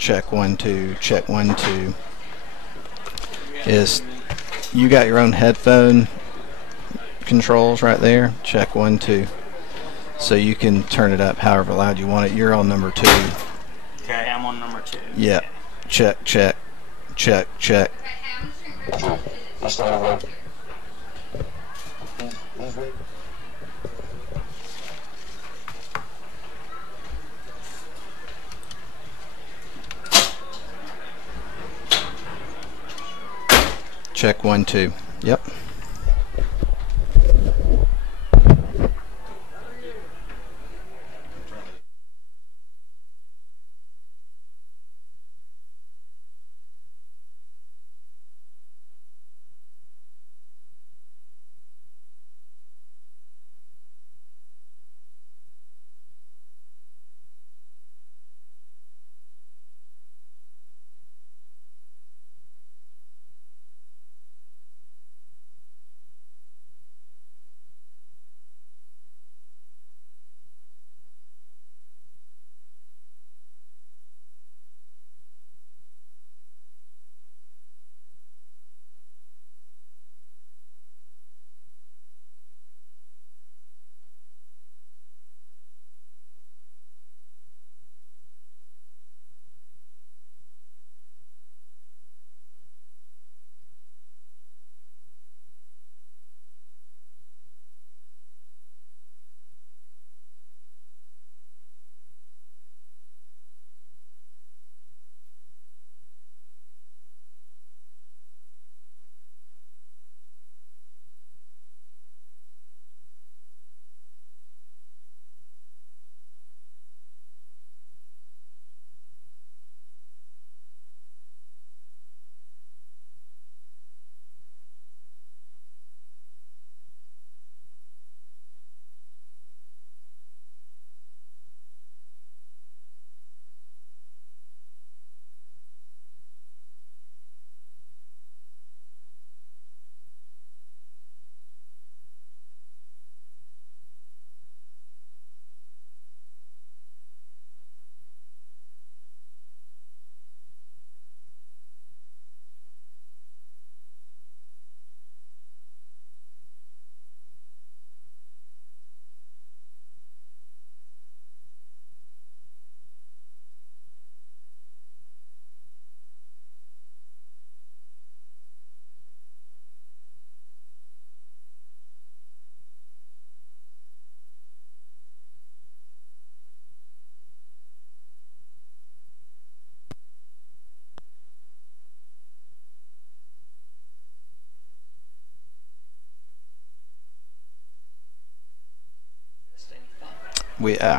check 1 2, check 1 2. Is you got your own headphone controls right there? Check 1 2. So you can turn it up however loud you want it. You're on number 2. Okay, I'm on number 2. Yeah. Okay. Check, check, check, check. Check 1 2. Yep.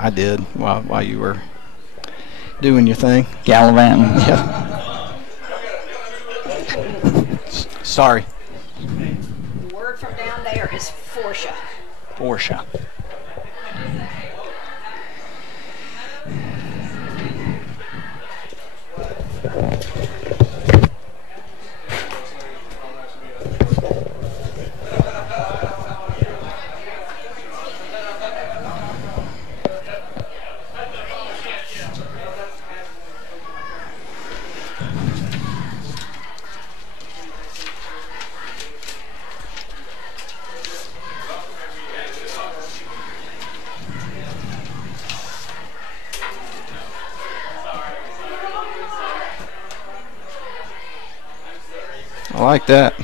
I did while you were doing your thing. Gallivanting. Yeah. Sorry. The word from down there is Forsha. Porsche. I like that.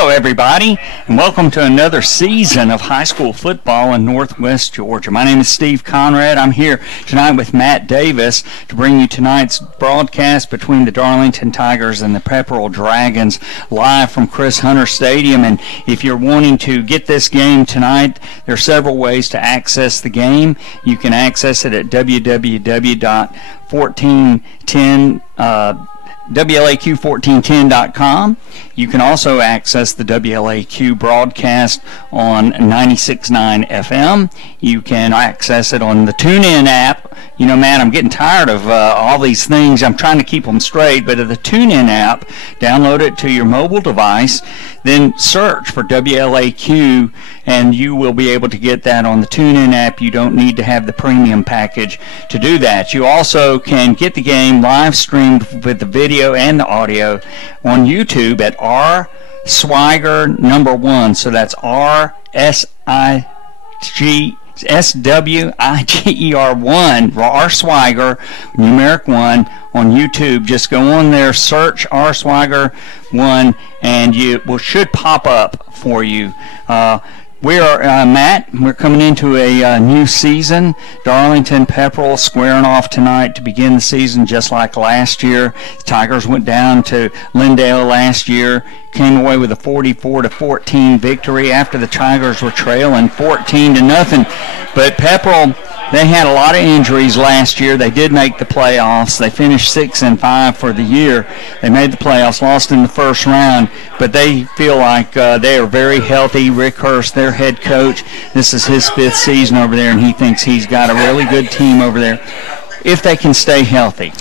Hello, everybody, and welcome to another season of high school football in Northwest Georgia. My name is Steve Conrad. I'm here tonight with Matt Davis to bring you tonight's broadcast between the Darllington Tigers and the Pepperell Dragons live from Chris Hunter Stadium. And if you're wanting to get this game tonight, there are several ways to access the game. You can access it at WLAQ1410.com. You can also access the WLAQ broadcast on 96.9 FM. You can access it on the TuneIn app. You know, Matt, I'm getting tired of all these things. I'm trying to keep them straight, but the TuneIn app, download it to your mobile device, then search for WLAQ, and you will be able to get that on the TuneIn app. You don't need to have the premium package to do that. You also can get the game live streamed with the video and the audio on YouTube at R Swiger #1. So that's RSWIGER1, R Swiger, numeric 1 on YouTube. Just go on there, search R Swiger 1, and you should pop up for you. We are, Matt, we're coming into a new season. Darllington Pepperell squaring off tonight to begin the season just like last year. The Tigers went down to Lindale last year, came away with a 44-14 victory after the Tigers were trailing 14-0. But Pepperell, they had a lot of injuries last year. They did make the playoffs. They finished 6-5 for the year. They made the playoffs, lost in the first round, but they feel like they are very healthy. Rick Hurst, their head coach, this is his 5th season over there, and he thinks he's got a really good team over there if they can stay healthy.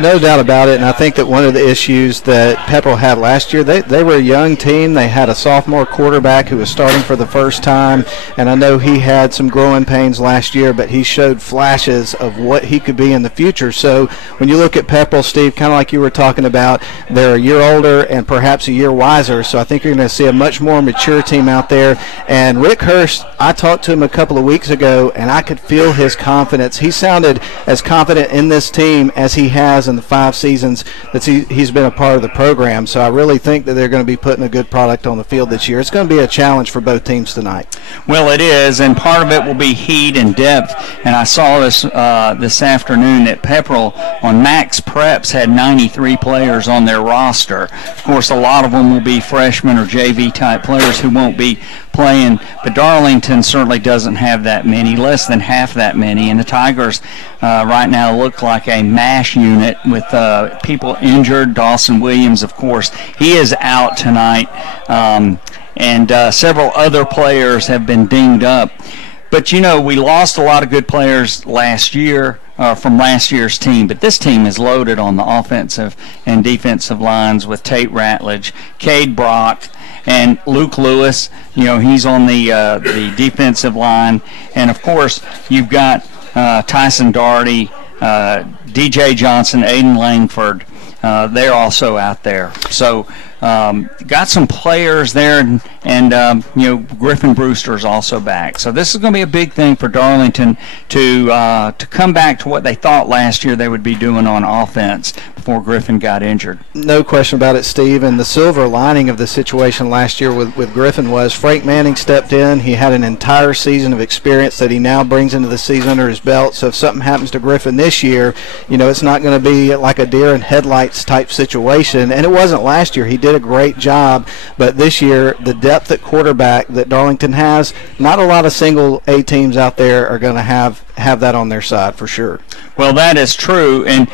No doubt about it, and I think that one of the issues that Pepperell had last year, they were a young team. They had a sophomore quarterback who was starting for the first time, and I know he had some growing pains last year, but he showed flashes of what he could be in the future. So when you look at Pepperell, Steve, kind of like you were talking about, they're a year older and perhaps a year wiser, so I think you're going to see a much more mature team out there. And Rick Hurst, I talked to him a couple of weeks ago, and I could feel his confidence. He sounded as confident in this team as he has in the 5 seasons that he's been a part of the program. So I really think that they're going to be putting a good product on the field this year. It's going to be a challenge for both teams tonight. Well, it is, and part of it will be heat and depth. And I saw this this afternoon that Pepperell on Max Preps had 93 players on their roster. Of course, a lot of them will be freshmen or JV type players who won't be playing, but Darllington certainly doesn't have that many, less than half that many, and the Tigers right now look like a mash unit with people injured. Dawson Williams, of course, he is out tonight, and several other players have been dinged up. But, you know, we lost a lot of good players last year from last year's team, but this team is loaded on the offensive and defensive lines with Tate Ratledge, Cade Brock, and Luke Lewis. You know, he's on the defensive line. And, of course, you've got Tyson Daugherty, DJ Johnson, Aiden Langford. They're also out there. So got some players there, and you know, Griffin Brewster's also back. So this is going to be a big thing for Darllington to come back to what they thought last year they would be doing on offense before Griffin got injured. No question about it, Steve. And the silver lining of the situation last year with Griffin was Frank Manning stepped in. He had an entire season of experience that he now brings into the season under his belt. So if something happens to Griffin this year, you know, it's not going to be like a deer in headlights type situation. And it wasn't last year. He did a great job, but this year the depth at quarterback that Darllington has, not a lot of single A teams out there are going to have that on their side for sure. Well, that is true. And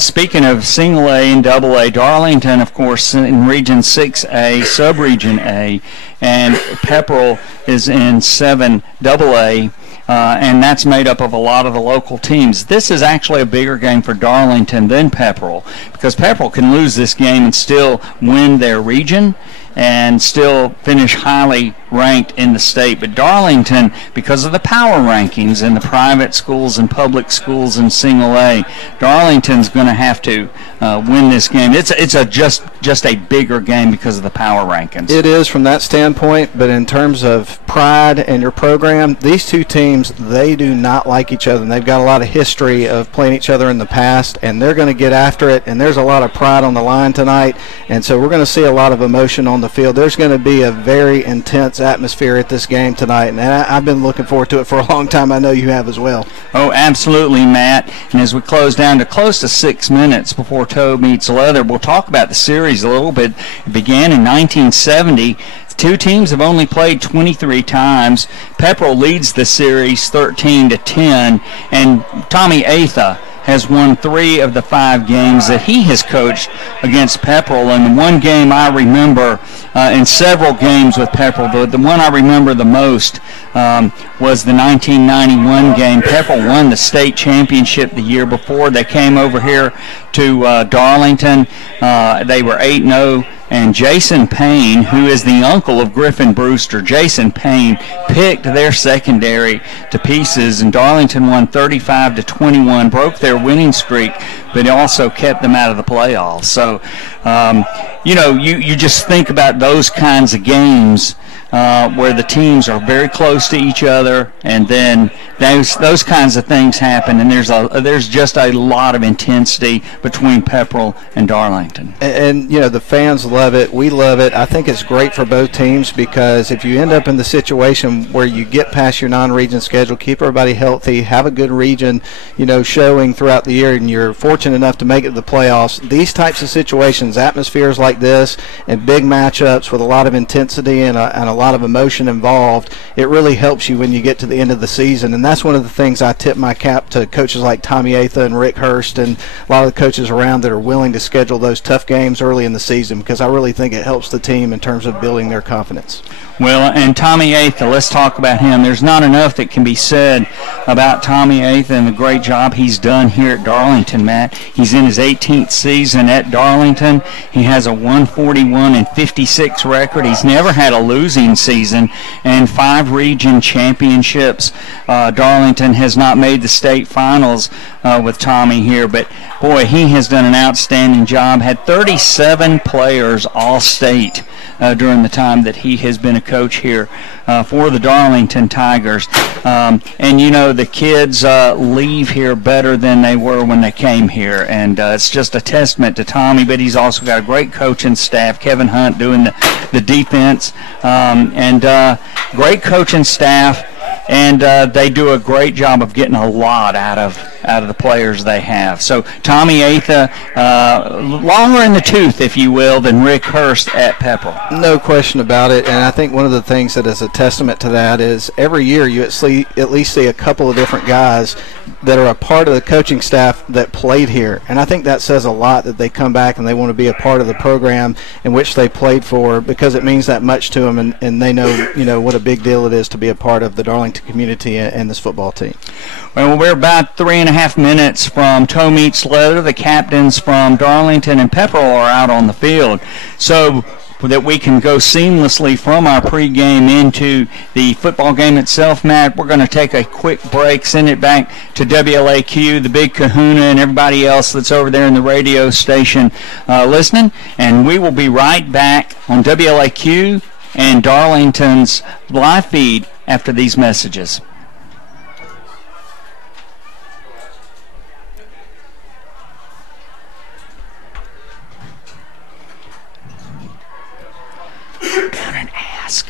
speaking of single A and double A, Darllington, of course, in Region 6A, Sub-Region A, and Pepperell is in 7 double A. And that's made up of a lot of the local teams. This is actually a bigger game for Darllington than Pepperell, because Pepperell can lose this game and still win their region and still finish highly ranked in the state. But Darlington, because of the power rankings in the private schools and public schools in single A, Darlington's going to have to win this game. It's just a bigger game because of the power rankings. It is from that standpoint, but in terms of pride and your program, these two teams, they do not like each other. And they've got a lot of history of playing each other in the past, and they're going to get after it, and there's a lot of pride on the line tonight, and so we're going to see a lot of emotion on the field. There's going to be a very intense atmosphere at this game tonight, and I've been looking forward to it for a long time. I know you have as well. Oh, absolutely, Matt. And as we close down to close to 6 minutes before toe meets leather, we'll talk about the series a little bit. It began in 1970. Two teams have only played 23 times. Pepperell leads the series 13-10, and Tommy Atha has won 3 of the 5 games that he has coached against Pepperell. And the one game I remember in several games with Pepperell, the one I remember the most was the 1991 game. Pepperell won the state championship the year before. They came over here to Darlington. They were 8-0. And Jason Payne, who is the uncle of Griffin Brewster, Jason Payne picked their secondary to pieces, and Darlington won 35-21, broke their winning streak, but also kept them out of the playoffs. So, you just think about those kinds of games where the teams are very close to each other, and then those kinds of things happen, and there's just a lot of intensity between Pepperell and Darlington. And the fans love it. We love it. I think it's great for both teams, because if you end up in the situation where you get past your non-region schedule, keep everybody healthy, have a good region, showing throughout the year, and you're fortunate enough to make it to the playoffs, these types of situations, atmospheres like this, and big matchups with a lot of intensity and a lot of emotion involved, it really helps you when you get to the end of the season. And that's one of the things I tip my cap to coaches like Tommy Atha and Rick Hurst and a lot of the coaches around that are willing to schedule those tough games early in the season, because I really think it helps the team in terms of building their confidence. Well, and Tommy Atha, let's talk about him. There's not enough that can be said about Tommy Atha and the great job he's done here at Darlington, Matt. He's in his 18th season at Darlington. He has a 141-56 record. He's never had a losing season, and 5 region championships. Darlington has not made the state finals with Tommy here, but boy, he has done an outstanding job. Had 37 players all-state during the time that he has been a coach here for the Darlington Tigers. And the kids leave here better than they were when they came here, and it's just a testament to Tommy. But he's also got a great coaching staff. Kevin Hunt doing the defense, and great coaching staff. And they do a great job of getting a lot out of the players they have. So Tommy Atha, longer in the tooth, if you will, than Rick Hurst at Pepperell. No question about it. And I think one of the things that is a testament to that is every year you at least see a couple of different guys that are a part of the coaching staff that played here. And I think that says a lot, that they come back and they want to be a part of the program in which they played for, because it means that much to them, and they know what a big deal it is to be a part of the Darlington community and this football team. Well, we're about 3.5 minutes from toe meets leather. The captains from Darlington and Pepperell are out on the field. So that we can go seamlessly from our pregame into the football game itself, Matt, we're going to take a quick break, send it back to WLAQ, the big kahuna, and everybody else that's over there in the radio station listening, and we will be right back on WLAQ and Darlington's live feed after these messages. Down and ask.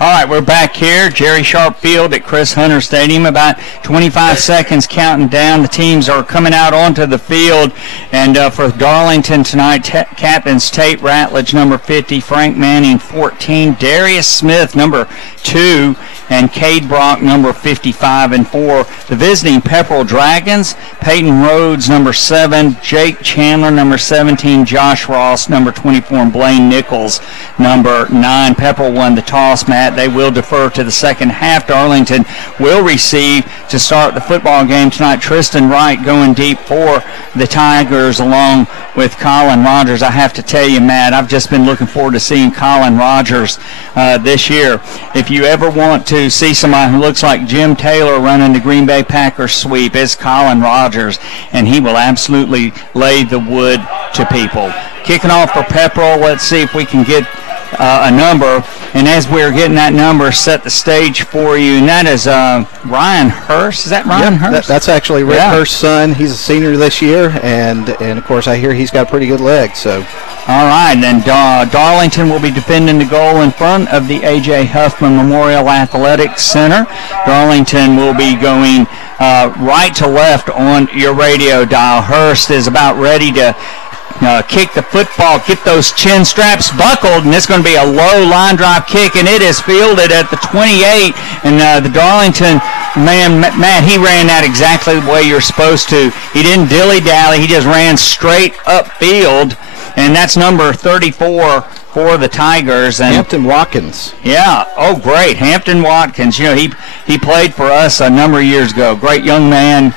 All right, we're back here, Jerry Sharp Field at Chris Hunter Stadium. About 25 seconds counting down. The teams are coming out onto the field. And for Darlington tonight, captains Tate Ratledge, number 50, Frank Manning, 14, Darius Smith, number 2, and Cade Brock, number 55. And for the visiting Pepperell Dragons, Peyton Rhodes, number 7, Jake Chandler, number 17, Josh Ross, number 24, and Blaine Nichols, number 9. Pepperell won the toss, Matt. They will defer to the second half. Darlington will receive to start the football game tonight. Tristan Wright going deep for the Tigers along with Colin Rogers. I have to tell you, Matt, I've just been looking forward to seeing Colin Rogers this year. If you ever want to see somebody who looks like Jim Taylor running the Green Bay Packers sweep, it's Colin Rogers, and he will absolutely lay the wood to people. Kicking off for Pepperell, let's see if we can get a number, and as we're getting that number, set the stage for you, and that is Ryan Hurst. Is that Ryan Hurst? That's actually Rick Hurst's son. He's a senior this year, and of course I hear he's got a pretty good leg. So, all right, and Darlington will be defending the goal in front of the A.J. Huffman Memorial Athletics Center. Darlington will be going right to left on your radio dial. Hurst is about ready to kick the football, get those chin straps buckled, and it's going to be a low line drive kick, and it is fielded at the 28, and the Darlington man, Matt, he ran that exactly the way you're supposed to. He didn't dilly-dally, he just ran straight upfield, and that's number 34 for the Tigers. And Hampton Watkins. Yeah, oh great, Hampton Watkins. You know, he played for us a number of years ago. Great young man.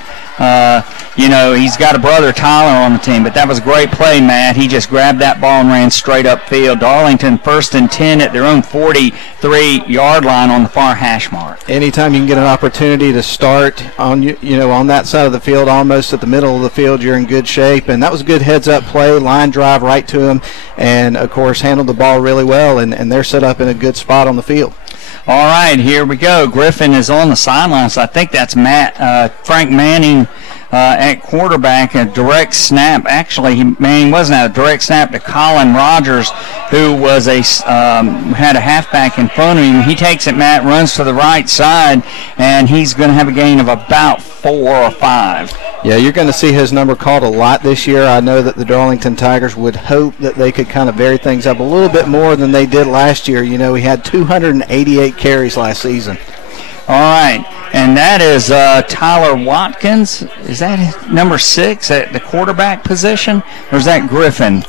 You know, he's got a brother, Tyler, on the team, but that was a great play, Matt. He just grabbed that ball and ran straight upfield. Darlington 1st and 10 at their own 43-yard line on the far hash mark. Anytime you can get an opportunity to start on on that side of the field, almost at the middle of the field, you're in good shape. And that was a good heads-up play, line drive right to him, and of course handled the ball really well. And they're set up in a good spot on the field. All right, here we go. Griffin is on the sidelines. I think that's Frank Manning at quarterback. A direct snap. Actually, Manning wasn't a direct snap to Colin Rogers, who was had a halfback in front of him. He takes it, Matt, runs to the right side, and he's going to have a gain of about 4 or 5. Yeah, you're going to see his number called a lot this year. I know that the Darlington Tigers would hope that they could kind of vary things up a little bit more than they did last year. You know, he had 288 carries last season. All right, and that is Tyler Watkins. Is that number 6 at the quarterback position, or is that Griffin?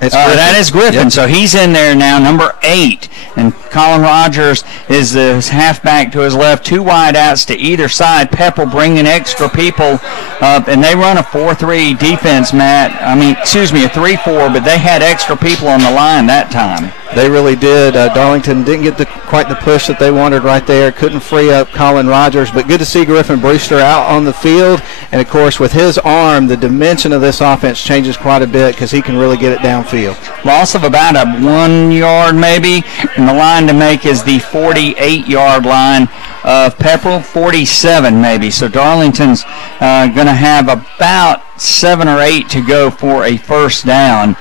That is Griffin, yep. So he's in there now, number 8. And Colin Rogers is the halfback to his left, 2 wideouts to either side. Pepperell bringing extra people up, and they run a 4-3 defense, Matt. I mean, excuse me, a 3-4, but they had extra people on the line that time. They really did. Darlington didn't get quite the push that they wanted right there. Couldn't free up Colin Rogers, but good to see Griffin Brewster out on the field. And, of course, with his arm, the dimension of this offense changes quite a bit because he can really get it downfield. Loss of about a 1 yard maybe, and the line to make is the 48-yard line of Pepperell, 47 maybe. So Darlington's going to have about 7 or 8 to go for a first down.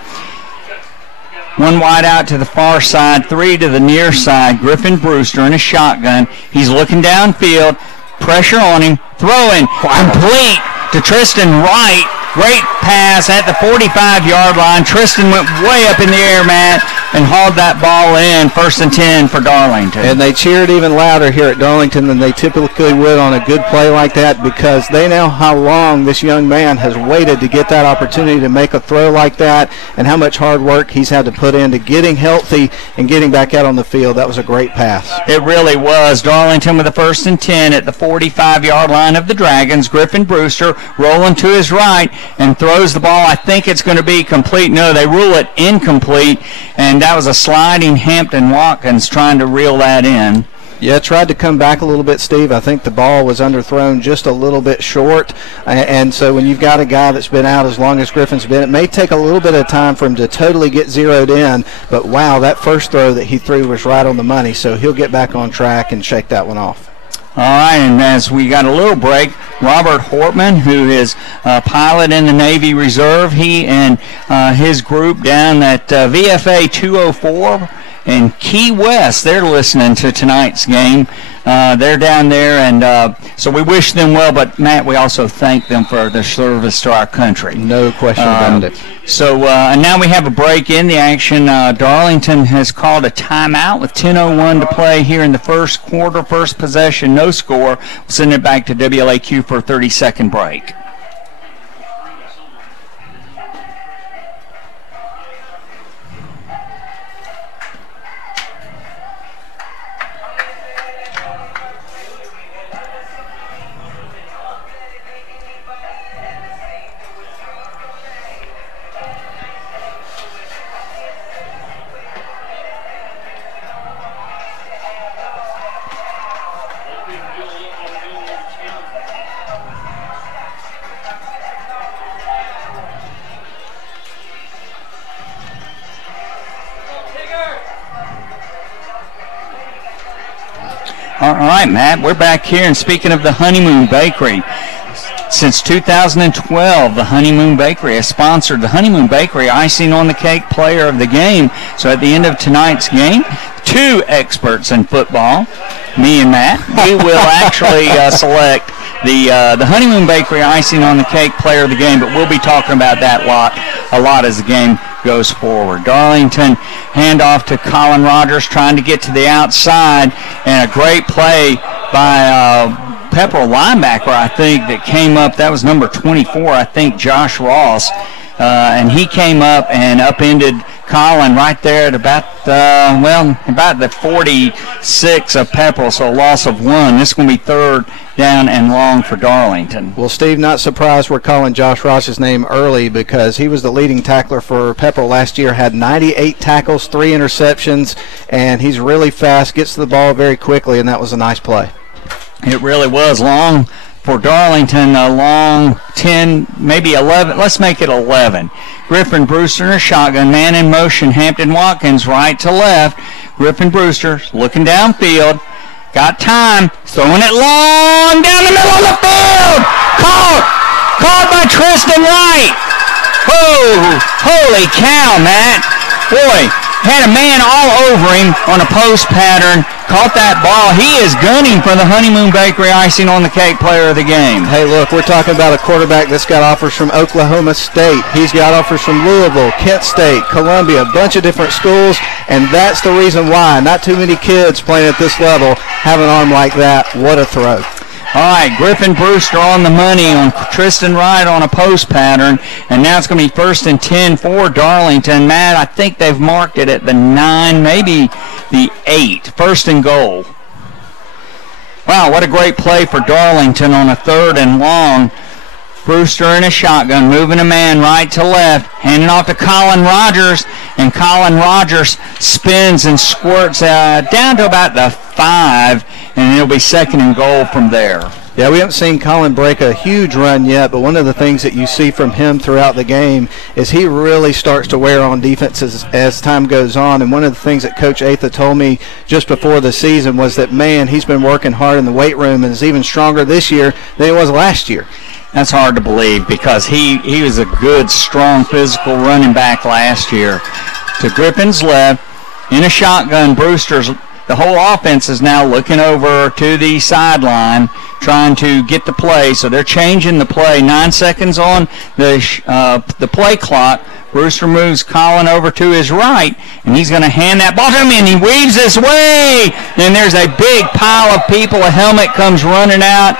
1 wide out to the far side, 3 to the near side. Griffin Brewster in a shotgun. He's looking downfield. Pressure on him. Throwing. Complete to Tristan Wright. Great pass at the 45-yard line. Tristan went way up in the air, Matt, and hauled that ball in. 1st and 10 for Darlington. And they cheered even louder here at Darlington than they typically would on a good play like that, because they know how long this young man has waited to get that opportunity to make a throw like that, and how much hard work he's had to put into getting healthy and getting back out on the field. That was a great pass. It really was. Darlington with a 1st and 10 at the 45-yard line of the Dragons. Griffin Brewster rolling to his right and throws the ball. I think it's going to be complete. No, they rule it incomplete, and that was a sliding Hampton Watkins trying to reel that in. Yeah, tried to come back a little bit, Steve. I think the ball was underthrown just a little bit short, and so when you've got a guy that's been out as long as Griffin's been, it may take a little bit of time for him to totally get zeroed in, but wow, that first throw that he threw was right on the money, so he'll get back on track and shake that one off. All right, and as we got a little break, Robert Hortman, who is a pilot in the Navy Reserve, he and his group down at VFA 204 in Key West. They're listening to tonight's game. They're down there, and so we wish them well. But, Matt, we also thank them for their service to our country. No question about it. So and now we have a break in the action. Darlington has called a timeout with 10:01 to play here in the first quarter. First possession, no score. We'll send it back to WLAQ for a 30-second break. All right, Matt, we're back here, and speaking of the Honeymoon Bakery, since 2012, the Honeymoon Bakery has sponsored the Honeymoon Bakery Icing on the Cake Player of the Game. So at the end of tonight's game, two experts in football, me and Matt, we will actually select the Honeymoon Bakery Icing on the Cake Player of the Game, but we'll be talking about that a lot as the game goes forward. Darlington handoff to Colin Rogers, trying to get to the outside, and a great play by Pepperell linebacker, I think, that came up. That was number 24, I think, Josh Ross, and he came up and upended Colin right there at about the 46 of Pepperell, so a loss of 1. This is going to be third down and long for Darlington. Well, Steve, not surprised we're calling Josh Ross's name early, because he was the leading tackler for Pepperell last year, had 98 tackles, 3 interceptions, and he's really fast, gets to the ball very quickly, and that was a nice play. It really was long for Darlington, a long 10, maybe 11. Let's make it 11. Griffin Brewster in a shotgun, man in motion. Hampton Watkins right to left. Griffin Brewster looking downfield. Got time. Throwing it long down the middle of the field. Caught by Tristan Wright. Oh, holy cow, Matt. Boy, had a man all over him on a post pattern, caught that ball. He is gunning for the Honeymoon Bakery Icing on the Cake Player of the Game. Hey, look, we're talking about a quarterback that's got offers from Oklahoma State. He's got offers from Louisville, Kent State, Columbia, a bunch of different schools, and that's the reason why. Not too many kids playing at this level have an arm like that. What a throw. All right, Griffin Brewster on the money on Tristan Wright on a post pattern, and now it's going to be 1st and 10 for Darlington. Matt, I think they've marked it at the 9, maybe the 8, 1st and goal. Wow, what a great play for Darlington on a 3rd and long. Brewster in a shotgun, moving a man right to left, handing off to Colin Rogers, and Colin Rogers spins and squirts down to about the 5, and it'll be 2nd and goal from there. Yeah, we haven't seen Colin break a huge run yet, but one of the things that you see from him throughout the game is he really starts to wear on defenses as time goes on. And one of the things that Coach Atha told me just before the season was that, man, he's been working hard in the weight room and is even stronger this year than he was last year. That's hard to believe, because he was a good, strong, physical running back last year. To Griffin's left, in a shotgun, the whole offense is now looking over to the sideline, trying to get the play. So they're changing the play. 9 seconds on the play clock. Brewster moves Colin over to his right, and he's going to hand that ball to him, and he weaves his way. And there's a big pile of people. A helmet comes running out,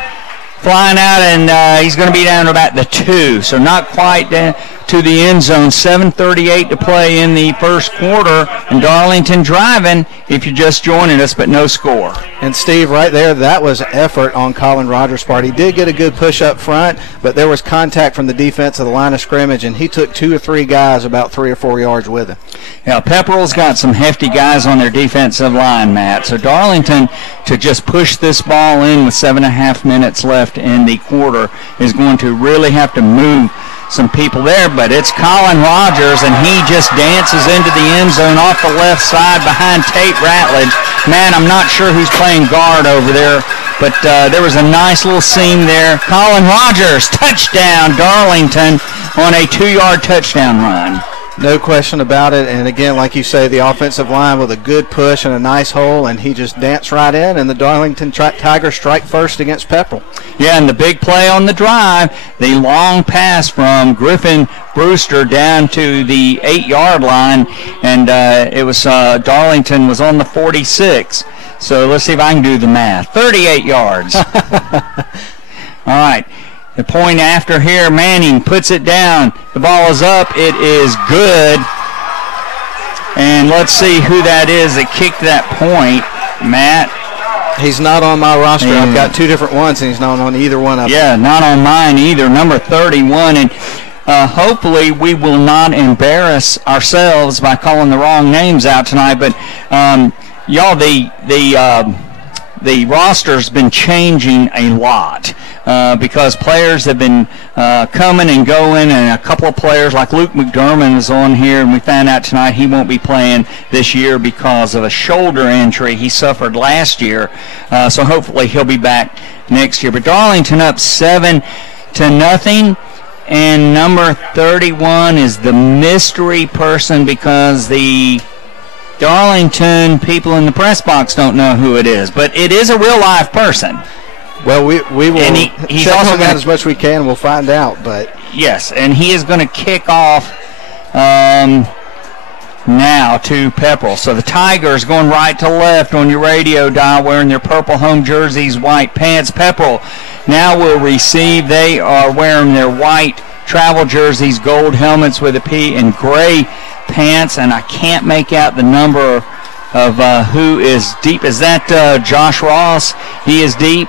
flying out, and he's going to be down to about the 2. So not quite down to the end zone. 7:38 to play in the first quarter, and Darlington driving if you're just joining us, but no score. And Steve, right there, that was effort on Colin Rogers' part. He did get a good push up front, but there was contact from the defense of the line of scrimmage, and he took 2 or 3 guys about 3 or 4 yards with him. Yeah, Pepperell's got some hefty guys on their defensive line, Matt. So Darlington, to just push this ball in with 7.5 minutes left in the quarter, is going to really have to move some people there, but it's Colin Rogers, and he just dances into the end zone off the left side behind Tate Ratledge. Man, I'm not sure who's playing guard over there, but there was a nice little seam there. Colin Rogers, touchdown, Darlington, on a 2-yard touchdown run. No question about it. And again, like you say, the offensive line with a good push and a nice hole, and he just danced right in, and the Darlington Tigers strike first against Pepperell. Yeah, and the big play on the drive, the long pass from Griffin Brewster down to the 8-yard line, and it was Darlington was on the 46. So let's see if I can do the math. 38 yards. All right. The point after here, Manning puts it down. The ball is up. It is good. And let's see who that is that kicked that point. Matt? He's not on my roster. I've got two different ones, and he's not on either one of them. Yeah, not on mine either. Number 31. And hopefully we will not embarrass ourselves by calling the wrong names out tonight. But, y'all, the roster's been changing a lot because players have been coming and going, and a couple of players like Luke McDermott is on here, and we found out tonight he won't be playing this year because of a shoulder injury he suffered last year. So hopefully he'll be back next year. But Darlington up 7-0, and number 31 is the mystery person because the Darlington people in the press box don't know who it is, but it is a real live person. Well, we will and he's check also on that as much as we can. We'll find out. But yes, and he is going to kick off now to Pepperell. So the Tigers going right to left on your radio dial, wearing their purple home jerseys, white pants. Pepperell now will receive. They are wearing their white travel jerseys, gold helmets with a P, and gray pants, and I can't make out the number of who is deep. Is that Josh Ross? He is deep.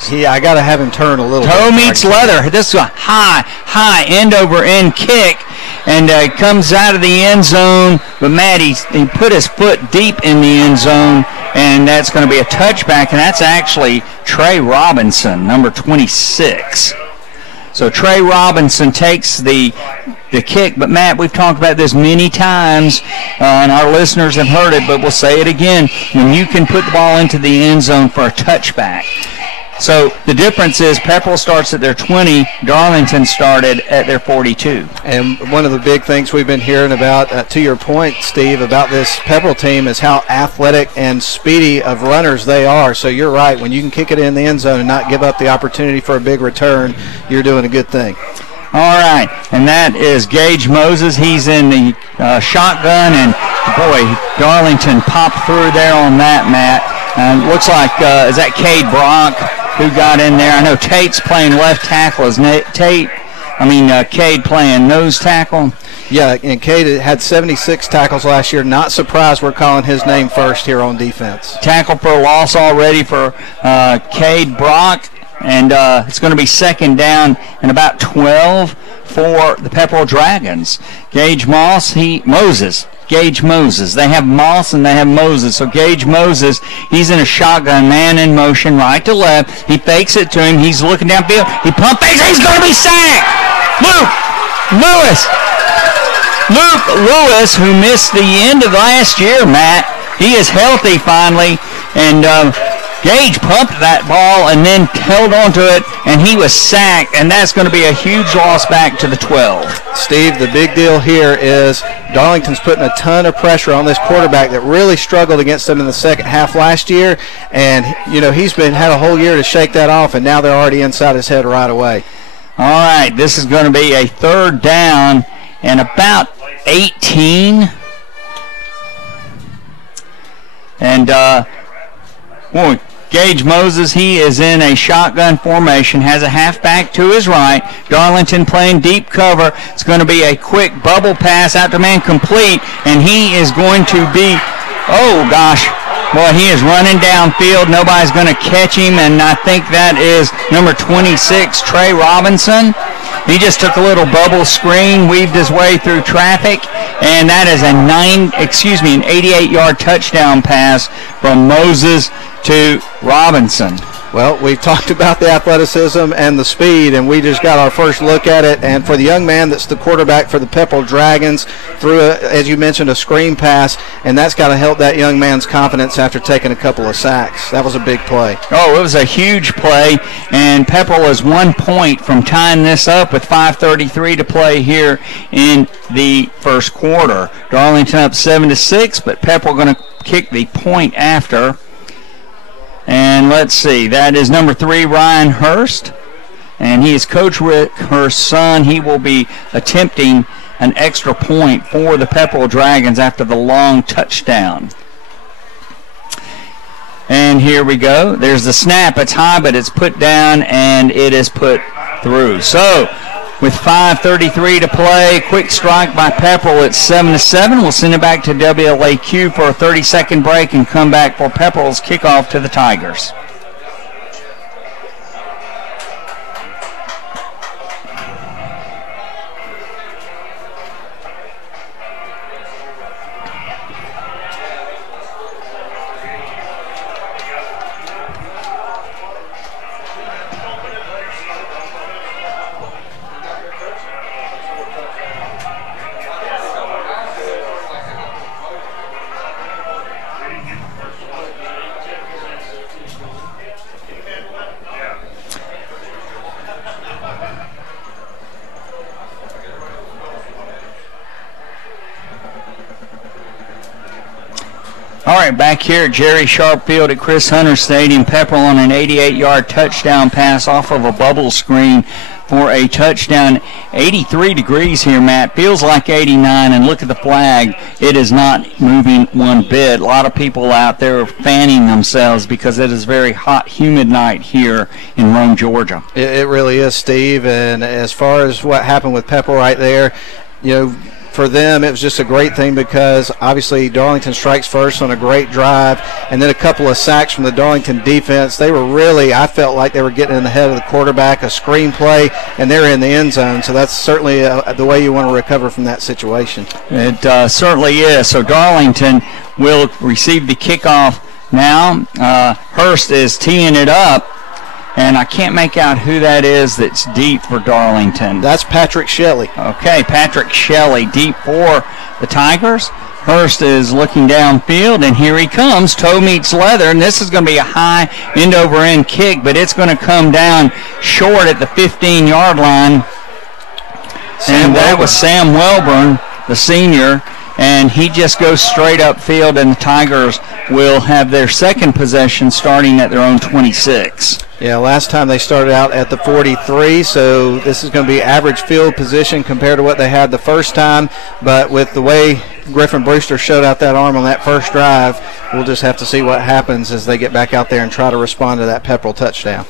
I got to have him turn a little Toe bit. meets leather. This is a high end-over-end kick, and comes out of the end zone. But Matt, he put his foot deep in the end zone, and that's going to be a touchback, and that's actually Trey Robinson, number 26. So Trey Robinson takes the kick. But, Matt, we've talked about this many times, and our listeners have heard it, but we'll say it again. When you can put the ball into the end zone for a touchback. So the difference is Pepperell starts at their 20, Darlington started at their 42. And one of the big things we've been hearing about, to your point, Steve, about this Pepperell team is how athletic and speedy of runners they are. So you're right. When you can kick it in the end zone and not give up the opportunity for a big return, you're doing a good thing. All right, and that is Gage Moses. He's in the shotgun, and, boy, Darlington popped through there on that, Matt. And looks like, is that Cade Brock who got in there? I know Tate's playing left tackle. Is Cade playing nose tackle? Yeah, and Cade had 76 tackles last year. Not surprised we're calling his name first here on defense. Tackle for a loss already for Cade Brock, and it's going to be second down and about 12 for the Pepperell Dragons. Gage Moses. Gage Moses. They have Moss and they have Moses. So Gage Moses, he's in a shotgun, man in motion, right to left. He fakes it to him. He's looking downfield. He pump fakes. He's going to be sacked. Luke Lewis, who missed the end of last year, Matt. He is healthy finally, and Gage pumped that ball and then held on to it, and he was sacked, and that's going to be a huge loss back to the 12. Steve, the big deal here is Darlington's putting a ton of pressure on this quarterback that really struggled against them in the second half last year, and, he's had a whole year to shake that off, and now they're already inside his head right away. All right, this is going to be a third down and about 18. And, Gage Moses, he is in a shotgun formation, has a halfback to his right. Darlington playing deep cover. It's going to be a quick bubble pass out to man, complete, and he is going to be, he is running downfield. Nobody's going to catch him, and I think that is number 26, Trey Robinson. He just took a little bubble screen, weaved his way through traffic, and that is an 88-yard touchdown pass from Moses to Robinson. Well, we've talked about the athleticism and the speed, and we just got our first look at it. And for the young man that's the quarterback for the Pepperell Dragons, threw, as you mentioned, a screen pass, and that's got to help that young man's confidence after taking a couple of sacks. That was a big play. Oh, it was a huge play, and Pepperell is 1 point from tying this up with 5:33 to play here in the first quarter. Darllington up 7-6, but Pepperell going to kick the point after. And let's see, that is number 3, Ryan Hurst. And he is Coach Rick Hurst's son. He will be attempting an extra point for the Pepperell Dragons after the long touchdown. And here we go. There's the snap. It's high, but it's put down, and it is put through. So, with 5:33 to play, quick strike by Pepperell at 7-7. We'll send it back to WLAQ for a 30-second break and come back for Pepperell's kickoff to the Tigers. All right, back here at Jerry Sharp Field at Chris Hunter Stadium, Pepperell on an 88-yard touchdown pass off of a bubble screen for a touchdown. 83 degrees here, Matt. Feels like 89, and look at the flag. It is not moving one bit. A lot of people out there are fanning themselves because it is a very hot, humid night here in Rome, Georgia. It really is, Steve. And as far as what happened with Pepperell right there, you know, for them, it was just a great thing because obviously Darllington strikes first on a great drive, and then a couple of sacks from the Darllington defense. They were really, I felt like they were getting in the head of the quarterback, a screen play, and they're in the end zone. So that's certainly the way you want to recover from that situation. It certainly is. So Darllington will receive the kickoff now. Hurst is teeing it up. And I can't make out who that is that's deep for Darllington. That's Patrick Shelley. Okay, Patrick Shelley deep for the Tigers. Hurst is looking downfield, and here he comes. Toe meets leather, and this is going to be a high end-over-end kick, but it's going to come down short at the 15-yard line. And that was Sam Welburn, the senior, and he just goes straight upfield, and the Tigers will have their second possession starting at their own 26. Yeah, last time they started out at the 43, so this is going to be average field position compared to what they had the first time. But with the way Griffin Brewster showed out that arm on that first drive, we'll just have to see what happens as they get back out there and try to respond to that Pepperell touchdown.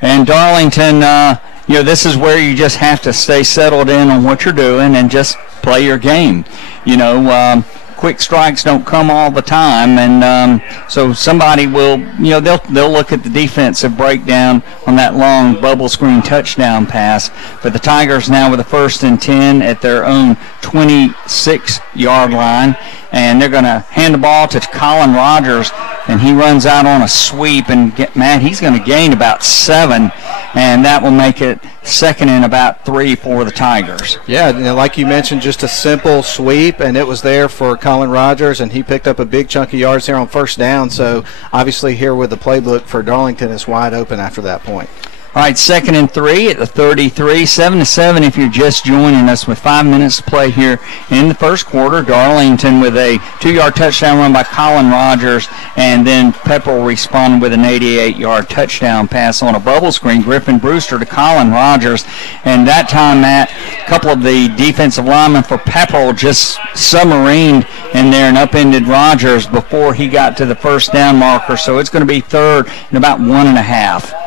And Darllington, you know, this is where you just have to stay settled in on what you're doing and just play your game. You know, quick strikes don't come all the time, and so somebody will, you know, they'll look at the defensive breakdown on that long bubble screen touchdown pass. But the Tigers now with a 1st and 10 at their own 26-yard line, and they're going to hand the ball to Colin Rogers, and he runs out on a sweep, and he's going to gain about 7, and that will make it 2nd and about 3 for the Tigers. Yeah, you know, like you mentioned, just a simple sweep, and it was there for Colin Rogers, and he picked up a big chunk of yards there on 1st down. So obviously here with the playbook for Darllington is wide open after that point. All right, 2nd and 3 at the 33, 7-7 if you're just joining us with 5 minutes to play here in the first quarter. Darllington with a 2-yard touchdown run by Colin Rogers, and then Pepperell responded with an 88-yard touchdown pass on a bubble screen. Griffin Brewster to Colin Rogers, and that time, Matt, a couple of the defensive linemen for Pepperell just submarined in there and upended Rogers before he got to the 1st down marker, so it's going to be 3rd and about 1.5.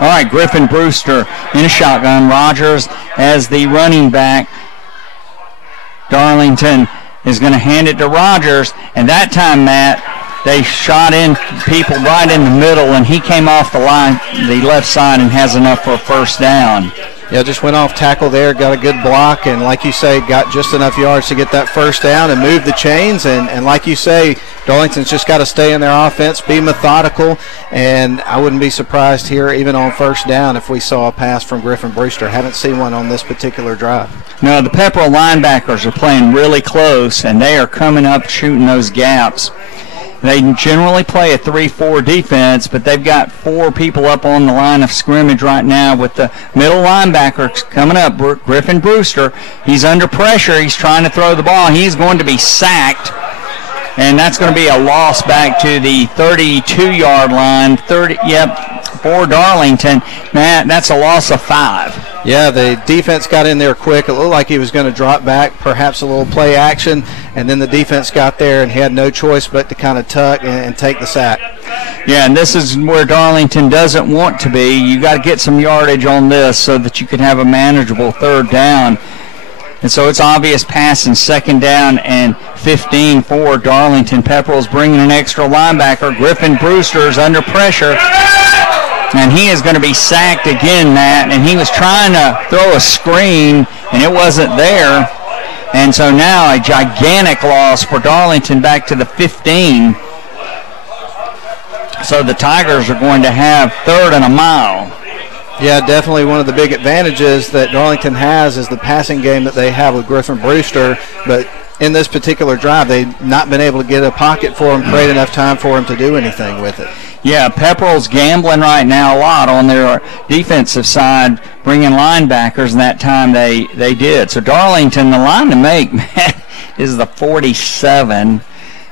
All right, Griffin Brewster in a shotgun. Rogers as the running back. Darllington is going to hand it to Rogers, and that time, Matt, they shot in people right in the middle, and he came off the line, the left side, and has enough for a 1st down. Yeah, just went off tackle there, got a good block, and like you say, got just enough yards to get that 1st down and move the chains. And like you say, Darlington's just got to stay in their offense, be methodical, and I wouldn't be surprised here even on first down if we saw a pass from Griffin Brewster. Haven't seen one on this particular drive. No, the Pepperell linebackers are playing really close, and they are coming up shooting those gaps. They generally play a 3-4 defense, but they've got 4 people up on the line of scrimmage right now with the middle linebacker coming up, Griffin Brewster. He's under pressure. He's trying to throw the ball. He's going to be sacked, and that's going to be a loss back to the 32-yard line. For Darlington. Matt, that's a loss of 5. Yeah, the defense got in there quick. It looked like he was going to drop back, perhaps a little play action, and then the defense got there and he had no choice but to kind of tuck and take the sack. Yeah, and this is where Darlington doesn't want to be. You got to get some yardage on this so that you can have a manageable third down. And so it's obvious pass and second down and 15 for Darlington. Pepperell's bringing an extra linebacker. Griffin Brewster is under pressure. And he is going to be sacked again, Matt. And he was trying to throw a screen, and it wasn't there. And so now a gigantic loss for Darlington back to the 15. So the Tigers are going to have 3rd and a mile. Yeah, definitely one of the big advantages that Darlington has is the passing game that they have with Griffin Brewster. But in this particular drive, they've not been able to get a pocket for him, create enough time for him to do anything with it. Yeah, Pepperell's gambling right now a lot on their defensive side, bringing linebackers, and that time they did. So Darlington, the line to make, man, is the 47,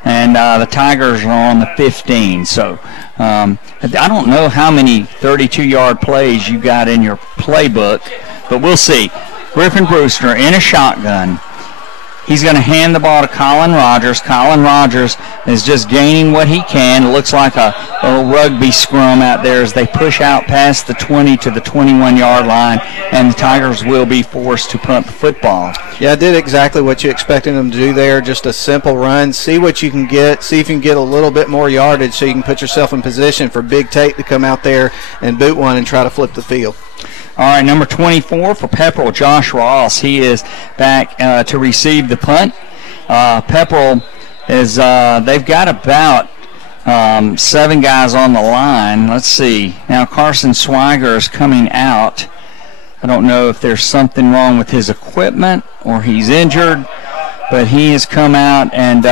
and the Tigers are on the 15. So I don't know how many 32-yard plays you got in your playbook, but we'll see. Griffin Brewster in a shotgun. He's going to hand the ball to Colin Rogers. Colin Rogers is just gaining what he can. It looks like a little rugby scrum out there as they push out past the 20 to the 21-yard line, and the Tigers will be forced to punt the football. Yeah, I did exactly what you expected them to do there, just a simple run. See what you can get. See if you can get a little bit more yardage so you can put yourself in position for Big Tate to come out there and boot one and try to flip the field. All right, number 24 for Pepperell, Josh Ross. He is back to receive the punt. Pepperell is, they've got about 7 guys on the line. Let's see. Now Carson Swiger is coming out. I don't know if there's something wrong with his equipment or he's injured, but he has come out, and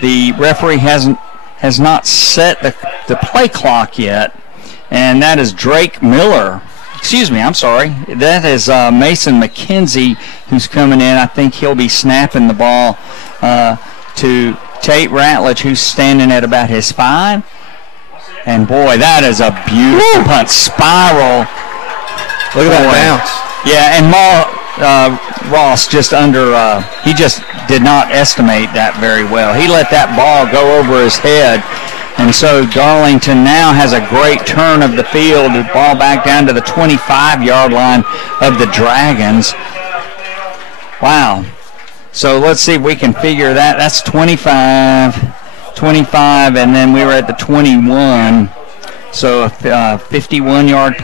the referee has not set the play clock yet, and that is Drake Miller. Excuse me, I'm sorry. That is Mason McKenzie who's coming in. I think he'll be snapping the ball to Tate Ratledge, who's standing at about his 5. And, boy, that is a beautiful punt. Spiral. Look at that bounce. Yeah, and Ross just under, he just did not estimate that very well. He let that ball go over his head. And so Darlington now has a great turn of the field. The ball back down to the 25-yard line of the Dragons. Wow. So let's see if we can figure that. That's 25, and then we were at the 21. So a 51-yard,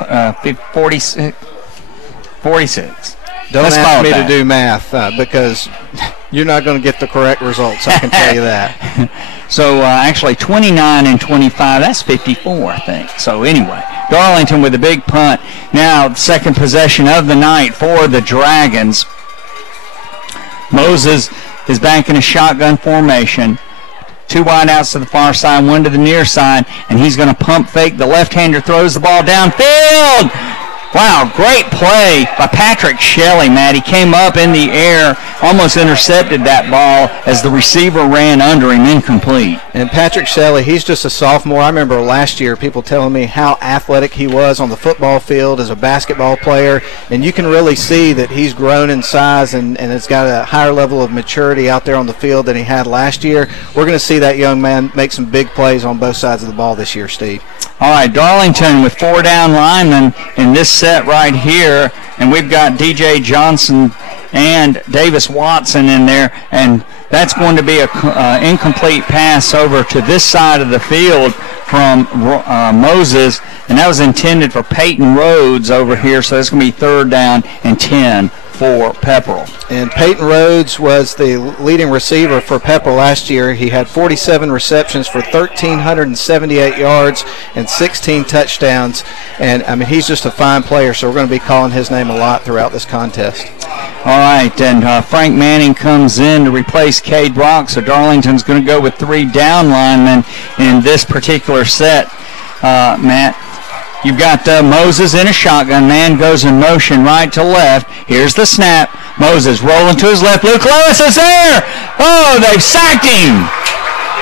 46. Don't ask me to do math because you're not going to get the correct results, I can tell you that. So actually 29 and 25, that's 54, I think. So anyway, Darlington with a big punt. Now second possession of the night for the Dragons. Moses is back in a shotgun formation. 2 wide outs to the far side, 1 to the near side, and he's going to pump fake. The left-hander throws the ball downfield. Wow, great play by Patrick Shelley, Matt. He came up in the air, almost intercepted that ball as the receiver ran under him, incomplete. And Patrick Shelley, he's just a sophomore. I remember last year people telling me how athletic he was on the football field as a basketball player, and you can really see that he's grown in size and has got a higher level of maturity out there on the field than he had last year. We're going to see that young man make some big plays on both sides of the ball this year, Steve. All right, Darlington with 4 down linemen in this set right here, and we've got DJ Johnson and Davis Watson in there, and that's going to be an incomplete pass over to this side of the field from Moses, and that was intended for Peyton Rhodes over here, so it's going to be 3rd down and 10 for Pepperell. And Peyton Rhodes was the leading receiver for Pepperell last year. He had 47 receptions for 1,378 yards and 16 touchdowns. And, I mean, he's just a fine player, so we're going to be calling his name a lot throughout this contest. All right, and Frank Manning comes in to replace Cade Brock, so Darlington's going to go with 3 down linemen in this particular set, Matt. You've got Moses in a shotgun. Man goes in motion right to left. Here's the snap. Moses rolling to his left. Luke Lewis is there. Oh, they've sacked him.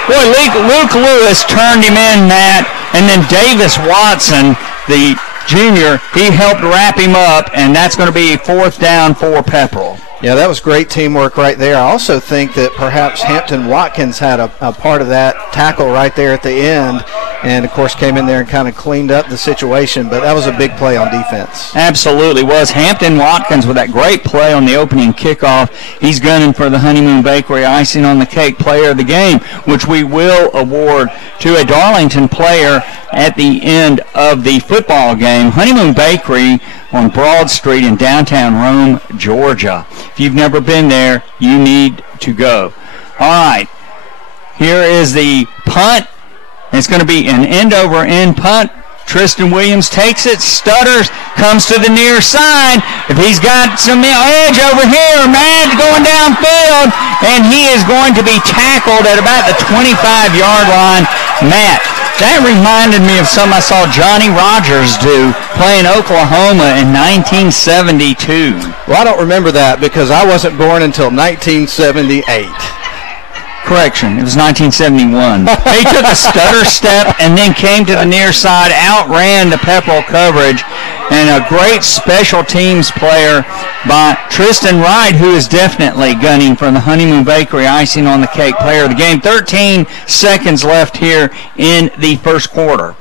Boy, Luke Lewis turned him in, Matt. And then Davis Watson, the junior, he helped wrap him up, and that's going to be 4th down for Pepperell. Yeah, that was great teamwork right there. I also think that perhaps Hampton Watkins had a part of that tackle right there at the end, and, of course, came in there and kind of cleaned up the situation, but that was a big play on defense. Absolutely was. Hampton Watkins with that great play on the opening kickoff. He's gunning for the Honeymoon Bakery icing on the cake player of the game, which we will award to a Darlington player at the end of the football game. Honeymoon Bakery on Broad Street in downtown Rome, Georgia. If you've never been there, you need to go. All right, here is the punt. It's going to be an end-over-end punt. Tristan Williams takes it, stutters, comes to the near side. If he's got some edge over here, man, going downfield, and he is going to be tackled at about the 25-yard line. Matt, that reminded me of something I saw Johnny Rogers do playing Oklahoma in 1972. Well, I don't remember that because I wasn't born until 1978. Correction, it was 1971. He took a stutter step and then came to the near side, outran the Pepperell coverage, and a great special teams player by Tristan Wright, who is definitely gunning for the Honeymoon Bakery icing on the cake player of the game. 13 seconds left here in the first quarter.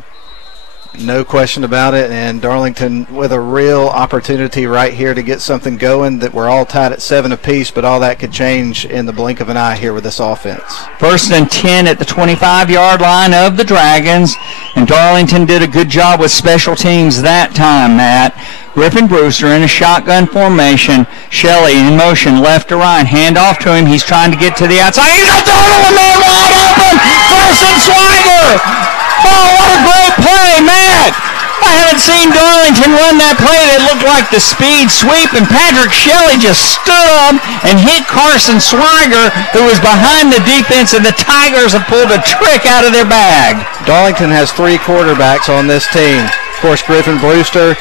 No question about it, and Darlington with a real opportunity right here to get something going. That we're all tied at 7 apiece, but all that could change in the blink of an eye here with this offense. 1st and 10 at the 25-yard line of the Dragons, and Darlington did a good job with special teams that time, Matt. Griffin Brewster in a shotgun formation. Shelley in motion left to right. Hand off to him. He's trying to get to the outside. He's going to throw to a man wide open. Carson Swiger. Oh, what a great play, Matt. I haven't seen Darlington run that play that looked like the speed sweep, and Patrick Shelley just stood up and hit Carson Swiger, who was behind the defense, and the Tigers have pulled a trick out of their bag. Darlington has 3 quarterbacks on this team. Of course, Griffin Brewster,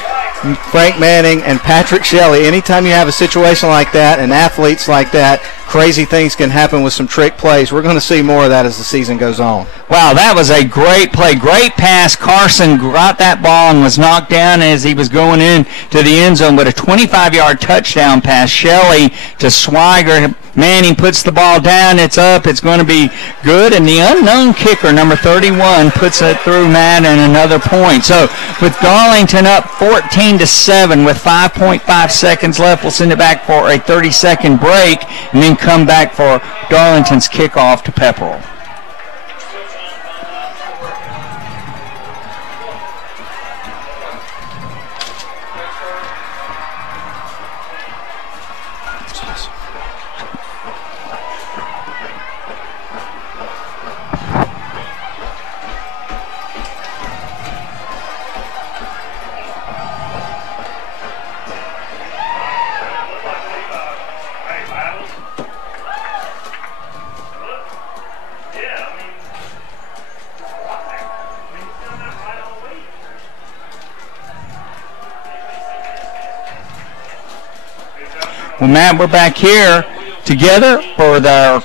Frank Manning, and Patrick Shelley. Anytime you have a situation like that and athletes like that, crazy things can happen with some trick plays. We're going to see more of that as the season goes on. Wow, that was a great play. Great pass. Carson got that ball and was knocked down as he was going in to the end zone with a 25-yard touchdown pass. Shelley to Swiger. Manning puts the ball down. It's up. It's going to be good. And the unknown kicker, number 31, puts it through, Matt, and another point. So with Darlington up 14-7 with 5.5 seconds left, we'll send it back for a 30-second break and then come back for Darlington's kickoff to Pepperell. Well, Matt, we're back here together for the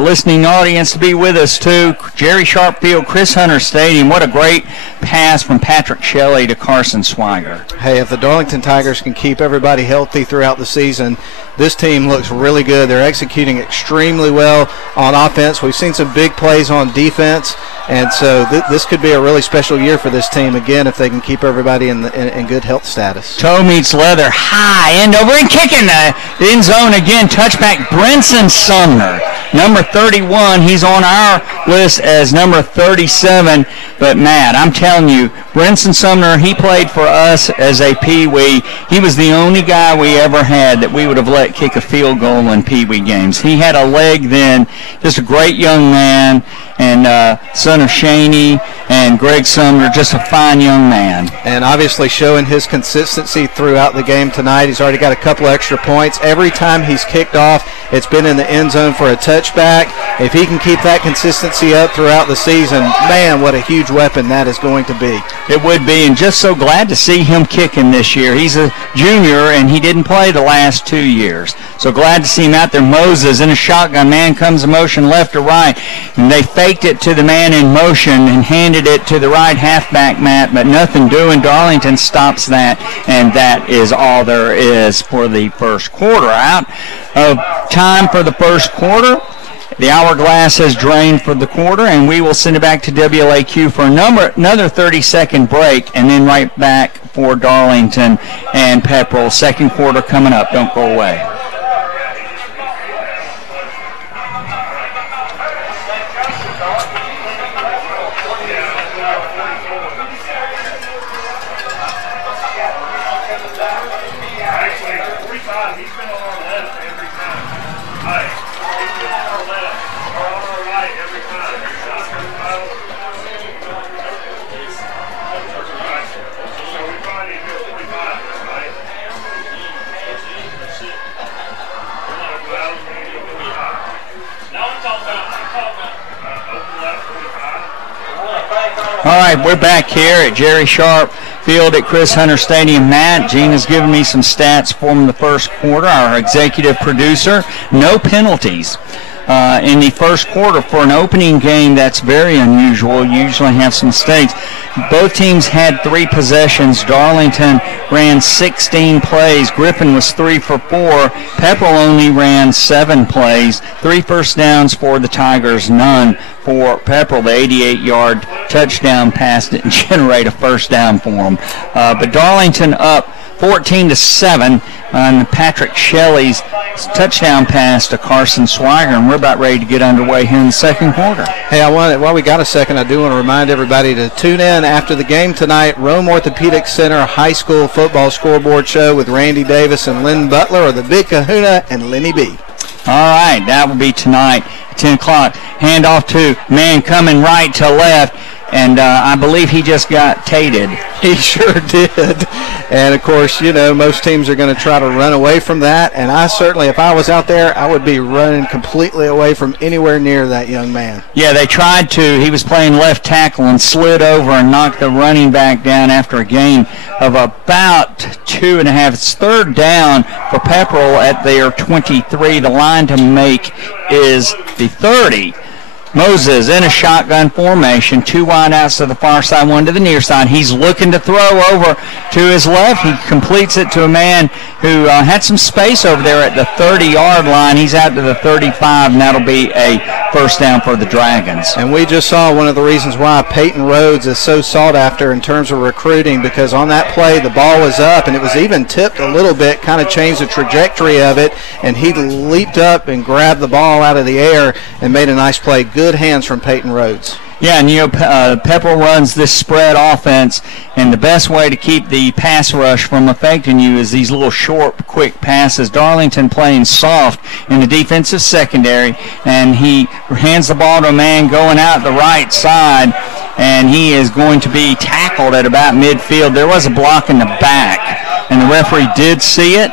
listening audience to be with us, too. Jerry Sharp Field, Chris Hunter Stadium. What a great pass from Patrick Shelley to Carson Swiger. Hey, if the Darlington Tigers can keep everybody healthy throughout the season, this team looks really good. They're executing extremely well on offense. We've seen some big plays on defense, and so this could be a really special year for this team, again, if they can keep everybody in good health status. Toe meets leather, high, end over, and kicking the end zone again. Touchback, Brinson Sumner. number 31. He's on our list as number 37. But, Matt, I'm telling you, Brinson Sumner, he played for us as a peewee. He was the only guy we ever had that we would have let kick a field goal in peewee games. He had a leg then, just a great young man, and son of Shaney and Greg Sumner, just a fine young man. And obviously showing his consistency throughout the game tonight. He's already got a couple extra points. Every time he's kicked off, it's been in the end zone for a touchback. If he can keep that consistency up throughout the season, man, what a huge weapon that is going to be. It would be, and just so glad to see him kicking this year. He's a junior, and he didn't play the last 2 years. So glad to see him out there. Moses in a shotgun. Man comes in motion left or right, and they faked it to the man in motion and handed it to the right halfback, Matt, but nothing doing. Darllington stops that, and that is all there is for the first quarter. Out of time for the first quarter. The hourglass has drained for the quarter, and we will send it back to WLAQ for another 30-second break, and then right back for Darllington and Pepperell. Second quarter coming up. Don't go away. All right, we're back here at Jerry Sharp Field at Chris Hunter Stadium. Matt, Gina's given me some stats from the first quarter. Our executive producer, no penalties in the first quarter for an opening game. That's very unusual. You usually have some mistakes. Both teams had 3 possessions. Darllington ran 16 plays. Griffin was 3 for 4. Pepperell only ran 7 plays. 3 first downs for the Tigers, none for Pepperell. The 88-yard touchdown pass didn't generate a first down for them. But Darllington up 14-7 on Patrick Shelley's touchdown pass to Carson Swiger, and we're about ready to get underway here in the second quarter. Hey, while we got a second, I do want to remind everybody to tune in after the game tonight. Rome Orthopedic Center High School Football Scoreboard Show with Randy Davis and Lynn Butler, or the Big Kahuna and Lenny B. All right, that will be tonight at 10 o'clock. Hand off to man coming right to left. And I believe he just got tated. He sure did. And, of course, you know, most teams are going to try to run away from that. And I certainly, if I was out there, I would be running completely away from anywhere near that young man. Yeah, they tried to. He was playing left tackle and slid over and knocked the running back down after a gain of about 2.5. It's third down for Pepperell at their 23. The line to make is the 30. Moses in a shotgun formation, 2 wide outs to the far side, 1 to the near side. He's looking to throw over to his left. He completes it to a man who had some space over there at the 30-yard line. He's out to the 35, and that'll be a first down for the Dragons. And we just saw one of the reasons why Peyton Rhodes is so sought after in terms of recruiting, because on that play the ball was up and it was even tipped a little bit, kind of changed the trajectory of it, and he leaped up and grabbed the ball out of the air and made a nice play. Good hands from Peyton Rhodes. Yeah, and you know, Pepperell runs this spread offense, and the best way to keep the pass rush from affecting you is these little short, quick passes. Darllington playing soft in the defensive secondary, and he hands the ball to a man going out the right side, and he is going to be tackled at about midfield. There was a block in the back, and the referee did see it.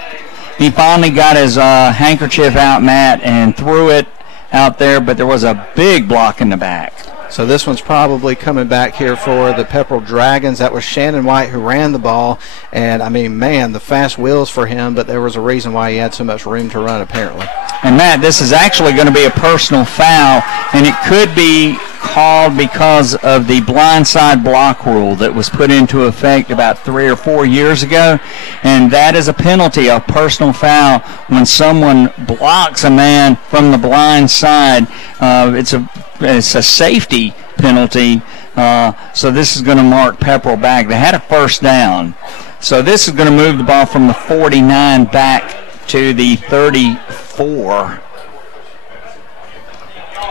He finally got his handkerchief out, Matt, and threw it out there, but there was a big block in the back. So this one's probably coming back here for the Pepperell Dragons. That was Shannon White who ran the ball, and I mean, man, the fast wheels for him, but there was a reason why he had so much room to run apparently. And Matt, this is actually going to be a personal foul, and it could be called because of the blindside block rule that was put into effect about 3 or 4 years ago, and that is a penalty, a personal foul, when someone blocks a man from the blind side. It's a safety penalty, so this is going to mark Pepperell back. They had a first down, so this is going to move the ball from the 49 back to the 34.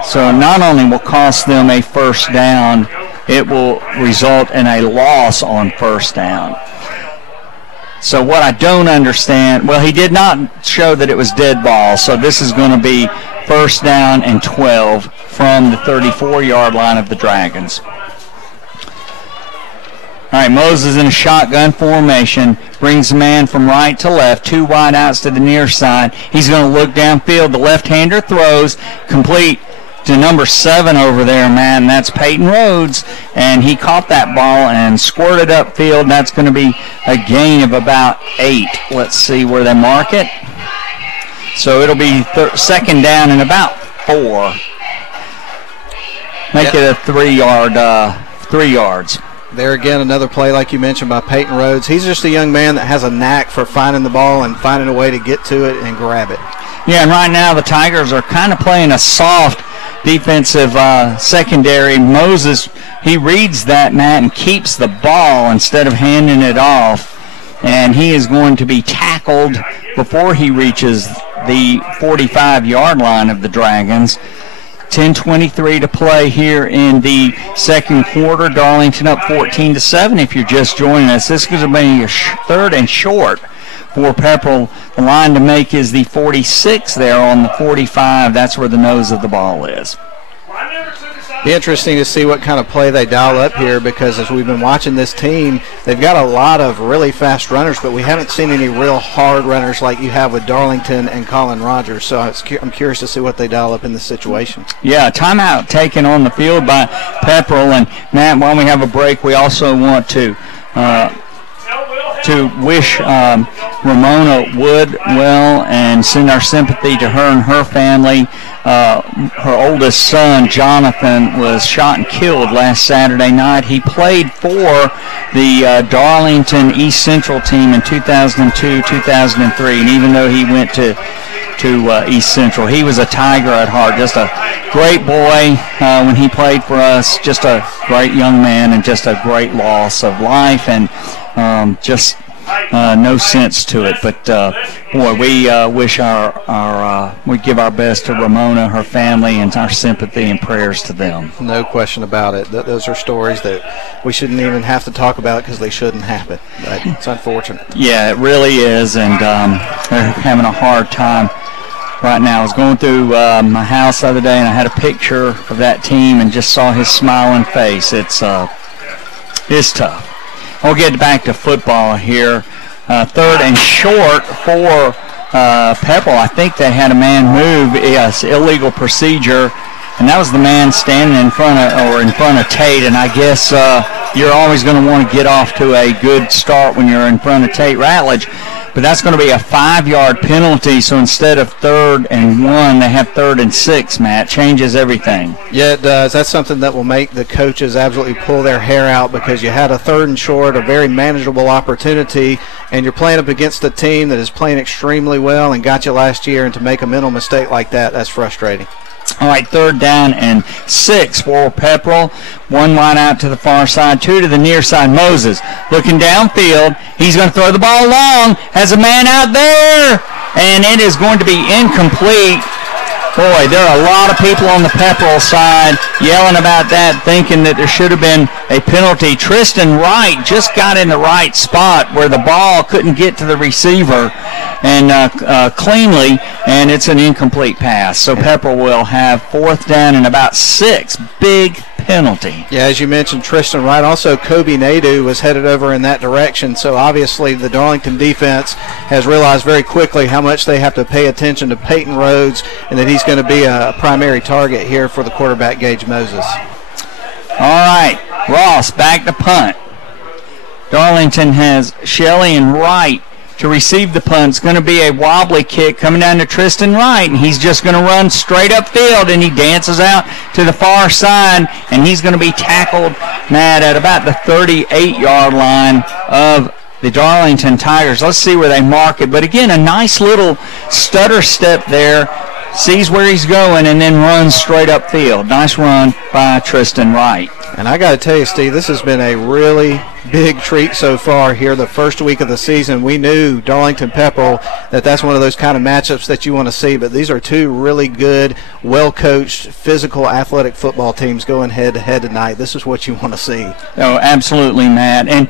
So not only will cost them a first down, it will result in a loss on first down. So what I don't understand, well, he did not show that it was dead ball, so this is going to be first down and 12 from the 34-yard line of the Dragons. All right, Moses in a shotgun formation, brings the man from right to left, 2 wide outs to the near side. He's going to look downfield. The left-hander throws, complete to number 7 over there, man, and that's Peyton Rhodes, and he caught that ball and squirted upfield. That's going to be a gain of about 8. Let's see where they mark it. So it'll be second down and about 4. Make it a 3 yards. There again, another play like you mentioned by Peyton Rhodes. He's just a young man that has a knack for finding the ball and finding a way to get to it and grab it. Yeah, and right now the Tigers are kind of playing a soft defensive secondary. Moses, he reads that, Matt, and keeps the ball instead of handing it off. And he is going to be tackled before he reaches the 45-yard line of the Dragons. 10:23 to play here in the second quarter. Darlington up 14-7 if you're just joining us. This is going to be a third and short for Pepperell. The line to make is the 46 there on the 45. That's where the nose of the ball is. Be interesting to see what kind of play they dial up here, because as we've been watching this team, they've got a lot of really fast runners, but we haven't seen any real hard runners like you have with Darlington and Colin Rogers. So I'm curious to see what they dial up in this situation. Yeah, timeout taken on the field by Pepperell. And Matt, while we have a break, we also want to wish Ramona Wood well and send our sympathy to her and her family. Her oldest son, Jonathan, was shot and killed last Saturday night. He played for the Darlington East Central team in 2002, 2003, and even though he went to East Central, he was a Tiger at heart. Just a great boy when he played for us. Just a great young man, and just a great loss of life, and just no sense to it. But boy, we wish we give our best to Ramona, her family, and our sympathy and prayers to them. No question about it. Those are stories that we shouldn't even have to talk about because they shouldn't happen. But it's unfortunate. Yeah, it really is, and they're having a hard time right now. I was going through my house the other day, and I had a picture of that team and just saw his smiling face. It's tough. We'll get back to football here. Third and short for Pepperell. I think they had a man move. Yes, illegal procedure, and that was the man standing in front of Tate. And I guess you're always going to want to get off to a good start when you're in front of Tate Ratledge. But that's going to be a 5-yard penalty, so instead of 3rd and 1, they have 3rd and 6, Matt. Changes everything. Yeah, it does. That's something that will make the coaches absolutely pull their hair out, because you had a 3rd and short, a very manageable opportunity, and you're playing up against a team that is playing extremely well and got you last year, and to make a mental mistake like that, that's frustrating. All right, 3rd down and 6 for Pepperell. 1 wide out to the far side, 2 to the near side. Moses looking downfield. He's going to throw the ball long. Has a man out there, and it is going to be incomplete. Boy, there are a lot of people on the Pepperell side yelling about that, thinking that there should have been a penalty. Tristan Wright just got in the right spot where the ball couldn't get to the receiver and cleanly, and it's an incomplete pass. So Pepperell will have 4th down and about 6. Big penalty. Yeah, as you mentioned, Tristan Wright. Also, Kobe Nadeau was headed over in that direction. So obviously the Darlington defense has realized very quickly how much they have to pay attention to Peyton Rhodes, and that he's going to be a primary target here for the quarterback, Gage Moses. All right, Ross back to punt. Darlington has Shelley and Wright to receive the punt. It's going to be a wobbly kick coming down to Tristan Wright, and he's just going to run straight upfield, and he dances out to the far side, and he's going to be tackled, Matt, at about the 38-yard line of the Darlington Tigers. Let's see where they mark it. But again, a nice little stutter step there. Sees where he's going and then runs straight upfield. Nice run by Tristan Wright. And I got to tell you, Steve, this has been a really big treat so far here the first week of the season. We knew Darllington Pepperell that's one of those kind of matchups that you want to see, but these are two really good, well-coached, physical, athletic football teams going head-to-head tonight. This is what you want to see. Oh, absolutely, Matt. And,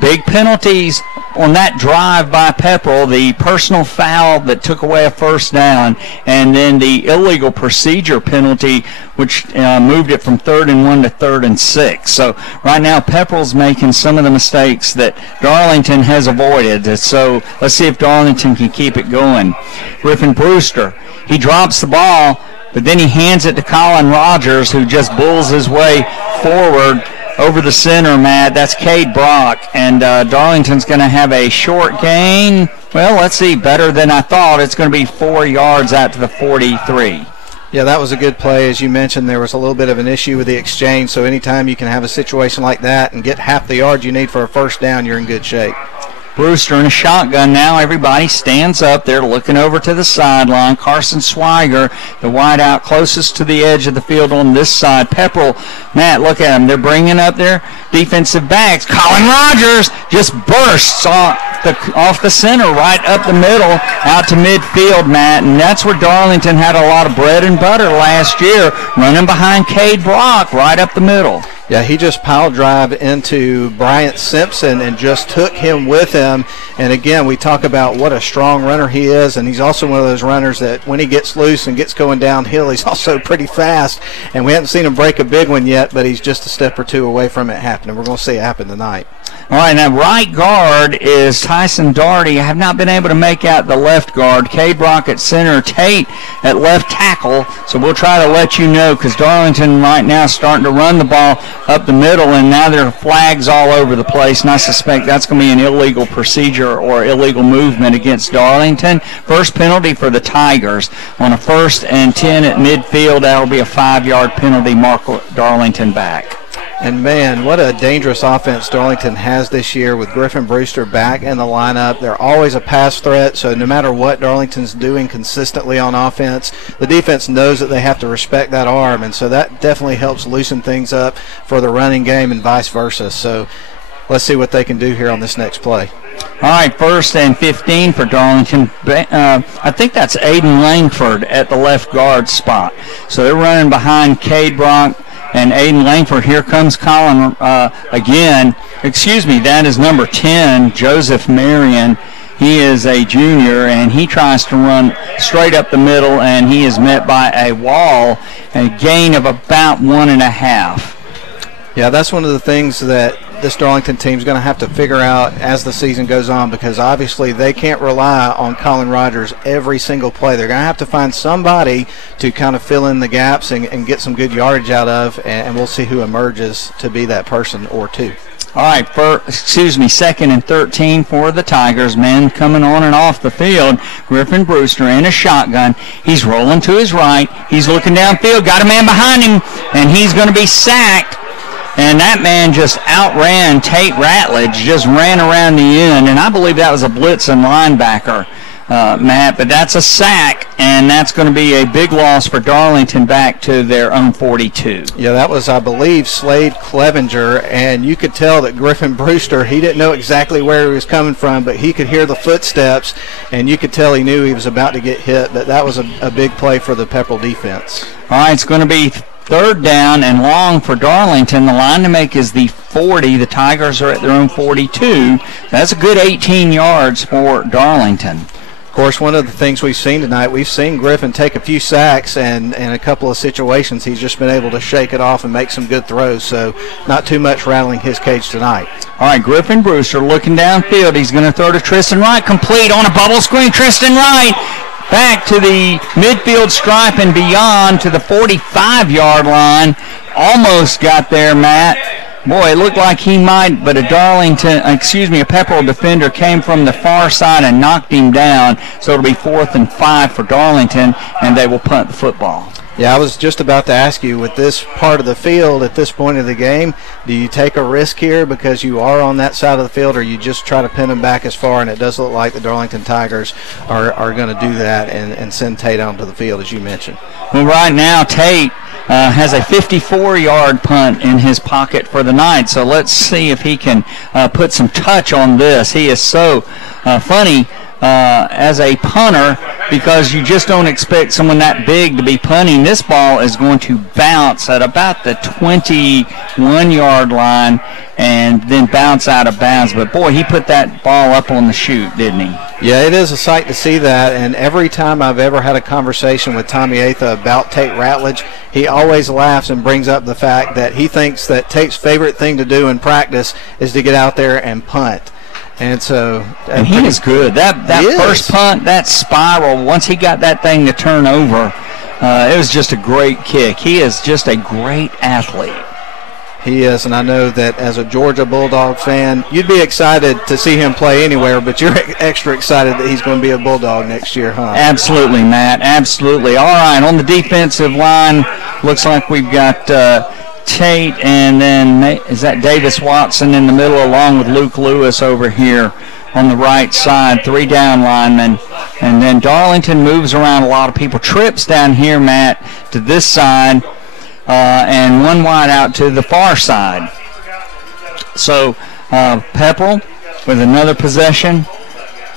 big penalties on that drive by Pepperell, the personal foul that took away a first down, and then the illegal procedure penalty, which moved it from 3rd and 1 to 3rd and 6. So right now Pepperell's making some of the mistakes that Darllington has avoided. So let's see if Darllington can keep it going. Griffin Brewster, he drops the ball, but then he hands it to Colin Rogers, who just bulls his way forward over the center, Matt. That's Cade Brock, and Darlington's going to have a short gain. Well, let's see, better than I thought. It's going to be 4 yards out to the 43. Yeah, that was a good play. As you mentioned, there was a little bit of an issue with the exchange, so anytime you can have a situation like that and get half the yard you need for a first down, you're in good shape. Brewster in a shotgun now. Everybody stands up. They're looking over to the sideline. Carson Swiger, the wideout closest to the edge of the field on this side. Pepperell, Matt, look at them. They're bringing up their defensive backs. Colin Rogers just bursts off the center, right up the middle, out to midfield, Matt. And that's where Darllington had a lot of bread and butter last year, running behind Cade Brock right up the middle. Yeah, he just pile drive into Bryant Simpson and just took him with him. And again, we talk about what a strong runner he is, and he's also one of those runners that when he gets loose and gets going downhill, he's also pretty fast. And we haven't seen him break a big one yet, but he's just a step or two away from it happening. We're going to see it happen tonight. All right, now right guard is Tyson Daugherty. I have not been able to make out the left guard. Cade Brock at center, Tate at left tackle. So we'll try to let you know, because Darllington right now is starting to run the ball up the middle, and now there are flags all over the place, and I suspect that's going to be an illegal procedure or illegal movement against Darllington. First penalty for the Tigers on a 1st and 10 at midfield. That'll be a 5-yard penalty, mark Darllington back. And, man, what a dangerous offense Darllington has this year with Griffin Brewster back in the lineup. They're always a pass threat, so no matter what Darlington's doing consistently on offense, the defense knows that they have to respect that arm, and so that definitely helps loosen things up for the running game and vice versa. So let's see what they can do here on this next play. All right, 1st and 15 for Darllington. I think that's Aiden Langford at the left guard spot. So they're running behind Cade Brock and Aiden Langford. Here comes Colin again. Excuse me, that is number 10, Joseph Marion. He is a junior, and he tries to run straight up the middle, and he is met by a wall, a gain of about 1.5. Yeah, that's one of the things that this Darllington team is going to have to figure out as the season goes on, because obviously they can't rely on Colin Rogers every single play. They're going to have to find somebody to kind of fill in the gaps and get some good yardage out of, and we'll see who emerges to be that person or two. All right, 2nd and 13 for the Tigers. Men coming on and off the field. Griffin Brewster in a shotgun. He's rolling to his right. He's looking downfield. Got a man behind him, and he's going to be sacked. And that man just outran Tate Ratledge, just ran around the end. And I believe that was a blitz and linebacker, Matt. But that's a sack, and that's going to be a big loss for Darllington back to their own 42. Yeah, that was, I believe, Slade Clevenger. And you could tell that Griffin Brewster, he didn't know exactly where he was coming from, but he could hear the footsteps, and you could tell he knew he was about to get hit. But that was a big play for the Pepperell defense. All right, it's going to be 3rd down and long for Darllington. The line to make is the 40. The Tigers are at their own 42. That's a good 18 yards for Darllington. Of course, one of the things we've seen tonight, we've seen Griffin take a few sacks, and in a couple of situations he's just been able to shake it off and make some good throws, so not too much rattling his cage tonight. All right, Griffin Brewster looking downfield. He's going to throw to Tristan Wright, complete on a bubble screen. Tristan Wright back to the midfield stripe and beyond to the 45-yard line. Almost got there, Matt. Boy, it looked like he might, but a Pepperell defender came from the far side and knocked him down. So it'll be 4th and 5 for Darllington, and they will punt the football. Yeah, I was just about to ask you, with this part of the field at this point of the game, do you take a risk here because you are on that side of the field, or you just try to pin them back as far? And it does look like the Darllington Tigers are going to do that and send Tate onto the field, as you mentioned. Well, right now Tate has a 54-yard punt in his pocket for the night, so let's see if he can put some touch on this. He is so funny as a punter, because you just don't expect someone that big to be punting. This ball is going to bounce at about the 21-yard line and then bounce out of bounds. But, boy, he put that ball up on the chute, didn't he? Yeah, it is a sight to see that, and every time I've ever had a conversation with Tommy Atha about Tate Ratledge, he always laughs and brings up the fact that he thinks that Tate's favorite thing to do in practice is to get out there and punt. And so, and he is good. That first punt, that spiral, once he got that thing to turn over, it was just a great kick. He is just a great athlete. He is, and I know that as a Georgia Bulldog fan, you'd be excited to see him play anywhere, but you're extra excited that he's going to be a Bulldog next year, huh? Absolutely, Matt, absolutely. All right, on the defensive line, looks like we've got Tate, and then is that Davis Watson in the middle, along with Luke Lewis over here on the right side, 3 down linemen. And then Darllington moves around a lot of people, trips down here, Matt, to this side, and 1 wide out to the far side. So Pepperell with another possession.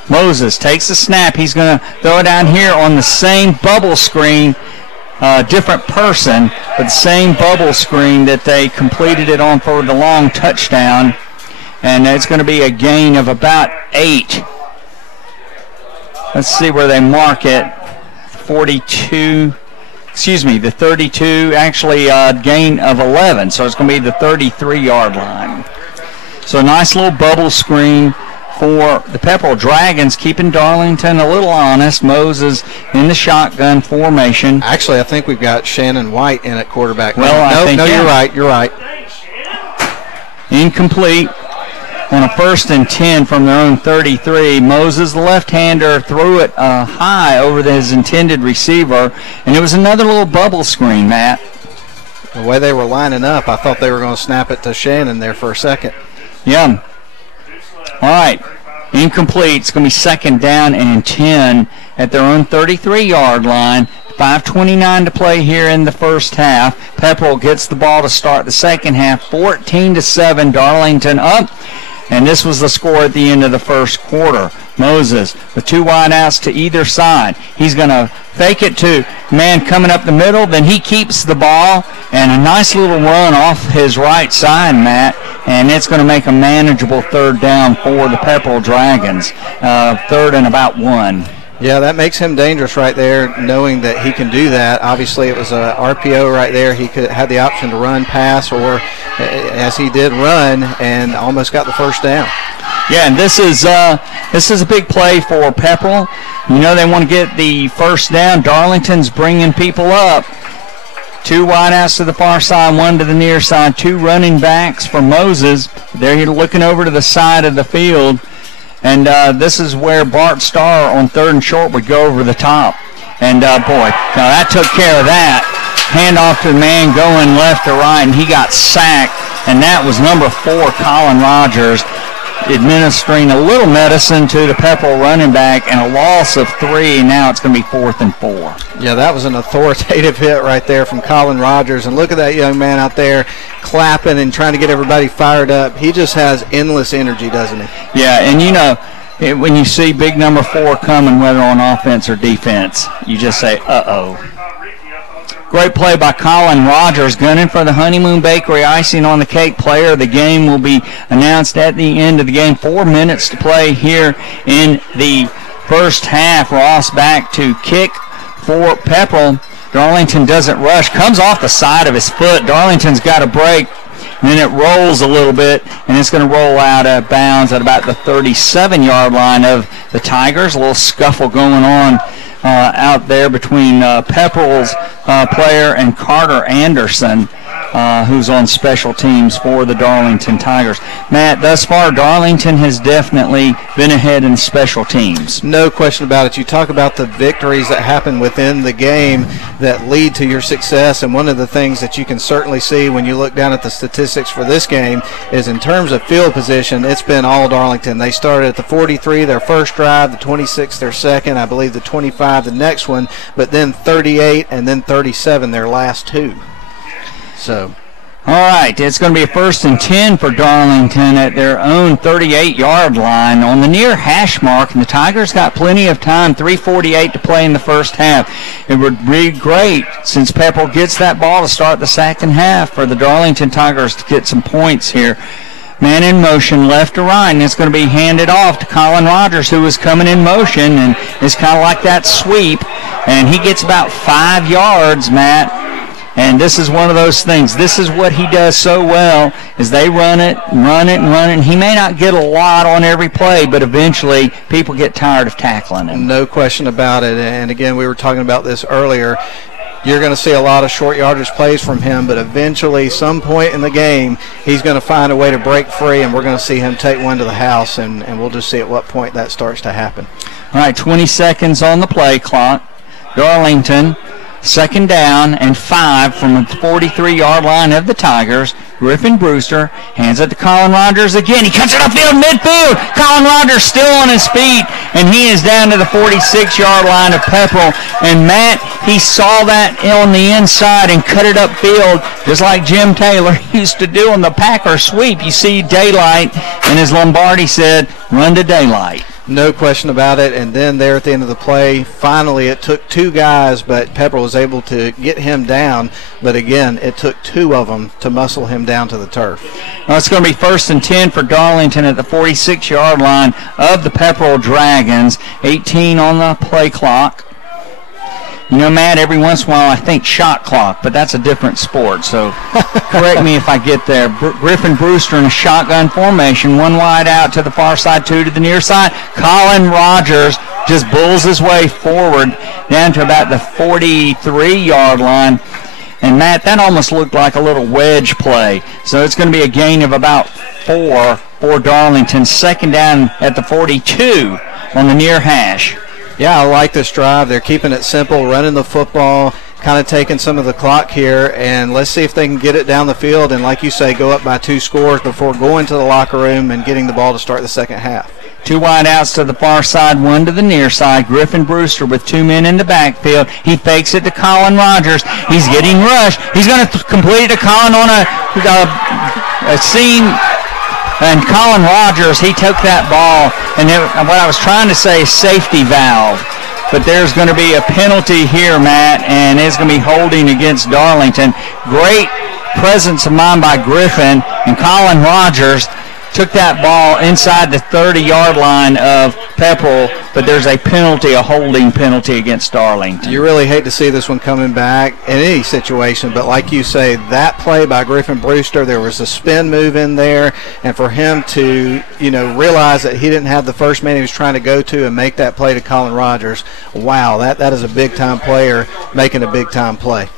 Moses takes the snap. He's going to throw it down here on the same bubble screen. Different person, but the same bubble screen that they completed it on for the long touchdown. And it's going to be a gain of about 8. Let's see where they mark it. 42. Excuse me, the 32, actually a gain of 11. So it's going to be the 33-yard line. So a nice little bubble screen for the Pepperell Dragons, keeping Darllington a little honest. Moses in the shotgun formation. Actually, I think we've got Shannon White in at quarterback. Well, You're right. Incomplete on a 1st and 10 from their own 33. Moses, the left-hander, threw it high over his intended receiver, and it was another little bubble screen, Matt. The way they were lining up, I thought they were going to snap it to Shannon there for a second. Yeah. All right, incomplete. It's going to be 2nd down and 10 at their own 33-yard line. 5:29 to play here in the first half. Pepperell gets the ball to start the second half. 14-7, Darllington up. And this was the score at the end of the first quarter. Moses with 2 wideouts to either side. He's going to fake it to man coming up the middle. Then he keeps the ball, and a nice little run off his right side, Matt. And it's going to make a manageable 3rd down for the Pepperell Dragons. 3rd and about 1. Yeah, that makes him dangerous right there, knowing that he can do that. Obviously, it was a RPO right there. He could had the option to run, pass, or as he did run, and almost got the 1st down. Yeah, and this is a big play for Pepperell. You know they want to get the 1st down. Darlington's bringing people up. 2 wideouts to the far side, 1 to the near side. 2 running backs for Moses. They're looking over to the side of the field. And this is where Bart Starr on 3rd and short would go over the top. And, boy, now that took care of that. Handoff to the man going left to right, and he got sacked. And that was number 4, Colin Rogers, administering a little medicine to the Pepperell running back, and a loss of 3. Now it's going to be 4th and 4. Yeah, that was an authoritative hit right there from Colin Rogers. And look at that young man out there clapping and trying to get everybody fired up. He just has endless energy, doesn't he? Yeah, and you know, when you see big number 4 coming, whether on offense or defense, you just say, uh-oh. Great play by Colin Rogers, gunning for the Honeymoon Bakery icing on the cake player of the game. Will be announced at the end of the game. 4 minutes to play here in the first half. Ross back to kick for Pepperell. Darllington doesn't rush. Comes off the side of his foot. Darlington's got a break. And then it rolls a little bit, and it's going to roll out of bounds at about the 37-yard line of the Tigers. A little scuffle going on out there between Pepperell's player and Carter Anderson. who's on special teams for the Darlington Tigers. Matt, thus far, Darlington has definitely been ahead in special teams. No question about it. You talk about the victories that happen within the game that lead to your success, and one of the things that you can certainly see when you look down at the statistics for this game is in terms of field position, it's been all Darlington. They started at the 43 their first drive, the 26 their second, I believe the 25 the next one, but then 38 and then 37 their last two. So, all right, it's going to be a 1st and 10 for Darlington at their own 38-yard line on the near hash mark, and the Tigers got plenty of time, 3:48 to play in the first half. It would be great, since Pepperell gets that ball, to start the second half for the Darlington Tigers to get some points here. Man in motion, left to right, and it's going to be handed off to Colin Rogers, who is coming in motion, and it's kind of like that sweep, and he gets about 5 yards, Matt. And this is one of those things. This is what he does so well, is they run it, and he may not get a lot on every play, but eventually people get tired of tackling him. No question about it. And again, we were talking about this earlier. You're going to see a lot of short yardage plays from him, but eventually, some point in the game, he's going to find a way to break free, and we're going to see him take one to the house, and we'll just see at what point that starts to happen. All right, 20 seconds on the play clock. Darlington, 2nd down and 5 from the 43-yard line of the Tigers. Griffin Brewster hands it to Colin Rogers again. He cuts it upfield, midfield. Colin Rogers still on his feet, and he is down to the 46-yard line of Pepperell. And Matt, he saw that on the inside and cut it upfield, just like Jim Taylor used to do on the Packer sweep. You see daylight, and as Lombardi said, run to daylight. No question about it. And then there at the end of the play, finally it took 2 guys, but Pepperell was able to get him down. But again, it took 2 of them to muscle him down to the turf. Well, it's going to be 1st and 10 for Darlington at the 46-yard line of the Pepperell Dragons. 18 on the play clock. You know, Matt, every once in a while I think shot clock, but that's a different sport, so correct me if I get there. Griffin Brewster in a shotgun formation, 1 wide out to the far side, 2 to the near side. Colin Rogers just bulls his way forward down to about the 43-yard line. And, Matt, that almost looked like a little wedge play. So it's going to be a gain of about 4 for Darlington. 2nd down at the 42 on the near hash. Yeah, I like this drive. They're keeping it simple, running the football, kind of taking some of the clock here, and let's see if they can get it down the field and, like you say, go up by 2 scores before going to the locker room and getting the ball to start the second half. 2 wide outs to the far side, 1 to the near side. Griffin Brewster with 2 men in the backfield. He fakes it to Colin Rogers. He's getting rushed. He's going to complete it to Colin on a seam. And Colin Rogers, he took that ball, and what I was trying to say is safety valve. But there's going to be a penalty here, Matt, and it's going to be holding against Darlington. Great presence of mind by Griffin, and Colin Rogers took that ball inside the 30-yard line of Pepperell, but there's a penalty, a holding penalty against Darlington. You really hate to see this one coming back in any situation, but like you say, that play by Griffin Brewster, there was a spin move in there, and for him to, realize that he didn't have the first man he was trying to go to and make that play to Colin Rogers, wow, that is a big-time player making a big-time play.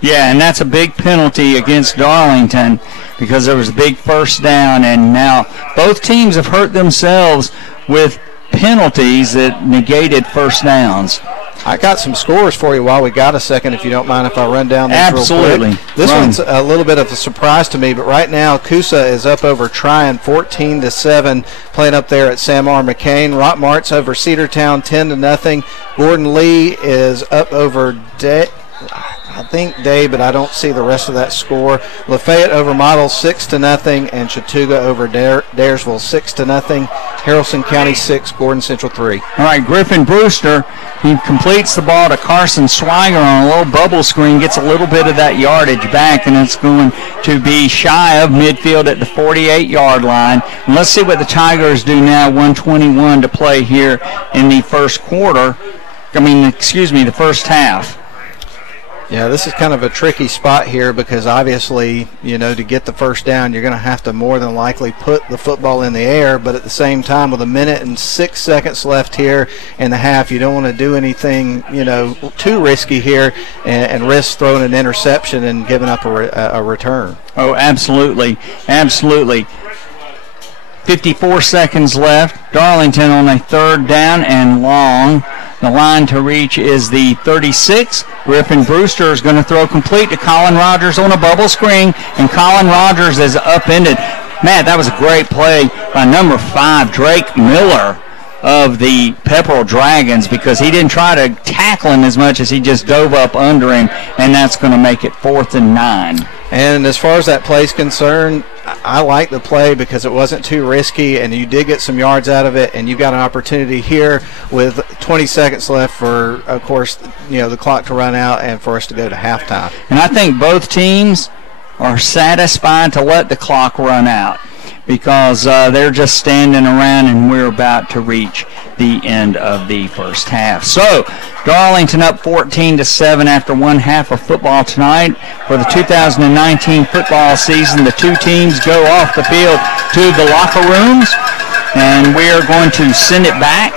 Yeah, and that's a big penalty against Darlington because there was a big 1st down, and now both teams have hurt themselves with penalties that negated 1st downs. I got some scores for you while we got a second, if you don't mind if I run down this Absolutely. real quick. This one's a little bit of a surprise to me, but right now Coosa is up over Tryon 14-7, playing up there at Sam R. McCain. Rock Mart's over Cedartown 10-0. Gordon Lee is up over Day, but I don't see the rest of that score. Lafayette over Model 6-0, and Chattooga over Daresville 6-0. Haralson County 6, Gordon Central 3. All right, Griffin Brewster, he completes the ball to Carson Swiger on a little bubble screen, gets a little bit of that yardage back, and it's going to be shy of midfield at the 48-yard line. And let's see what the Tigers do now. 1:21 to play here in the first half. Yeah, this is kind of a tricky spot here because obviously, to get the first down, you're going to have to more than likely put the football in the air. But at the same time, with 1:06 left here in the half, you don't want to do anything, too risky here and risk throwing an interception and giving up a return. Oh, absolutely. Absolutely. 54 seconds left. Darllington on a 3rd down and long. The line to reach is the 36. Griffin Brewster is going to throw complete to Colin Rogers on a bubble screen, and Colin Rogers is upended. Matt, that was a great play by number 5, Drake Miller of the Pepperell Dragons, because he didn't try to tackle him as much as he just dove up under him, and that's going to make it 4th and 9. And as far as that play is concerned, I like the play because it wasn't too risky, and you did get some yards out of it, and you got an opportunity here with 20 seconds left for, of course, the clock to run out and for us to go to halftime. And I think both teams are satisfied to let the clock run out because they're just standing around, and we're about to reach the end of the first half. So Darllington up 14-7 after one half of football tonight. For the 2019 football season, the two teams go off the field to the locker rooms, and we are going to send it back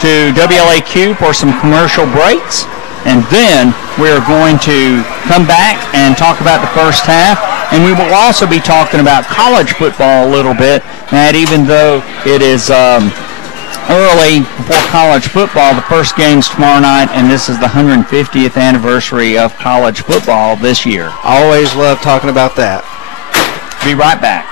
to WLAQ for some commercial breaks. And then we're going to come back and talk about the first half. And we will also be talking about college football a little bit. And even though it is early before college football, the first game's tomorrow night, and this is the 150th anniversary of college football this year. Always love talking about that. Be right back.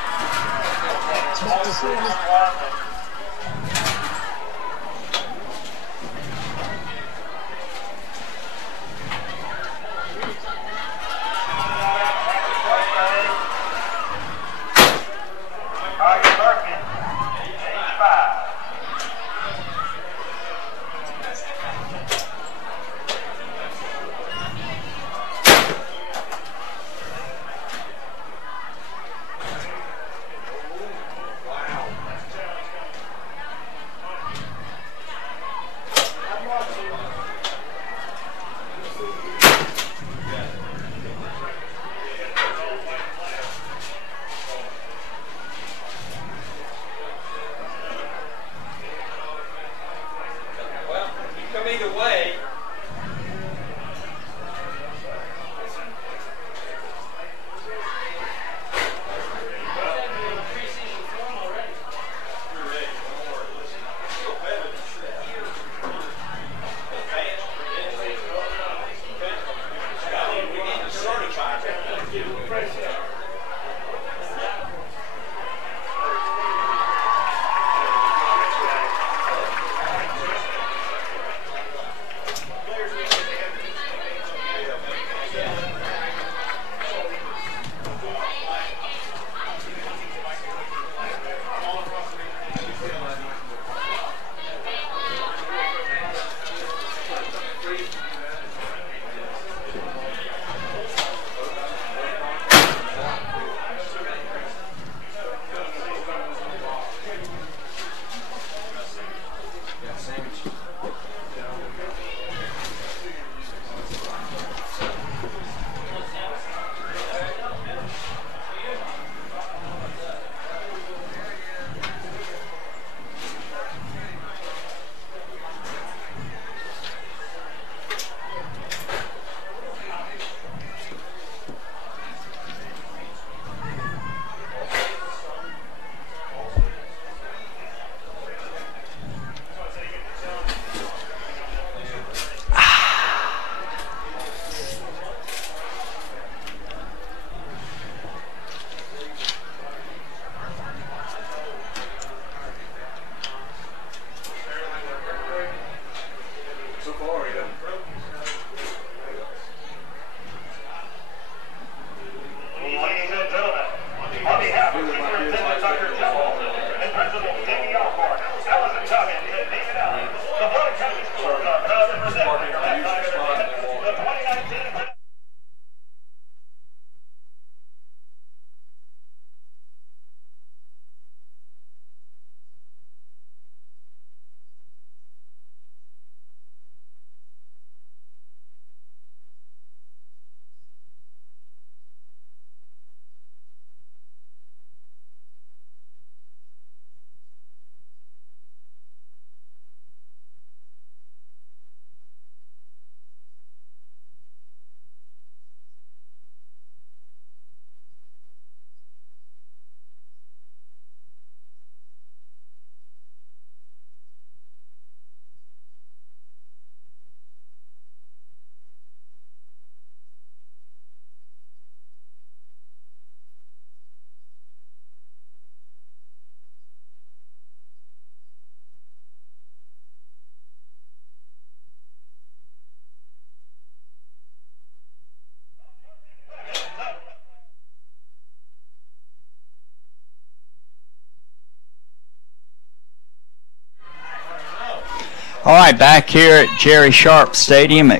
All right, back here at Jerry Sharp Stadium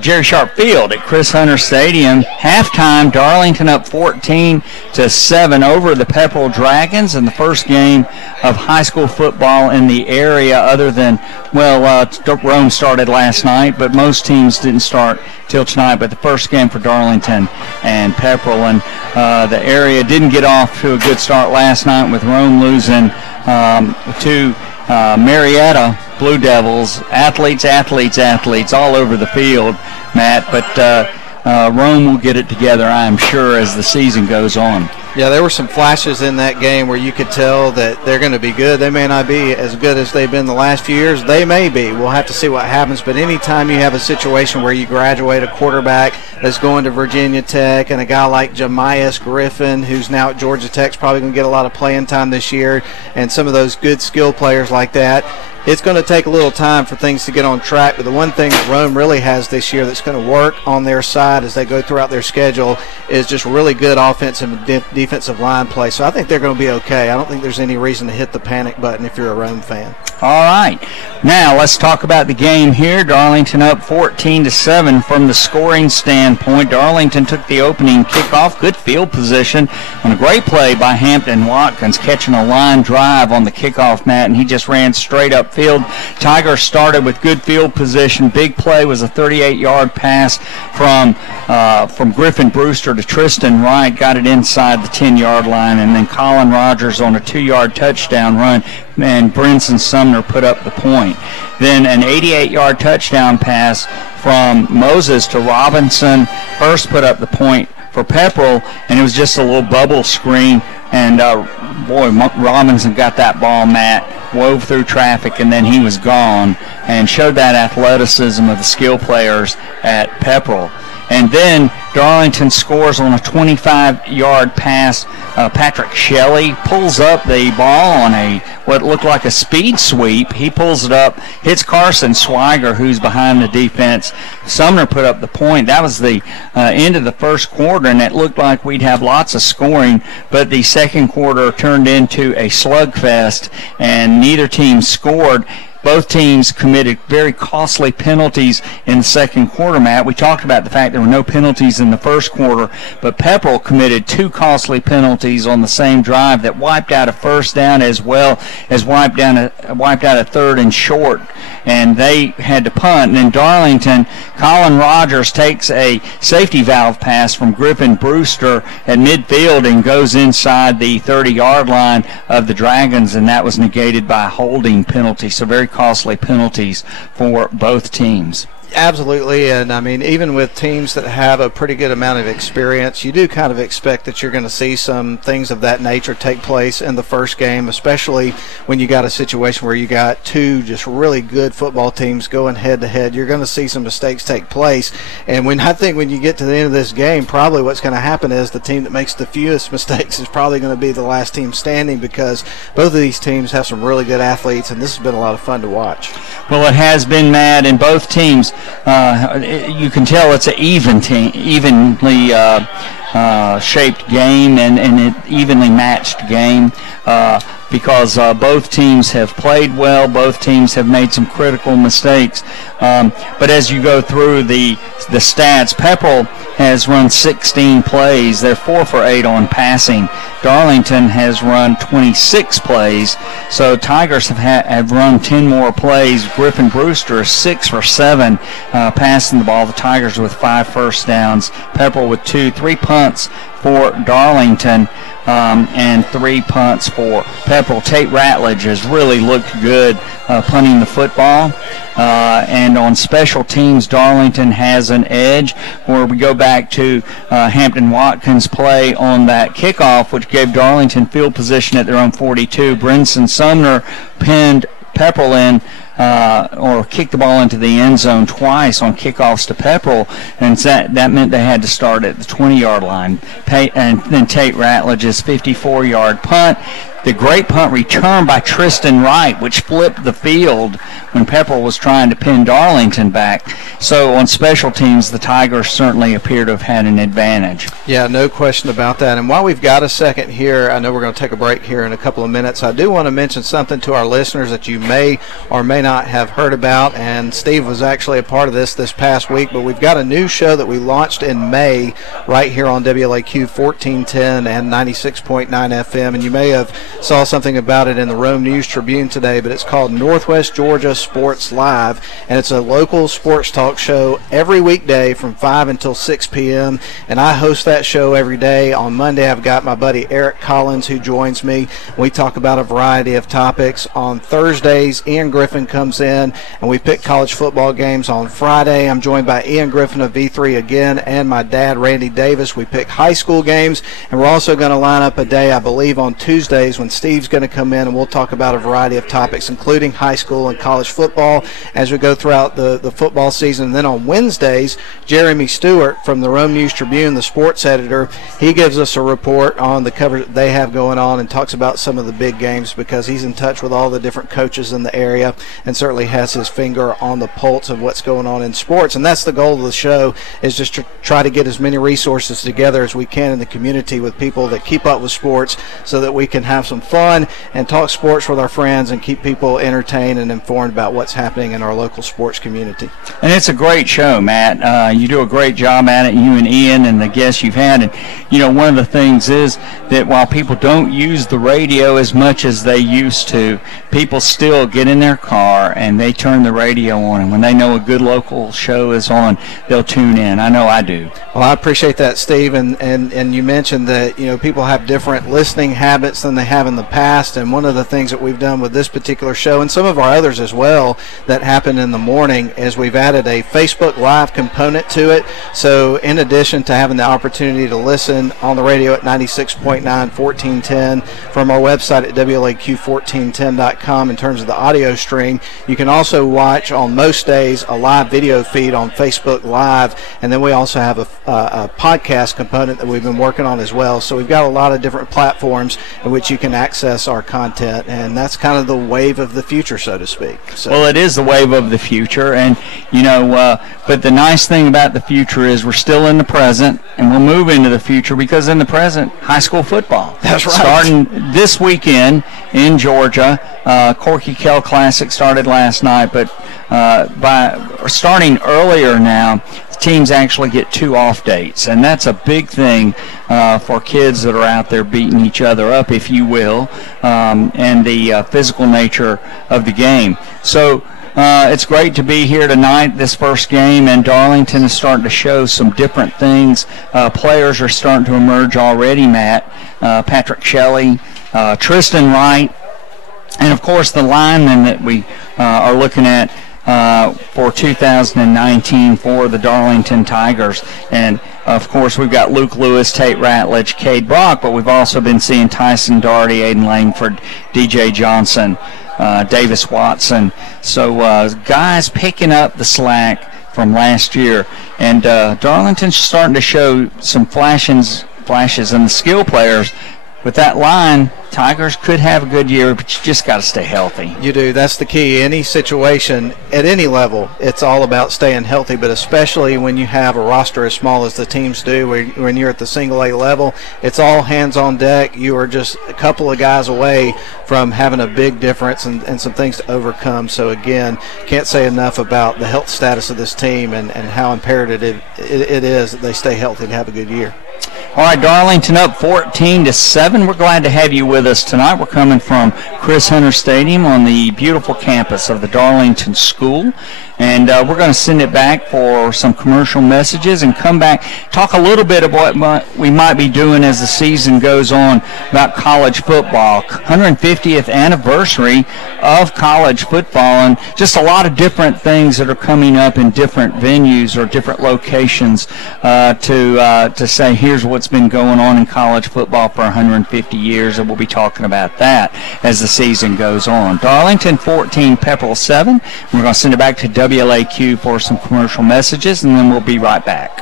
Jerry Sharp Field at Chris Hunter Stadium. Halftime, Darlington up 14-7 over the Pepperell Dragons in the first game of high school football in the area, other than, Rome started last night, but most teams didn't start till tonight. But the first game for Darlington and Pepperell, and the area didn't get off to a good start last night with Rome losing to Marietta Blue Devils. Athletes all over the field, Matt, but Rome will get it together, I'm sure, as the season goes on. Yeah, there were some flashes in that game where you could tell that they're going to be good. They may not be as good as they've been the last few years. They may be. We'll have to see what happens. But anytime you have a situation where you graduate a quarterback that's going to Virginia Tech, and a guy like Jamias Griffin, who's now at Georgia Tech, is probably going to get a lot of playing time this year, and some of those good skill players like that, it's going to take a little time for things to get on track. But the one thing that Rome really has this year that's going to work on their side as they go throughout their schedule is just really good offensive and defensive line play. So I think they're going to be okay. I don't think there's any reason to hit the panic button if you're a Rome fan. All right. Now let's talk about the game here. Darlington up 14-7 from the scoring standpoint. Darlington took the opening kickoff. Good field position on a great play by Hampton Watkins, catching a line drive on the kickoff, Matt, and he just ran straight upfield. Tigers started with good field position. Big play was a 38-yard pass from Griffin Brewster to Tristan Wright. Got it inside the 10-yard line, and then Colin Rogers on a 2-yard touchdown run, and Brinson Sumner put up the point. Then an 88-yard touchdown pass from Moses to Robinson. Hurst put up the point for Pepperell, and it was just a little bubble screen. And, Robinson got that ball, Matt, wove through traffic, and then he was gone, and showed that athleticism of the skill players at Pepperell. And then Darlington scores on a 25-yard pass. Patrick Shelley pulls up the ball on what looked like a speed sweep. He pulls it up, hits Carson Swiger, who's behind the defense. Sumner put up the point. That was the end of the first quarter, and it looked like we'd have lots of scoring, but the second quarter turned into a slugfest, and neither team scored. Both teams committed very costly penalties in the second quarter, Matt. We talked about the fact there were no penalties in the first quarter, but Pepperell committed 2 costly penalties on the same drive that wiped out a first down, as well as wiped out a third and short, and they had to punt. And then Darlington, Colin Rogers takes a safety valve pass from Griffin Brewster at midfield and goes inside the 30-yard line of the Dragons, and that was negated by a holding penalty. So very costly penalties for both teams. Absolutely, and I mean, even with teams that have a pretty good amount of experience, you do kind of expect that you're going to see some things of that nature take place in the first game, especially when you got a situation where you got two just really good football teams going head-to-head. You're going to see some mistakes take place, and I think when you get to the end of this game, probably what's going to happen is the team that makes the fewest mistakes is probably going to be the last team standing, because both of these teams have some really good athletes, and this has been a lot of fun to watch. Well, it has been, Matt, and both teams, you can tell it's an evenly shaped game and an evenly matched game, because both teams have played well. Both teams have made some critical mistakes. But as you go through the stats, Pepperell has run 16 plays. They're 4 for 8 on passing. Darlington has run 26 plays. So Tigers have run 10 more plays. Griffin Brewster is 6 for 7 passing the ball. The Tigers with 5 first downs. Pepperell with 2. 3 punts for Darlington, and 3 punts for Pepperell. Tate Ratledge has really looked good punting the football. And on special teams, Darlington has an edge, where we go back to Hampton Watkins' play on that kickoff, which gave Darlington field position at their own 42. Brinson Sumner pinned Pepperell in, or kicked the ball into the end zone twice on kickoffs to Pepperell, and that meant they had to start at the 20-yard line. And then Tate Ratledge's 54-yard punt the great punt return by Tristan Wright, which flipped the field when Pepperell was trying to pin Darllington back. So on special teams, the Tigers certainly appear to have had an advantage. Yeah, no question about that. And while we've got a second here, I know we're going to take a break here in a couple of minutes. I do want to mention something to our listeners that you may or may not have heard about, and Steve was actually a part of this past week, but we've got a new show that we launched in May right here on WLAQ 1410 and 96.9 FM, and you may have saw something about it in the Rome News Tribune today, but it's called Northwest Georgia Sports Live, and it's a local sports talk show every weekday from 5 until 6 p.m., and I host that show every day. On Monday, I've got my buddy Eric Collins who joins me. We talk about a variety of topics. On Thursdays, Ian Griffin comes in, and we pick college football games. On Friday, I'm joined by Ian Griffin of V3 again, and my dad, Randy Davis. We pick high school games, and we're also going to line up a day, I believe, on Tuesdays when Steve's going to come in, and we'll talk about a variety of topics, including high school and college football as we go throughout the football season. And then on Wednesdays, Jeremy Stewart from the Rome News Tribune, the sports editor, he gives us a report on the coverage that they have going on and talks about some of the big games because he's in touch with all the different coaches in the area and certainly has his finger on the pulse of what's going on in sports. And that's the goal of the show, is just to try to get as many resources together as we can in the community with people that keep up with sports so that we can have some fun and talk sports with our friends and keep people entertained and informed about what's happening in our local sports community. And it's a great show, Matt. You do a great job at it, you and Ian and the guests you've had. And, you know, one of the things is that while people don't use the radio as much as they used to, people still get in their car and they turn the radio on. And when they know a good local show is on, they'll tune in. I know I do. Well, I appreciate that, Steve. And you mentioned that, you know, people have different listening habits than they have in the past. And one of the things that we've done with this particular show and some of our others as well that happen in the morning is we've added a Facebook Live component to it. So in addition to having the opportunity to listen on the radio at 96.9, 1410, from our website at WLAQ1410.com in terms of the audio stream, you can also watch on most days a live video feed on Facebook Live. And then we also have a podcast component that we've been working on as well. So we've got a lot of different platforms in which you can access our content, and that's kind of the wave of the future, so to speak. So. Well, it is the wave of the future, and, you know, but the nice thing about the future is we're still in the present, and we'll move into the future because in the present, high school football. That's right. Starting this weekend in Georgia. Corky Kell Classic started last night, but by starting earlier now, teams actually get 2 off dates, and that's a big thing for kids that are out there beating each other up, if you will, and the physical nature of the game. So it's great to be here tonight, this first game, and Darllington is starting to show some different things. Players are starting to emerge already, Matt. Patrick Shelley, Tristan Wright, and, of course, the linemen that we are looking at for 2019 for the Darllington Tigers. And, of course, we've got Luke Lewis, Tate Ratledge, Cade Brock, but we've also been seeing Tyson Daugherty, Aiden Langford, DJ Johnson, Davis Watson. So guys picking up the slack from last year. And Darlington's starting to show some flashes, and the skill players. With that line, Tigers could have a good year, but you just got to stay healthy. You do. That's the key. Any situation, at any level, it's all about staying healthy, but especially when you have a roster as small as the teams do, when you're at the single A level, it's all hands on deck. You are just a couple of guys away from having a big difference and some things to overcome. So, again, can't say enough about the health status of this team and how imperative it is that they stay healthy to have a good year. All right, Darlington up 14-7. We're glad to have you with us tonight. We're coming from Chris Hunter Stadium on the beautiful campus of the Darlington School. And we're going to send it back for some commercial messages and come back, talk a little bit about what we might be doing as the season goes on about college football. 150th anniversary of college football, and just a lot of different things that are coming up in different venues or different locations to say here's what's been going on in college football for 150 years, and we'll be talking about that as the season goes on. Darlington 14, Pepperell 7. We're going to send it back to WLAQ for some commercial messages, and then we'll be right back.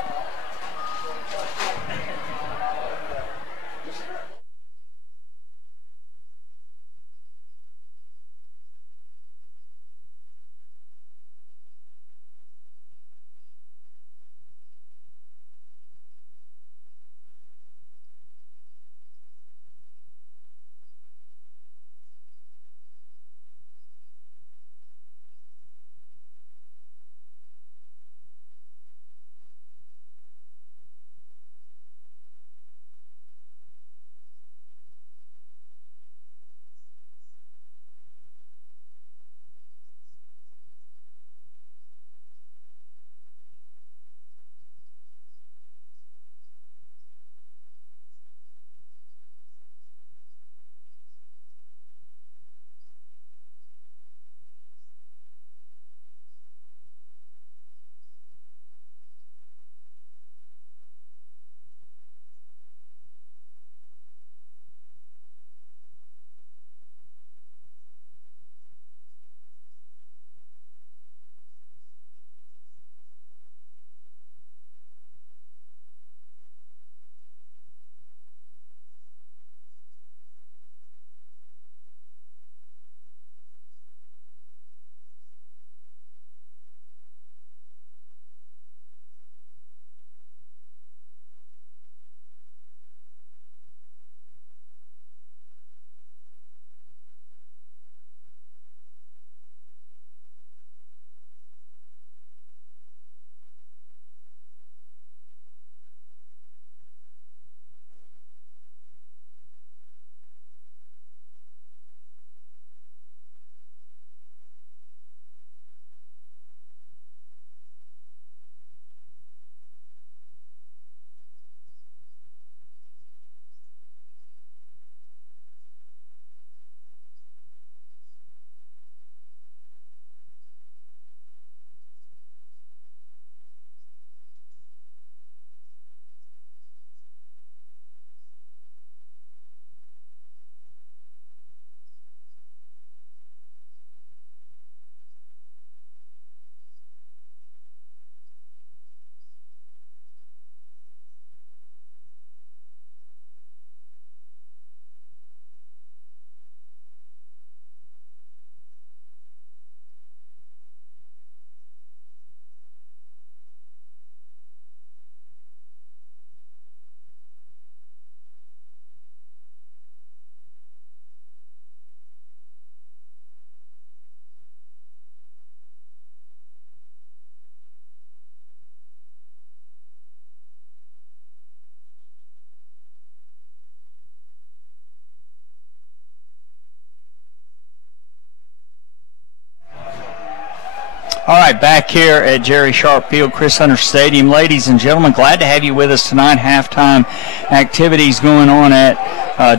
All right, back here at Jerry Sharp Field, Chris Hunter Stadium. Ladies and gentlemen, glad to have you with us tonight. Halftime activities going on at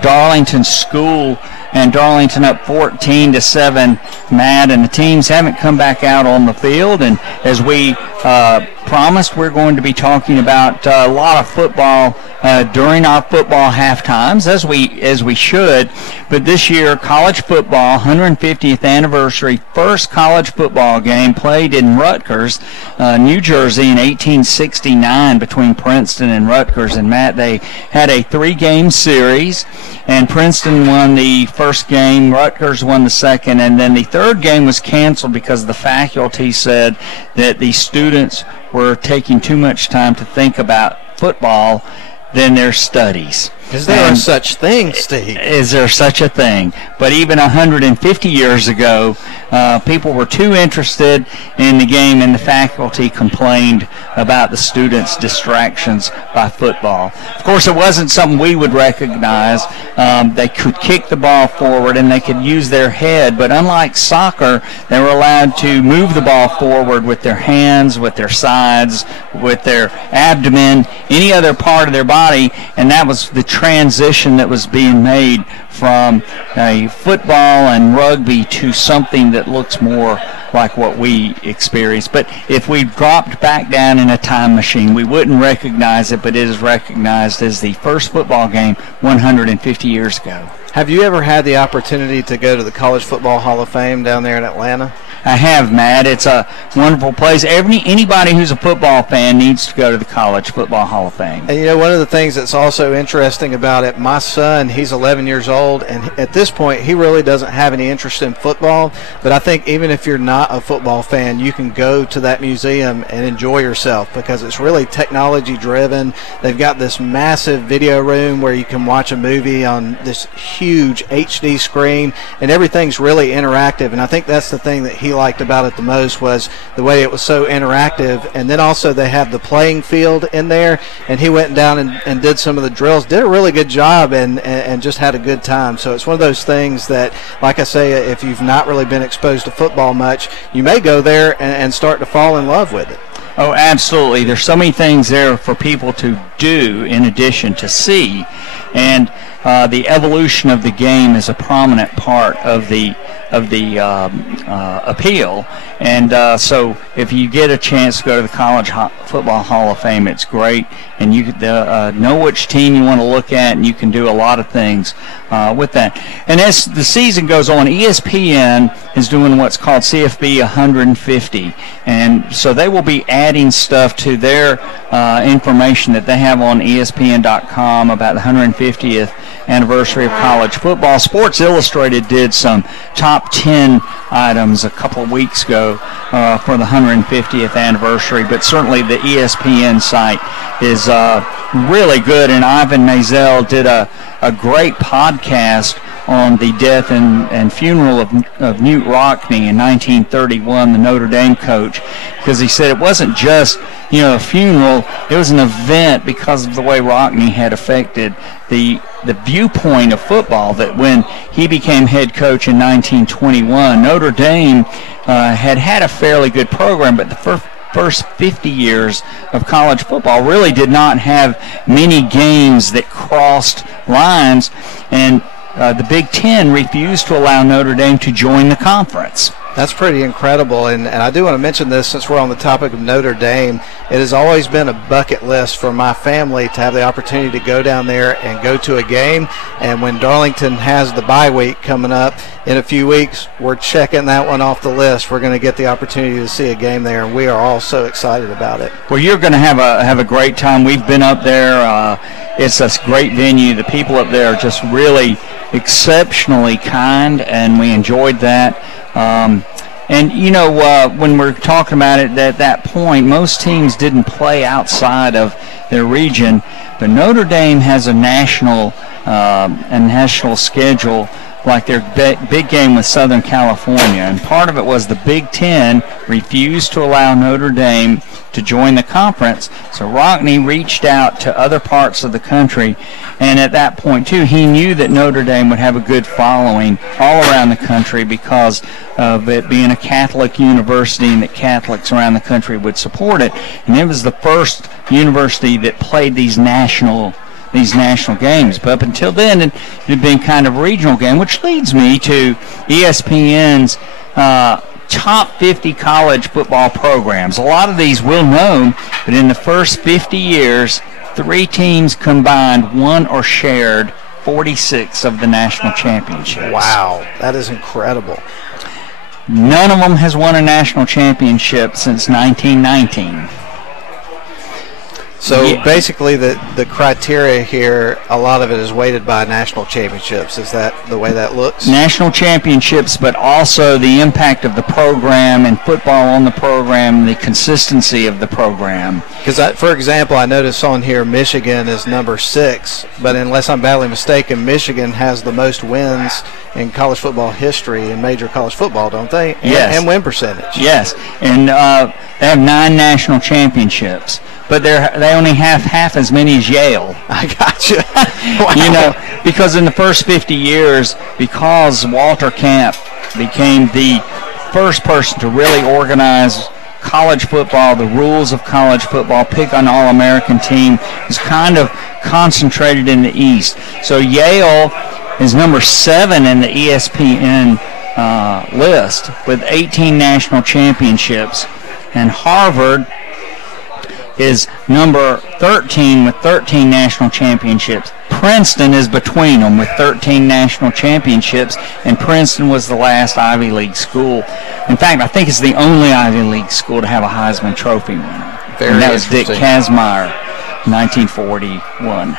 Darllington School, and Darllington up 14-7, Matt, and the teams haven't come back out on the field. And as we promised, we're going to be talking about a lot of football during our football half times, as we should. But this year, college football, 150th anniversary, first college football game played in Rutgers, New Jersey in 1869 between Princeton and Rutgers. And Matt, they had a 3-game series, and Princeton won the first game, Rutgers won the second, and then the third game was canceled because the faculty said that the students were taking too much time to think about football than their studies. Is there a such thing, Steve? Is there such a thing? But even 150 years ago, people were too interested in the game, and the faculty complained about the students' distractions by football. Of course, it wasn't something we would recognize. They could kick the ball forward, and they could use their head, but unlike soccer, they were allowed to move the ball forward with their hands, with their sides, with their abdomen, any other part of their body, and that was the transition that was being made from a football and rugby to something that looks more like what we experience. But if we dropped back down in a time machine, we wouldn't recognize it, but it is recognized as the first football game 150 years ago. Have you ever had the opportunity to go to the College Football Hall of Fame down there in Atlanta? I have, Matt. It's a wonderful place. Anybody who's a football fan needs to go to the College Football Hall of Fame. And, you know, one of the things that's also interesting about it, my son, he's 11 years old, and at this point he really doesn't have any interest in football. But I think even if you're not a football fan, you can go to that museum and enjoy yourself because it's really technology-driven. They've got this massive video room where you can watch a movie on this huge HD screen, and everything's really interactive. And I think that's the thing that he liked about it the most, was the way it was so interactive. And then also they have the playing field in there, and he went down and did some of the drills, did a really good job, and just had a good time. So it's one of those things that, like I say, if you've not really been exposed to football much, you may go there and start to fall in love with it. Oh, absolutely. There's so many things there for people to do in addition to see, and the evolution of the game is a prominent part of the appeal. And so if you get a chance to go to the College Football Hall of Fame, it's great, and you know which team you want to look at, and you can do a lot of things with that. And as the season goes on, ESPN is doing what's called CFB 150, and so they will be adding stuff to their information that they have on ESPN.com about the 150th anniversary of college football. Sports Illustrated did some top 10 items a couple of weeks ago for the 150th anniversary, but certainly the ESPN site is really good, and Ivan Mazel did a great podcast on the death and funeral of Newt Rockne in 1931, the Notre Dame coach, because he said it wasn't just a funeral, it was an event because of the way Rockne had affected the viewpoint of football, that when he became head coach in 1921, Notre Dame had a fairly good program, but the first 50 years of college football really did not have many games that crossed lines, and the Big Ten refused to allow Notre Dame to join the conference. That's pretty incredible, and I do want to mention this since we're on the topic of Notre Dame. It has always been a bucket list for my family to have the opportunity to go down there and go to a game, and when Darllington has the bye week coming up in a few weeks, we're checking that one off the list. We're going to get the opportunity to see a game there, and we are all so excited about it. Well, you're going to have a great time. We've been up there. It's a great venue. The people up there are just really exceptionally kind, and we enjoyed that. And when we're talking about it, at that point, most teams didn't play outside of their region, but Notre Dame has a national schedule like their big game with Southern California. And part of it was the Big Ten refused to allow Notre Dame to join the conference. So Rockne reached out to other parts of the country, and at that point too, he knew that Notre Dame would have a good following all around the country because of it being a Catholic university and that Catholics around the country would support it. And it was the first university that played these national games. But up until then, it had been kind of a regional game, which leads me to ESPN's top 50 college football programs. A lot of these we'll know, but in the first 50 years, 3 teams combined won or shared 46 of the national championships. Wow, that is incredible. None of them has won a national championship since 1919. So basically the criteria here, a lot of it is weighted by national championships. Is that the way that looks? National championships, but also the impact of the program and football on the program, the consistency of the program. Because, for example, I noticed on here Michigan is number 6, but unless I'm badly mistaken, Michigan has the most wins in college football history in major college football, don't they? Yes. And win percentage. Yes, and they have 9 national championships. But they only have half as many as Yale. I gotcha. Wow. You know, because in the first 50 years, because Walter Camp became the first person to really organize college football, the rules of college football, pick an All-American team, was kind of concentrated in the East. So Yale is number 7 in the ESPN list with 18 national championships, and Harvard is number 13 with 13 national championships. Princeton is between them with 13 national championships, and Princeton was the last Ivy League school. In fact, I think it's the only Ivy League school to have a Heisman Trophy winner. Very and that was Dick interesting. Kazmaier, 1941.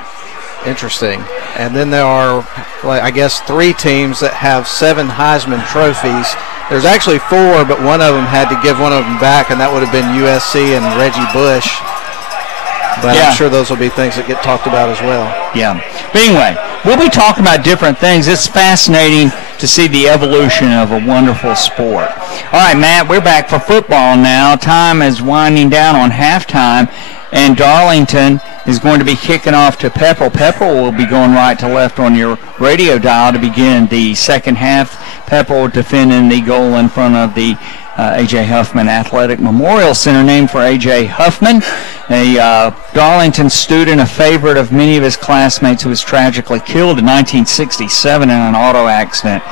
Interesting. And then there are, I guess, 3 teams that have 7 Heisman trophies. There's actually 4, but one of them had to give one of them back, and that would have been USC and Reggie Bush. But Yeah. I'm sure those will be things that get talked about as well. Yeah. But anyway, we'll be talking about different things. It's fascinating to see the evolution of a wonderful sport. All right, Matt, we're back for football now. Time is winding down on halftime, and Darllington is going to be kicking off to Pepperell. Pepperell will be going right to left on your radio dial to begin the second half. Pepperell defending the goal in front of the A.J. Huffman Athletic Memorial Center, named for A.J. Huffman, a Darllington student, a favorite of many of his classmates, who was tragically killed in 1967 in an auto accident.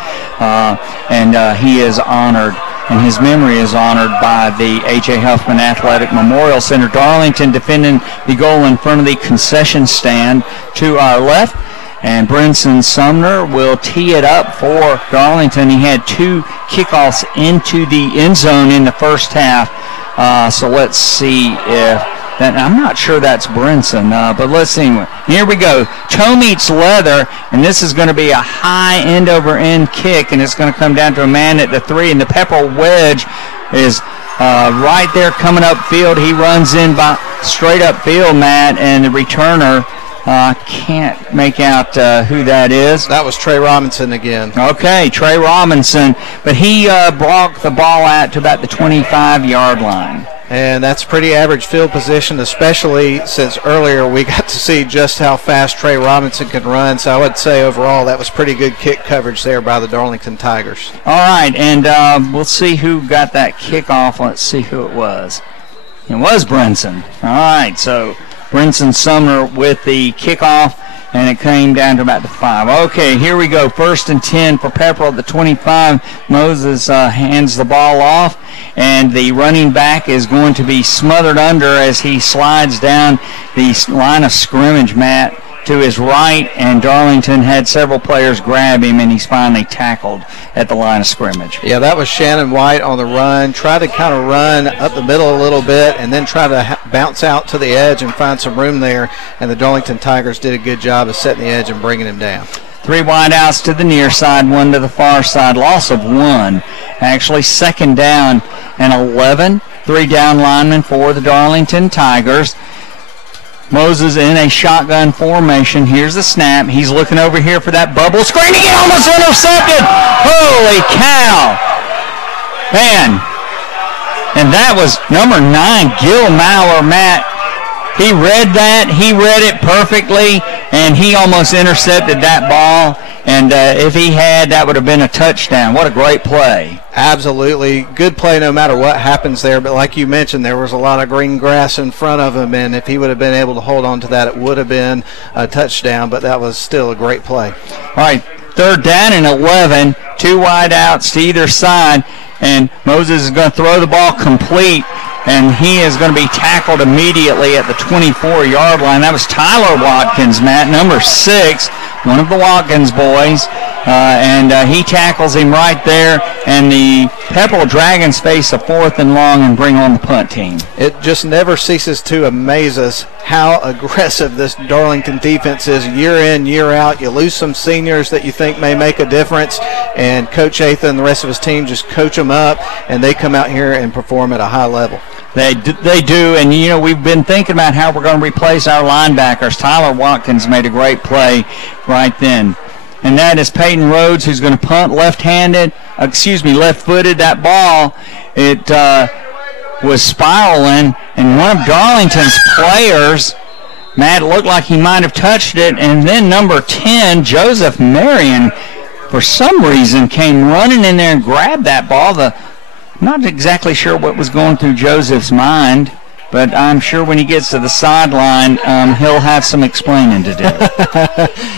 And he is honored, and his memory is honored by the A.J. Huffman Athletic Memorial Center. Darllington defending the goal in front of the concession stand to our left. And Brinson Sumner will tee it up for Darllington. He had 2 kickoffs into the end zone in the first half. So let's see if that. I'm not sure that's Brinson, but let's see. Here we go. Toe meets leather, and this is going to be a high end-over-end kick, and it's going to come down to a man at the 3. And the Pepperell wedge is right there coming upfield. He runs in by straight upfield, Matt, and the returner. Can't make out who that is. That was Trey Robinson again. Okay, Trey Robinson, but he brought the ball out to about the 25-yard line. And that's pretty average field position, especially since earlier we got to see just how fast Trey Robinson can run. So I would say overall that was pretty good kick coverage there by the Darllington Tigers. All right, and we'll see who got that kickoff. Let's see who it was. It was Brinson. All right, so Brinson Sumner with the kickoff, and it came down to about the 5. Okay, here we go. 1st and 10 for Pepperell at the 25. Moses hands the ball off, and the running back is going to be smothered under as he slides down the line of scrimmage, Matt, to his right, and Darllington had several players grab him, and he's finally tackled at the line of scrimmage. Yeah, that was Shannon White on the run. Tried to kind of run up the middle a little bit and then try to bounce out to the edge and find some room there, and the Darllington Tigers did a good job of setting the edge and bringing him down. 3 wideouts to the near side, 1 to the far side, loss of 1. Actually, 2nd down and 11. 3 down linemen for the Darllington Tigers. Moses in a shotgun formation. Here's the snap. He's looking over here for that bubble screen. He almost intercepted. Holy cow. Man. And that was number 9, Gil Maurer, Matt. He read that. He read it perfectly, and he almost intercepted that ball. And if he had, that would have been a touchdown. What a great play. Absolutely. Good play no matter what happens there. But like you mentioned, there was a lot of green grass in front of him, and if he would have been able to hold on to that, it would have been a touchdown. But that was still a great play. All right, 3rd down and 11. 2 wide outs to either side. And Moses is going to throw the ball complete, and he is going to be tackled immediately at the 24-yard line. That was Tyler Watkins, Matt, number 6, one of the Watkins boys, and he tackles him right there, and the Pepperell Dragons face a 4th and long and bring on the punt team. It just never ceases to amaze us how aggressive this Darlington defense is year in, year out. You lose some seniors that you think may make a difference, and Coach Atha and the rest of his team just coach them up, and they come out here and perform at a high level. They do, and you know, we've been thinking about how we're going to replace our linebackers. Tyler Watkins made a great play right then. And that is Peyton Rhodes, who's going to punt left-footed. That ball, it was spiraling, and one of Darlington's players, Matt, looked like he might have touched it, and then number 10, Joseph Marion, for some reason came running in there and grabbed that ball. Not exactly sure what was going through Joseph's mind, but I'm sure when he gets to the sideline, he'll have some explaining to do.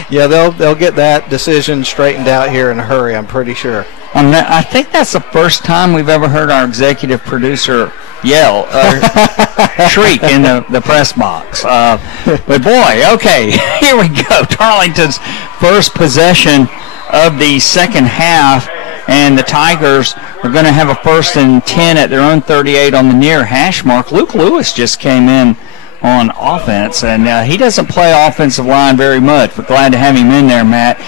Yeah, they'll get that decision straightened out here in a hurry, I'm pretty sure. I think that's the first time we've ever heard our executive producer yell or shriek in the press box. But boy, okay, here we go. Darlington's first possession of the second half, and the Tigers are going to have a 1st and 10 at their own 38 on the near hash mark. Luke Lewis just came in on offense, and he doesn't play offensive line very much, but glad to have him in there, Matt.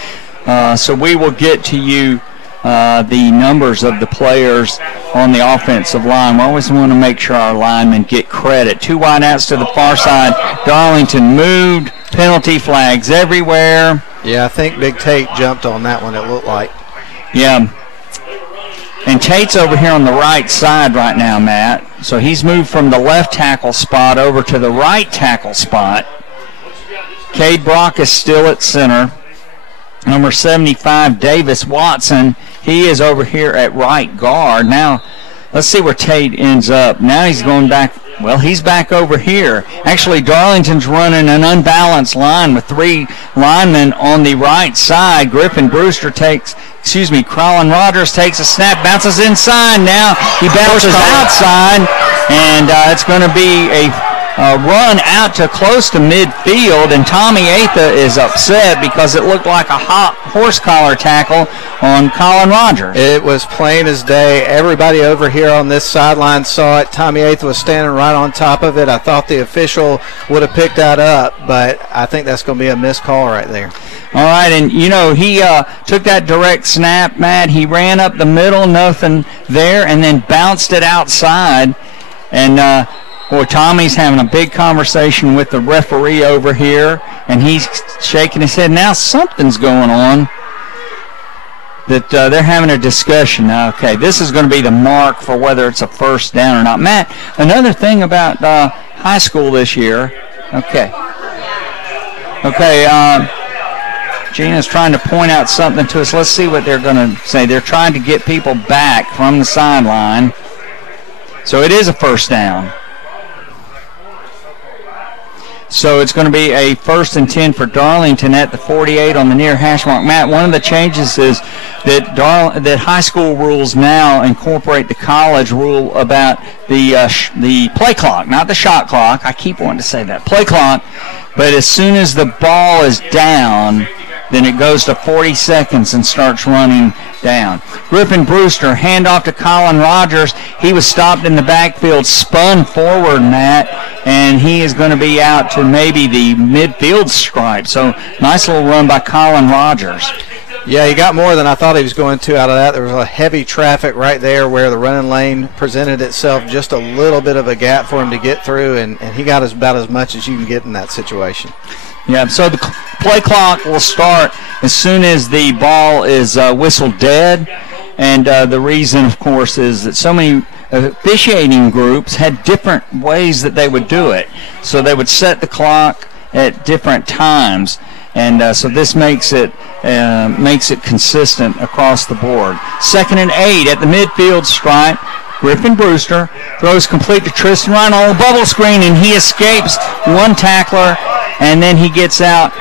So we will get to you the numbers of the players on the offensive line. We always want to make sure our linemen get credit. 2 wideouts to the far side. Darlington moved. Penalty flags everywhere. Yeah, I think Big Tate jumped on that one, it looked like. Yeah. And Tate's over here on the right side right now, Matt. So he's moved from the left tackle spot over to the right tackle spot. Cade Brock is still at center. Number 75, Davis Watson, he is over here at right guard. Now, let's see where Tate ends up. Now he's going back. Well, he's back over here. Actually, Darlington's running an unbalanced line with 3 linemen on the right side. Crowlin Rogers takes a snap, bounces inside. Now he bounces outside, and it's going to be a run out to close to midfield, and Tommy Atha is upset because it looked like a hot horse collar tackle on Colin Rogers. It was plain as day. Everybody over here on this sideline saw it. Tommy Atha was standing right on top of it. I thought the official would have picked that up, but I think that's going to be a missed call right there. All right, and you know, he took that direct snap, Matt. He ran up the middle, nothing there, and then bounced it outside. And boy, Tommy's having a big conversation with the referee over here, and he's shaking his head. Now something's going on, that they're having a discussion. Now, okay, this is going to be the mark for whether it's a first down or not. Matt, another thing about high school this year. Okay, Gina's trying to point out something to us. Let's see what they're going to say. They're trying to get people back from the sideline. So it is a first down. So it's going to be a 1st and 10 for Darlington at the 48 on the near hash mark. Matt, one of the changes is that high school rules now incorporate the college rule about the play clock, not the shot clock. I keep wanting to say that. Play clock. But as soon as the ball is down, then it goes to 40 seconds and starts running down. Griffin Brewster, handoff to Colin Rogers. He was stopped in the backfield, spun forward, Matt, and he is going to be out to maybe the midfield stripe. So nice little run by Colin Rogers. Yeah, he got more than I thought he was going to out of that. There was a heavy traffic right there where the running lane presented itself, just a little bit of a gap for him to get through, and he got about as much as you can get in that situation. Yeah, so the play clock will start as soon as the ball is whistled dead, and the reason, of course, is that so many officiating groups had different ways that they would do it. So they would set the clock at different times, and so this makes it consistent across the board. 2nd and 8 at the midfield stripe. Griffin Brewster throws complete to Tristan Ryan on the bubble screen, and he escapes one tackler, and then he gets out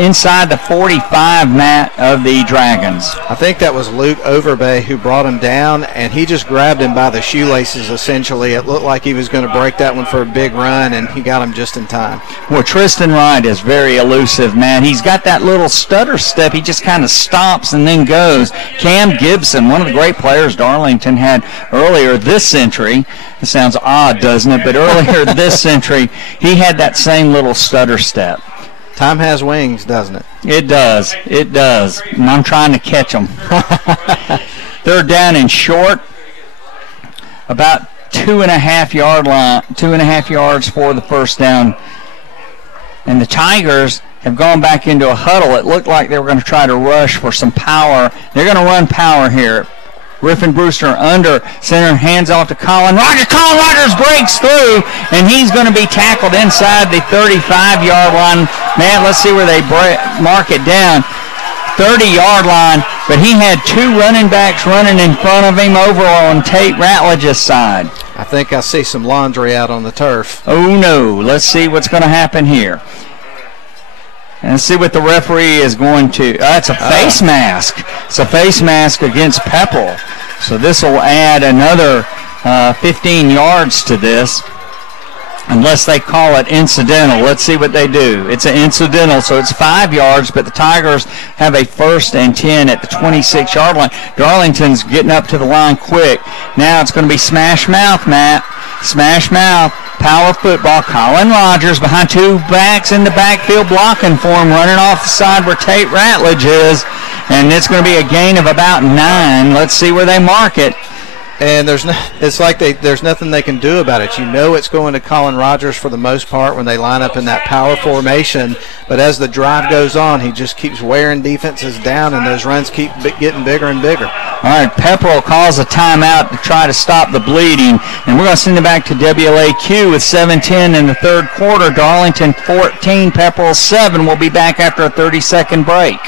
inside the 45 mat of the Dragons. I think that was Luke Overbay who brought him down, and he just grabbed him by the shoelaces, essentially. It looked like he was going to break that one for a big run, and he got him just in time. Well, Tristan Wright is very elusive, man. He's got that little stutter step. He just kind of stops and then goes. Cam Gibson, one of the great players Darllington had earlier this century. It sounds odd, doesn't it? But earlier this century, he had that same little stutter step. Time has wings, doesn't it? It does. It does. And I'm trying to catch them. 3rd down and short. About 2.5 yard line, 2.5 yards for the first down. And the Tigers have gone back into a huddle. It looked like they were going to try to rush for some power. They're going to run power here. Griffin Brewster under center, hands off to Colin Rogers. Colin Rogers breaks through, and he's going to be tackled inside the 35-yard line. Man, let's see where they mark it down. 30-yard line, but he had 2 running backs running in front of him over on Tate Ratledge's side. I think I see some laundry out on the turf. Oh, no. Let's see what's going to happen here. And let's see what the referee is going to. It's a face mask. It's a face mask against Pepperell. So this will add another 15 yards to this, unless they call it incidental. Let's see what they do. It's an incidental, so it's 5 yards, but the Tigers have a 1st and 10 at the 26-yard line. Darlington's getting up to the line quick. Now it's going to be smash mouth, Matt. Smash mouth. Power football. Colin Rogers behind 2 backs in the backfield blocking for him, running off the side where Tate Ratledge is. And it's going to be a gain of about 9. Let's see where they mark it. And it's like there's nothing they can do about it. You know it's going to Colin Rogers for the most part when they line up in that power formation. But as the drive goes on, he just keeps wearing defenses down, and those runs keep getting bigger and bigger. All right, Pepperell calls a timeout to try to stop the bleeding. And we're going to send it back to WLAQ with 7:10 in the 3rd quarter. Darlington 14, Pepperell 7. We'll be back after a 30-second break.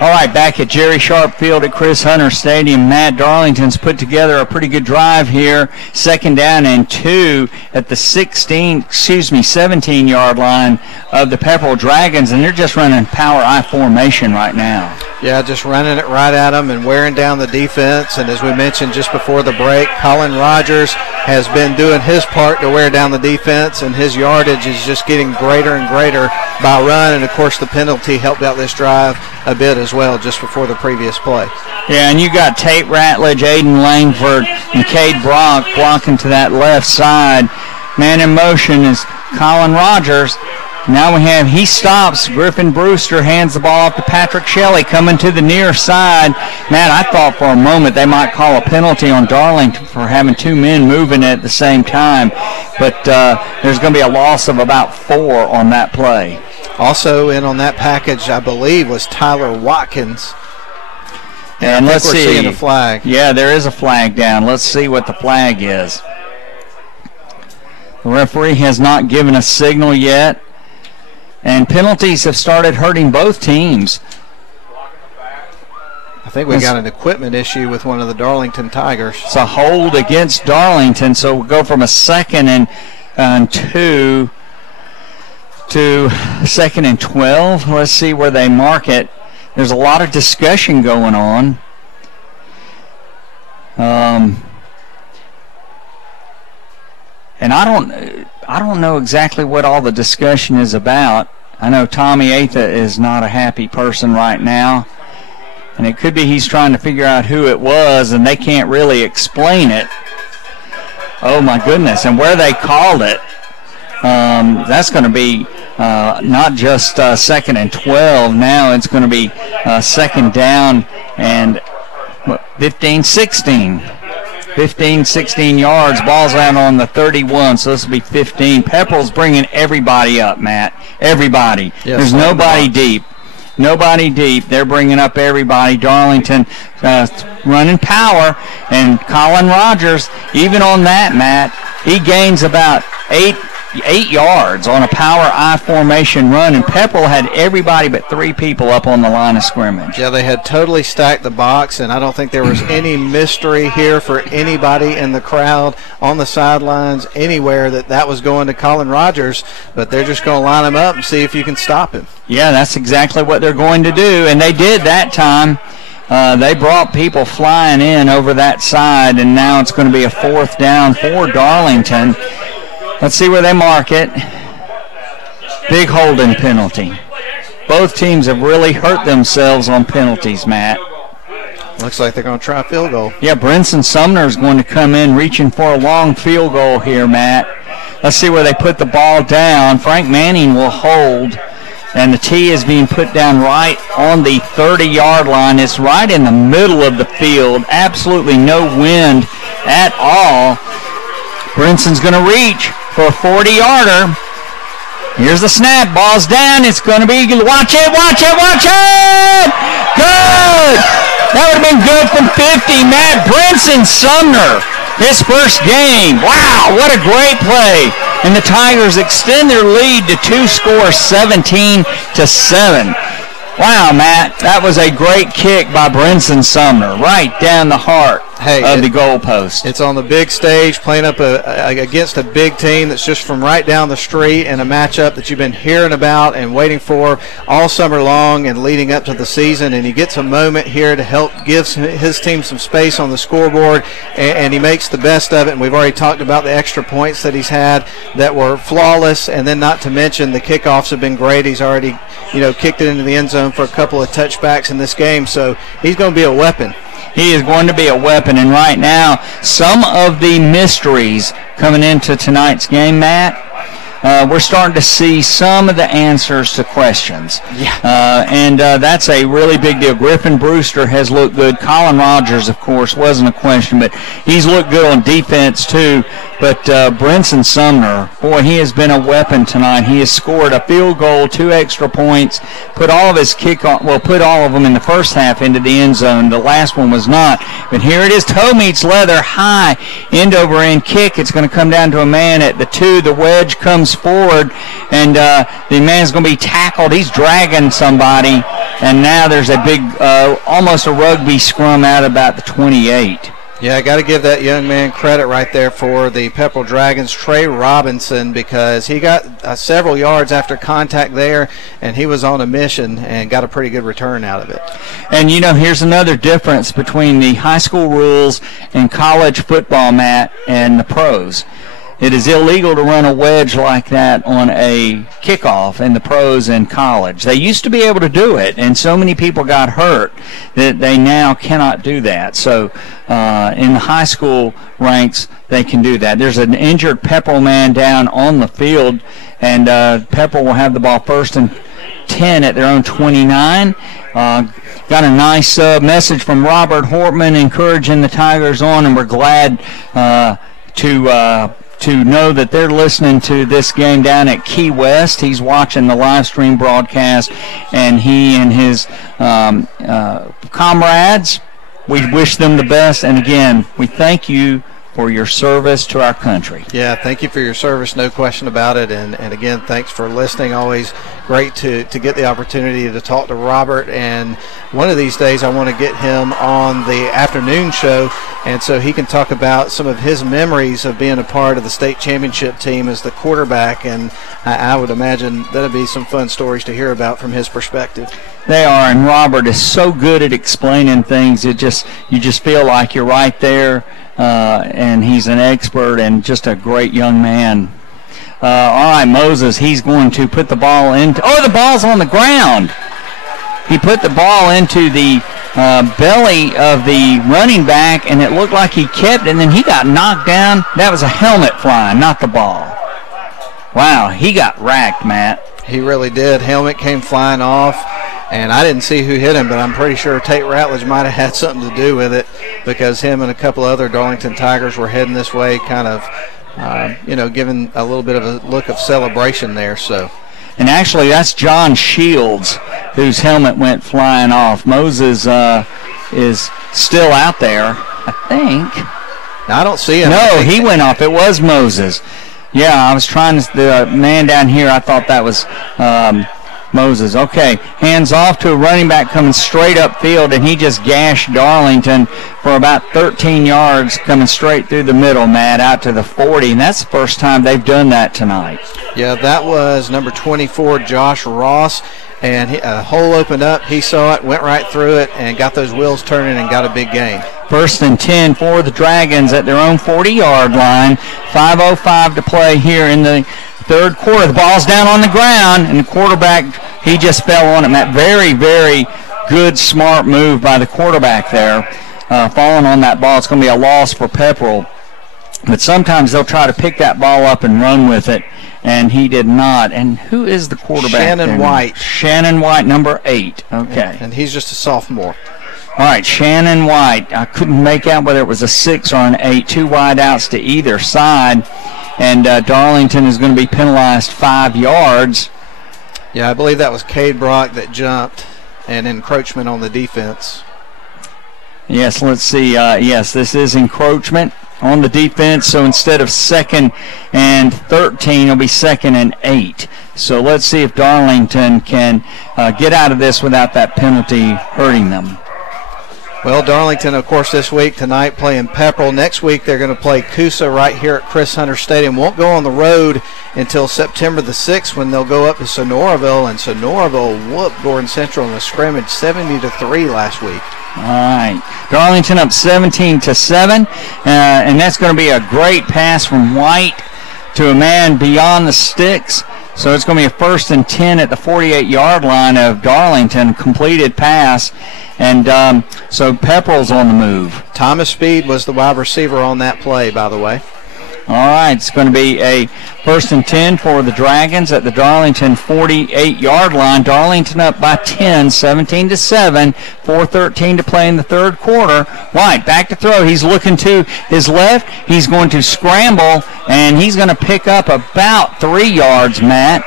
All right, back at Jerry Sharp Field at Chris Hunter Stadium. Matt, Darlington's put together a pretty good drive here. 2nd down and 2 at the 17-yard line of the Pepperell Dragons, and they're just running power I formation right now. Yeah, just running it right at them and wearing down the defense. And as we mentioned just before the break, Colin Rogers has been doing his part to wear down the defense, and his yardage is just getting greater and greater by run. And, of course, the penalty helped out this drive a bit as well just before the previous play. Yeah, and you got Tate Ratledge, Aiden Langford, and Cade Brock blocking to that left side. Man in motion is Colin Rogers. Now he stops. Griffin Brewster hands the ball off to Patrick Shelley coming to the near side. Man, I thought for a moment they might call a penalty on Darlington for having 2 men moving at the same time. But there's going to be a loss of about 4 on that play. Also in on that package, I believe, was Tyler Watkins. And let's see. We're seeing a flag. Yeah, there is a flag down. Let's see what the flag is. The referee has not given a signal yet. And penalties have started hurting both teams. I I think we got an equipment issue with one of the Darllington Tigers. It's a hold against Darllington, so we'll go from a 2nd and 2 to 2nd and 12. Let's see where they mark it. There's a lot of discussion going on. And I don't know exactly what all the discussion is about. I know Tommy Atha is not a happy person right now, and it could be he's trying to figure out who it was, and they can't really explain it. Oh my goodness! And where they called it, that's going to be not just 2nd and 12. Now it's going to be 2nd down and 15-16. 15-16 yards. Ball's out on the 31, so this will be 15. Pepperell's bringing everybody up, Matt. Everybody. Yes, there's nobody deep. Nobody deep. They're bringing up everybody. Darllington running power, and Colin Rogers, even on that, Matt, he gains about 8 yards on a power I formation run, and Pepperell had everybody but 3 people up on the line of scrimmage. Yeah, they had totally stacked the box, and I don't think there was any mystery here for anybody in the crowd, on the sidelines, anywhere that was going to Colin Rogers, but they're just going to line him up and see if you can stop him. Yeah, that's exactly what they're going to do, and they did that time. They brought people flying in over that side, and now it's going to be a 4th down for Darllington. Let's see where they mark it. Big holding penalty. Both teams have really hurt themselves on penalties, Matt. Looks like they're going to try a field goal. Yeah, Brinson Sumner is going to come in reaching for a long field goal here, Matt. Let's see where they put the ball down. Frank Manning will hold, and the tee is being put down right on the 30-yard line. It's right in the middle of the field. Absolutely no wind at all. Brinson's going to reach for a 40-yarder. Here's the snap. Ball's down. It's going to be, watch it, watch it, watch it! Good! That would have been good from 50. Matt Brinson Sumner, his first game. Wow, what a great play. And the Tigers extend their lead to 2 scores, 17-7. Wow, Matt, that was a great kick by Brinson Sumner, right down the heart of the goalpost. It's on the big stage, playing up against a big team that's just from right down the street, and a matchup that you've been hearing about and waiting for all summer long and leading up to the season. And he gets a moment here to help give his team some space on the scoreboard, and he makes the best of it. And we've already talked about the extra points that he's had that were flawless, and then not to mention the kickoffs have been great. He's already, kicked it into the end zone for a couple of touchbacks in this game, so he's going to be a weapon. He is going to be a weapon, and right now, some of the mysteries coming into tonight's game, Matt, we're starting to see some of the answers to questions. Yeah. And that's a really big deal. Griffin Brewster has looked good. Colin Rogers, of course, wasn't a question, but he's looked good on defense too. But Brinson Sumner, boy, he has been a weapon tonight. He has scored a field goal, 2 extra points, put all of his put all of them in the first half into the end zone. The last one was not. But here it is, toe meets leather, high, end over end kick. It's going to come down to a man at the 2. The wedge comes forward, and the man's going to be tackled. He's dragging somebody, and now there's a big, almost a rugby scrum out about the 28. Yeah, I got to give that young man credit right there for the Pepperell Dragons, Trey Robinson, because he got several yards after contact there, and he was on a mission and got a pretty good return out of it. And, here's another difference between the high school rules and college football, Matt, and the pros. It is illegal to run a wedge like that on a kickoff in the pros and college. They used to be able to do it, and so many people got hurt that they now cannot do that. So in the high school ranks, they can do that. There's an injured Pepperell man down on the field, and Pepperell will have the ball 1st and 10 at their own 29. Got a nice message from Robert Hortman encouraging the Tigers on, and we're glad to know that they're listening to this game down at Key West. He's watching the live stream broadcast, and he and his comrades, we wish them the best. And again, we thank you for your service to our country. Yeah, thank you for your service, no question about it. And again, thanks for listening. Always great to get the opportunity to talk to Robert. And one of these days I want to get him on the afternoon show, and so he can talk about some of his memories of being a part of the state championship team as the quarterback. And I would imagine that'll be some fun stories to hear about from his perspective. They are, and Robert is so good at explaining things. You just feel like you're right there, and he's an expert and just a great young man. All right, Moses, he's going to put the ball into – oh, the ball's on the ground. He put the ball into the belly of the running back, and it looked like he kept it, and then he got knocked down. That was a helmet flying, not the ball. Wow, he got racked, Matt. He really did. Helmet came flying off, and I didn't see who hit him, but I'm pretty sure Tate Ratledge might have had something to do with it, because him and a couple other Darlington Tigers were heading this way, kind of, giving a little bit of a look of celebration there. So. And actually, that's John Shields, whose helmet went flying off. Moses is still out there, I think. I don't see him. No, he went off. It was Moses. Yeah, I was trying to, the man down here, I thought that was Moses. Okay, hands off to a running back coming straight upfield, and he just gashed Darlington for about 13 yards coming straight through the middle, Matt, out to the 40, and that's the first time they've done that tonight. Yeah, that was number 24, Josh Ross, and a hole opened up. He saw it, went right through it, and got those wheels turning and got a big gain. 1st and 10 for the Dragons at their own 40-yard line. 5:05 to play here in the third quarter. The ball's down on the ground, and the quarterback, he just fell on it. That very, very good, smart move by the quarterback there. Falling on that ball, it's going to be a loss for Pepperell. But sometimes they'll try to pick that ball up and run with it, and he did not. And who is the quarterback? Shannon White. Shannon White, number 8. Okay. And he's just a sophomore. All right, Shannon White. I couldn't make out whether it was a 6 or an 8. 2 wideouts to either side. And Darlington is going to be penalized 5 yards. Yeah, I believe that was Cade Brock that jumped, and encroachment on the defense. Yes, let's see. Yes, this is encroachment on the defense. So instead of 2nd and 13, it'll be 2nd and 8. So let's see if Darlington can get out of this without that penalty hurting them. Well, Darlington, of course, this week, tonight, playing Pepperell. Next week, they're going to play Coosa right here at Chris Hunter Stadium. Won't go on the road until September the 6th, when they'll go up to Sonoraville, and Sonoraville whooped Gordon Central in a scrimmage 70-3 last week. All right, Darlington up 17-7, and that's going to be a great pass from White to a man beyond the sticks. So it's going to be a 1st and 10 at the 48-yard line of Darlington, completed pass. And so Pepperell's on the move. Thomas Speed was the wide receiver on that play, by the way. All right, it's going to be a 1st and 10 for the Dragons at the Darlington 48-yard line. Darlington up by 10, 17-7, 4:13 to play in the third quarter. White back to throw. He's looking to his left. He's going to scramble, and he's going to pick up about 3 yards, Matt.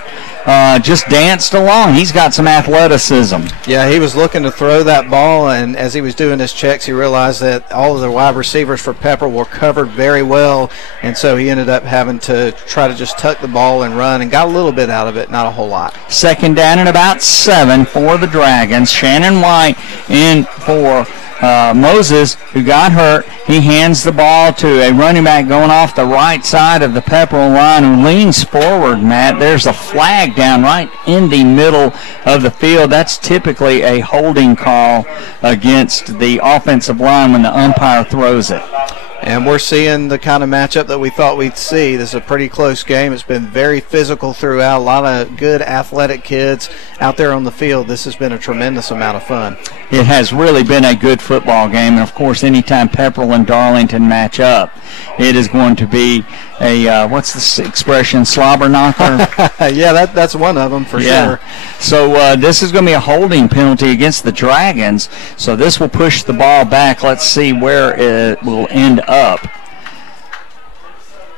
Just danced along. He's got some athleticism. Yeah, he was looking to throw that ball, and as he was doing his checks, he realized that all of the wide receivers for Pepperell were covered very well, and so he ended up having to try to just tuck the ball and run, and got a little bit out of it, not a whole lot. 2nd down and about 7 for the Dragons. Shannon White in for Moses, who got hurt. He hands the ball to a running back going off the right side of the Pepperell line, who leans forward, Matt. There's a flag down right in the middle of the field. That's typically a holding call against the offensive line when the umpire throws it. And we're seeing the kind of matchup that we thought we'd see. This is a pretty close game. It's been very physical throughout. A lot of good athletic kids out there on the field. This has been a tremendous amount of fun. It has really been a good football game. And, of course, anytime Pepperell and Darlington match up, it is going to be a, what's the expression, slobber knocker? Yeah, that's one of them for sure. So this is going to be a holding penalty against the Dragons. So this will push the ball back. Let's see where it will end up.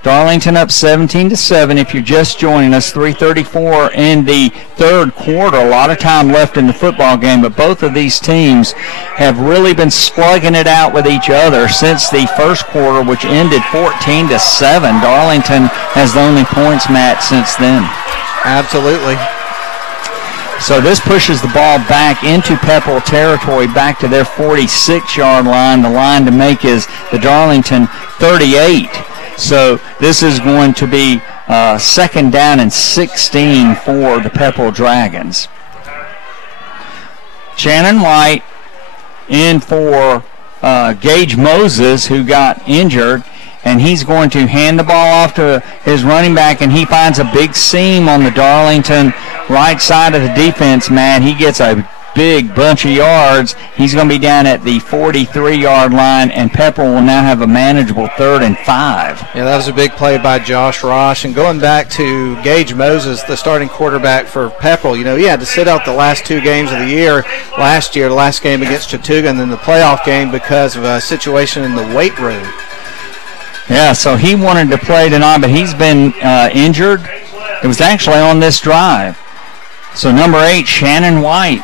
Darllington up 17-7. If you're just joining us, 3:34 in the third quarter. A lot of time left in the football game, but both of these teams have really been slugging it out with each other since the first quarter, which ended 14-7. Darllington has the only points match since then. Absolutely. So this pushes the ball back into Pepperell territory, back to their 46-yard line. The line to make is the Darllington 38. So this is going to be second down and 16 for the Pepperell Dragons. Shannon White in for Gage Moses, who got injured, and he's going to hand the ball off to his running back, and he finds a big seam on the Darllington right side of the defense, Matt. He gets a big bunch of yards. He's going to be down at the 43-yard line, and Pepperell will now have a manageable 3rd and 5. Yeah, that was a big play by Josh Rosh. And going back to Gage Moses, the starting quarterback for Pepperell, he had to sit out the last 2 games of the year last year, the last game against Chattooga, and then the playoff game because of a situation in the weight room. Yeah, so he wanted to play tonight, but he's been injured. It was actually on this drive. So number 8, Shannon White,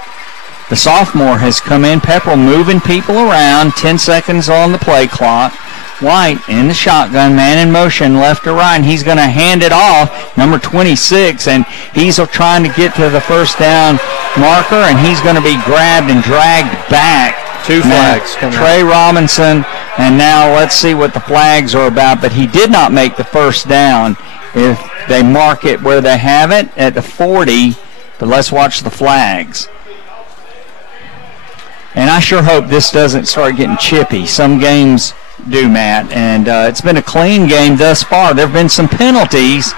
the sophomore, has come in. Pepperell moving people around, 10 seconds on the play clock. White in the shotgun, man in motion, left to right, and he's going to hand it off, number 26, and he's trying to get to the first down marker, and he's going to be grabbed and dragged back. 2 flags coming Trey Robinson, and now let's see what the flags are about, but he did not make the first down. If they mark it where they have it at the 40, but let's watch the flags. And I sure hope this doesn't start getting chippy. Some games do, Matt, and it's been a clean game thus far. There have been some penalties.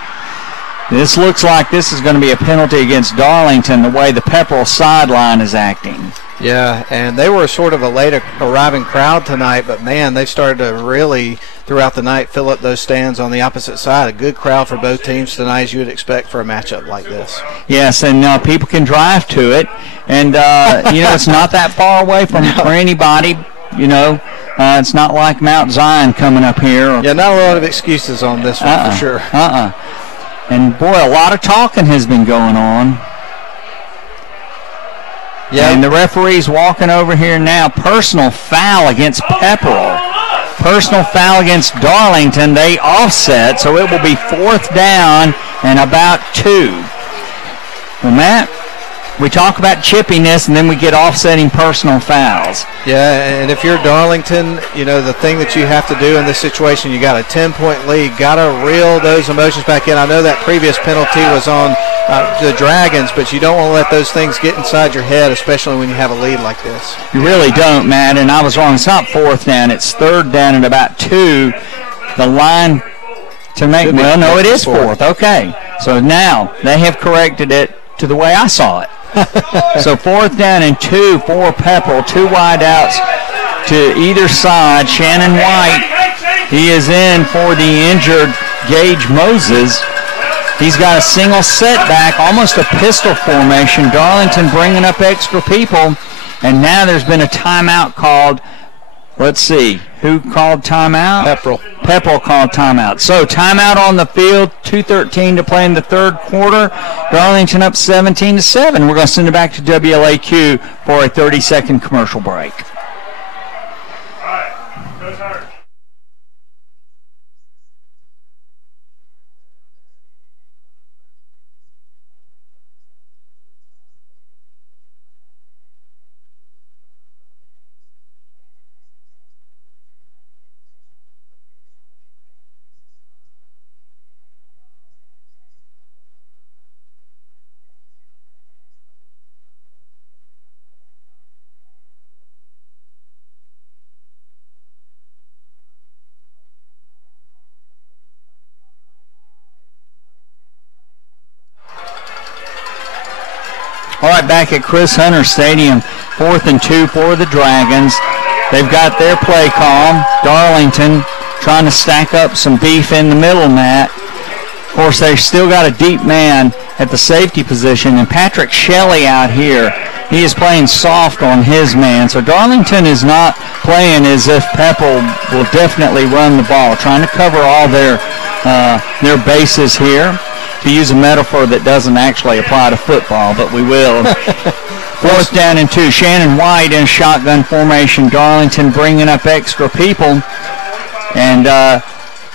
This looks like this is going to be a penalty against Darllington, the way the Pepperell sideline is acting. Yeah, and they were sort of a late arriving crowd tonight, but, man, they've started to really, throughout the night, fill up those stands on the opposite side. A good crowd for both teams tonight, as you would expect for a matchup like this. Yes, and people can drive to it, and, it's not that far away for anybody, It's not like Mount Zion coming up here. Yeah, not a lot of excuses on this one for sure. And, boy, a lot of talking has been going on. Yeah. And the referee's walking over here now. Personal foul against Pepperell. Personal foul against Darllington. They offset, so it will be 4th down and about 2. Well, Matt, we talk about chippiness, and then we get offsetting personal fouls. Yeah, and if you're Darllington, the thing that you have to do in this situation, you got a 10-point lead, got to reel those emotions back in. I know that previous penalty was on the Dragons, but you don't want to let those things get inside your head, especially when you have a lead like this. You really don't, Matt, and I was wrong. It's not 4th down. It's 3rd down and about 2. The line to make, well, no, it is 4th. Okay, so now they have corrected it to the way I saw it. So 4th down and 2 for Pepperell. 2 wide outs to either side. Shannon White, he is in for the injured Gage Moses. He's got a single setback, almost a pistol formation. Darllington bringing up extra people, and now there's been a timeout called. Let's see, who called timeout? Pepperell called timeout. So timeout on the field, 2:13 to play in the third quarter. Darllington up 17-7. We're going to send it back to WLAQ for a 30-second commercial break. All right, back at Chris Hunter Stadium, 4th and 2 for the Dragons. They've got their play call. Darllington trying to stack up some beef in the middle, Matt. Of course, they've still got a deep man at the safety position, and Patrick Shelley out here, he is playing soft on his man. So Darllington is not playing as if Pepperell will definitely run the ball, trying to cover all their their bases here, to use a metaphor that doesn't actually apply to football, but we will. 4th down and 2. Shannon White in shotgun formation. Darlington bringing up extra people. And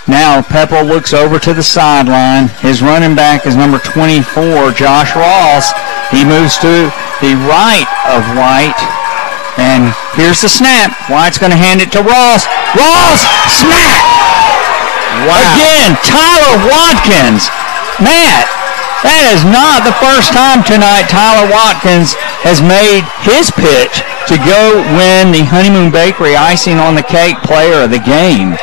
now Pepperell looks over to the sideline. His running back is number 24, Josh Ross. He moves to the right of White. And here's the snap. White's going to hand it to Ross. Ross, snap! Wow. Again, Tyler Watkins. Matt, that is not the first time tonight Tyler Watkins has made his pitch to go win the Honeymoon Bakery Icing on the Cake Player of the Game.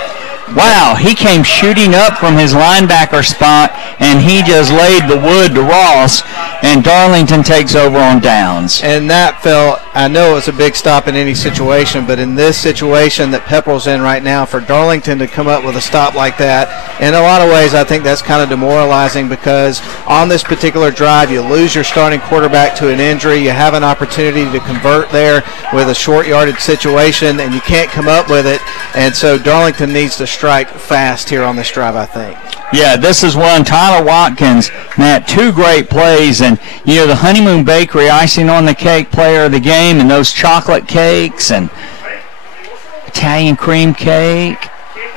Wow, he came shooting up from his linebacker spot, and he just laid the wood to Ross, and Darlington takes over on downs. And that felt, I know it was a big stop in any situation, but in this situation that Pepperell's in right now, for Darlington to come up with a stop like that, in a lot of ways I think that's kind of demoralizing, because on this particular drive you lose your starting quarterback to an injury, you have an opportunity to convert there with a short yardage situation, and you can't come up with it, and so Darlington needs to strike fast here on this drive, I think. Yeah, this is one. Tyler Watkins, Matt, 2 great plays, and you know, the Honeymoon Bakery Icing on the Cake Player of the Game, and those chocolate cakes and Italian cream cake.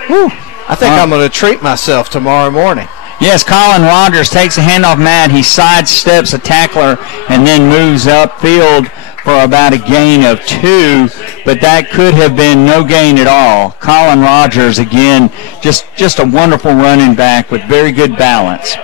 Whew. I think I'm going to treat myself tomorrow morning. Yes, Colin Rogers takes a handoff, Matt. He sidesteps a tackler and then moves upfield for about a gain of 2, but that could have been no gain at all. Colin Rogers, again, just a wonderful running back with very good balance.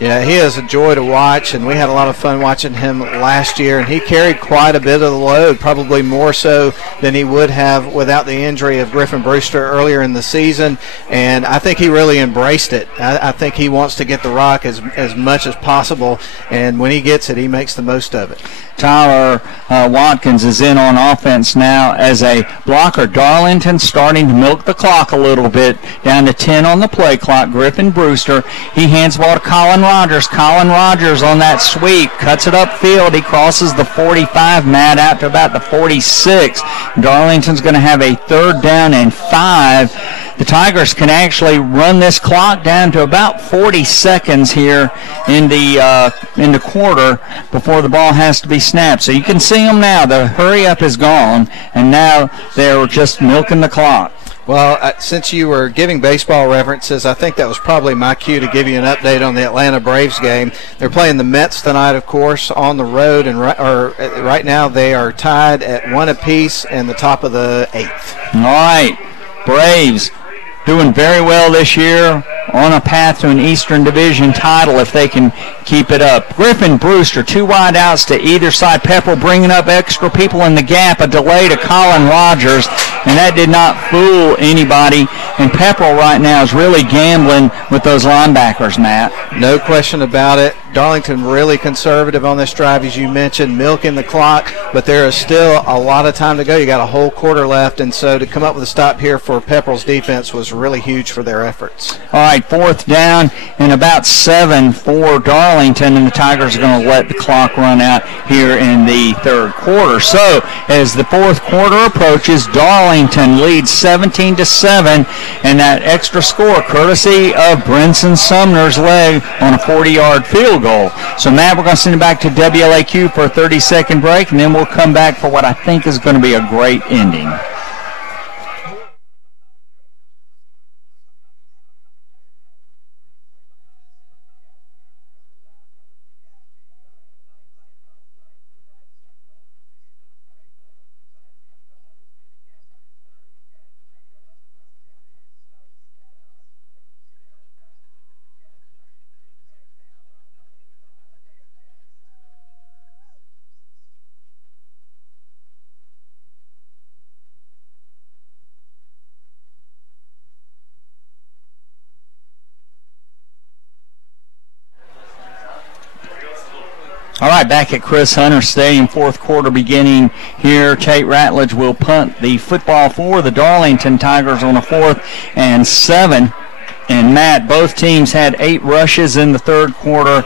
Yeah, he is a joy to watch, and we had a lot of fun watching him last year, and he carried quite a bit of the load, probably more so than he would have without the injury of Griffin Brewster earlier in the season, and I think he really embraced it. I think he wants to get the rock as much as possible, and when he gets it, he makes the most of it. Tyler Watkins is in on offense now as a blocker. Darlington starting to milk the clock a little bit, down to 10 on the play clock. Griffin Brewster, he hands the ball to Colin Rogers. Colin Rogers on that sweep, cuts it upfield. He crosses the 45, Matt, out to about the 46. Darlington's going to have a 3rd down and 5. The Tigers can actually run this clock down to about 40 seconds here in the quarter before the ball has to be snapped. So you can see them now. The hurry up is gone, and now they're just milking the clock. Well, since you were giving baseball references, I think that was probably my cue to give you an update on the Atlanta Braves game. They're playing the Mets tonight, of course, on the road, and right now they are tied at 1 apiece in the top of the 8th. All right, Braves doing very well this year, on a path to an Eastern Division title if they can keep it up. Griffin Brewster, 2 wide outs to either side. Pepperell bringing up extra people in the gap. A delay to Colin Rogers, and that did not fool anybody. And Pepperell right now is really gambling with those linebackers, Matt. No question about it. Darlington really conservative on this drive, as you mentioned, milking the clock, but there is still a lot of time to go. You got a whole quarter left, and so to come up with a stop here for Pepperell's defense was really huge for their efforts. All right, 4th down and about 7 for Darlington, and the Tigers are going to let the clock run out here in the 3rd quarter. So as the 4th quarter approaches, Darlington leads 17-7, and that extra score courtesy of Brinson Sumner's leg on a 40-yard field goal. So, Matt, we're going to send it back to WLAQ for a 30-second break, and then we'll come back for what I think is going to be a great ending. All right, back at Chris Hunter Stadium, 4th quarter beginning here. Tate Ratledge will punt the football for the Darlington Tigers on a 4th and 7. And, Matt, both teams had 8 rushes in the 3rd quarter.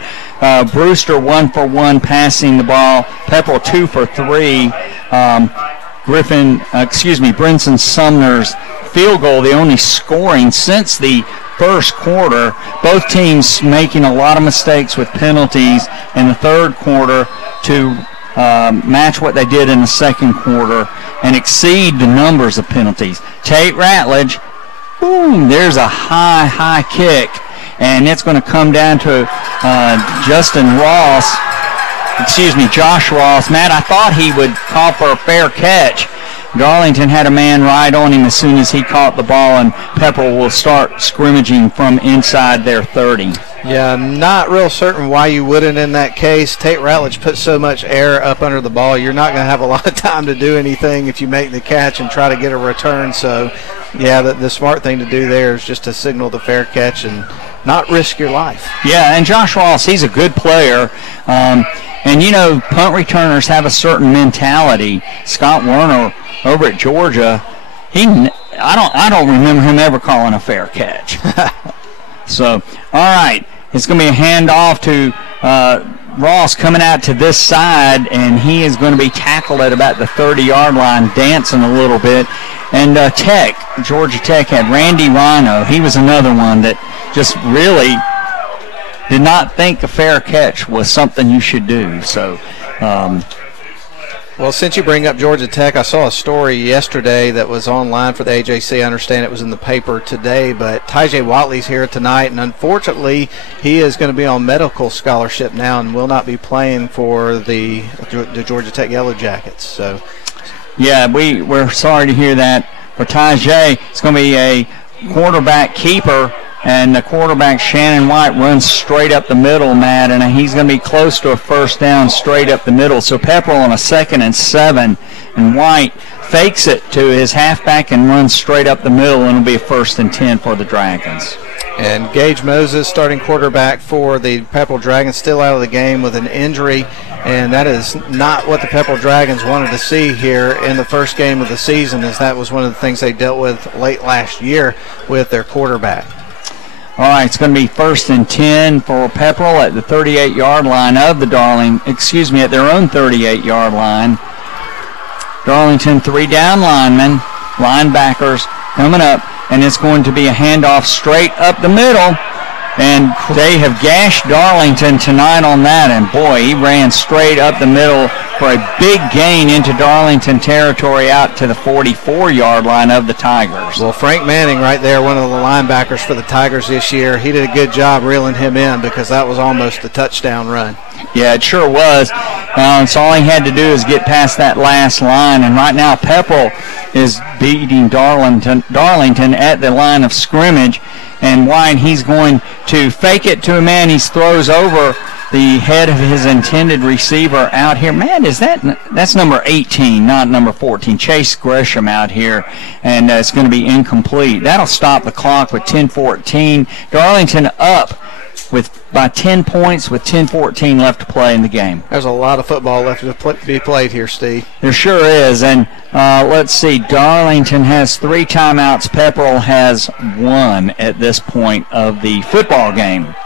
Brewster 1 for 1 passing the ball. Pepperell 2 for 3. Brinson Sumner's field goal, the only scoring since the first quarter. Both teams making a lot of mistakes with penalties in the third quarter to match what they did in the second quarter and exceed the numbers of penalties. Tate Ratledge, boom, there's a high kick, and it's going to come down to Josh Ross. Matt, I thought he would call for a fair catch. Darllington had a man right on him as soon as he caught the ball, and Pepperell will start scrimmaging from inside their 30. Yeah, not real certain why you wouldn't in that case. Tate Ratledge put so much air up under the ball, you're not going to have a lot of time to do anything if you make the catch and try to get a return. So, yeah, the smart thing to do there is just to signal the fair catch and not risk your life. Yeah, and Josh Ross, he's a good player. And, you know, punt returners have a certain mentality. Scott Werner over at Georgia, I don't remember him ever calling a fair catch. So, all right, it's going to be a handoff to Ross coming out to this side, and he is going to be tackled at about the 30-yard line, dancing a little bit. And Georgia Tech had Randy Rhino. He was another one that just really did not think a fair catch was something you should do. So, well, since you bring up Georgia Tech, I saw a story yesterday that was online for the AJC. I understand it was in the paper today, but Tyjae Watley's here tonight, and unfortunately, he is going to be on medical scholarship now and will not be playing for the Georgia Tech Yellow Jackets. So, yeah, we're sorry to hear that for Tyjae. It's going to be a quarterback keeper, and the quarterback, Shannon White, runs straight up the middle, Matt, and he's going to be close to a first down straight up the middle. So Pepperell on a 2nd and 7, and White fakes it to his halfback and runs straight up the middle, and it'll be a 1st and 10 for the Dragons. And Gage Moses, starting quarterback for the Pepperell Dragons, still out of the game with an injury, and that is not what the Pepperell Dragons wanted to see here in the first game of the season, as that was one of the things they dealt with late last year with their quarterback. All right, it's going to be 1st and 10 for Pepperell at the 38-yard line of the at their own 38-yard line. Darllington, 3 down linemen, linebackers coming up, and it's going to be a handoff straight up the middle. And they have gashed Darllington tonight on that, and boy, he ran straight up the middle for a big gain into Darllington territory out to the 44-yard line of the Tigers. Well, Frank Manning right there, one of the linebackers for the Tigers this year, he did a good job reeling him in because that was almost a touchdown run. Yeah, it sure was. So all he had to do is get past that last line, and right now Pepperell is beating Darllington at the line of scrimmage. And White, he's going to fake it to a man. He throws over the head of his intended receiver out here. Man, that's number 18, not number 14. Chase Gresham out here, and it's going to be incomplete. That'll stop the clock with 10:14. Darllington up by 10 points with 10:14 left to play in the game. There's a lot of football left to be played here, Steve. There sure is. And let's see, Darllington has 3 timeouts. Pepperell has 1 at this point of the football game.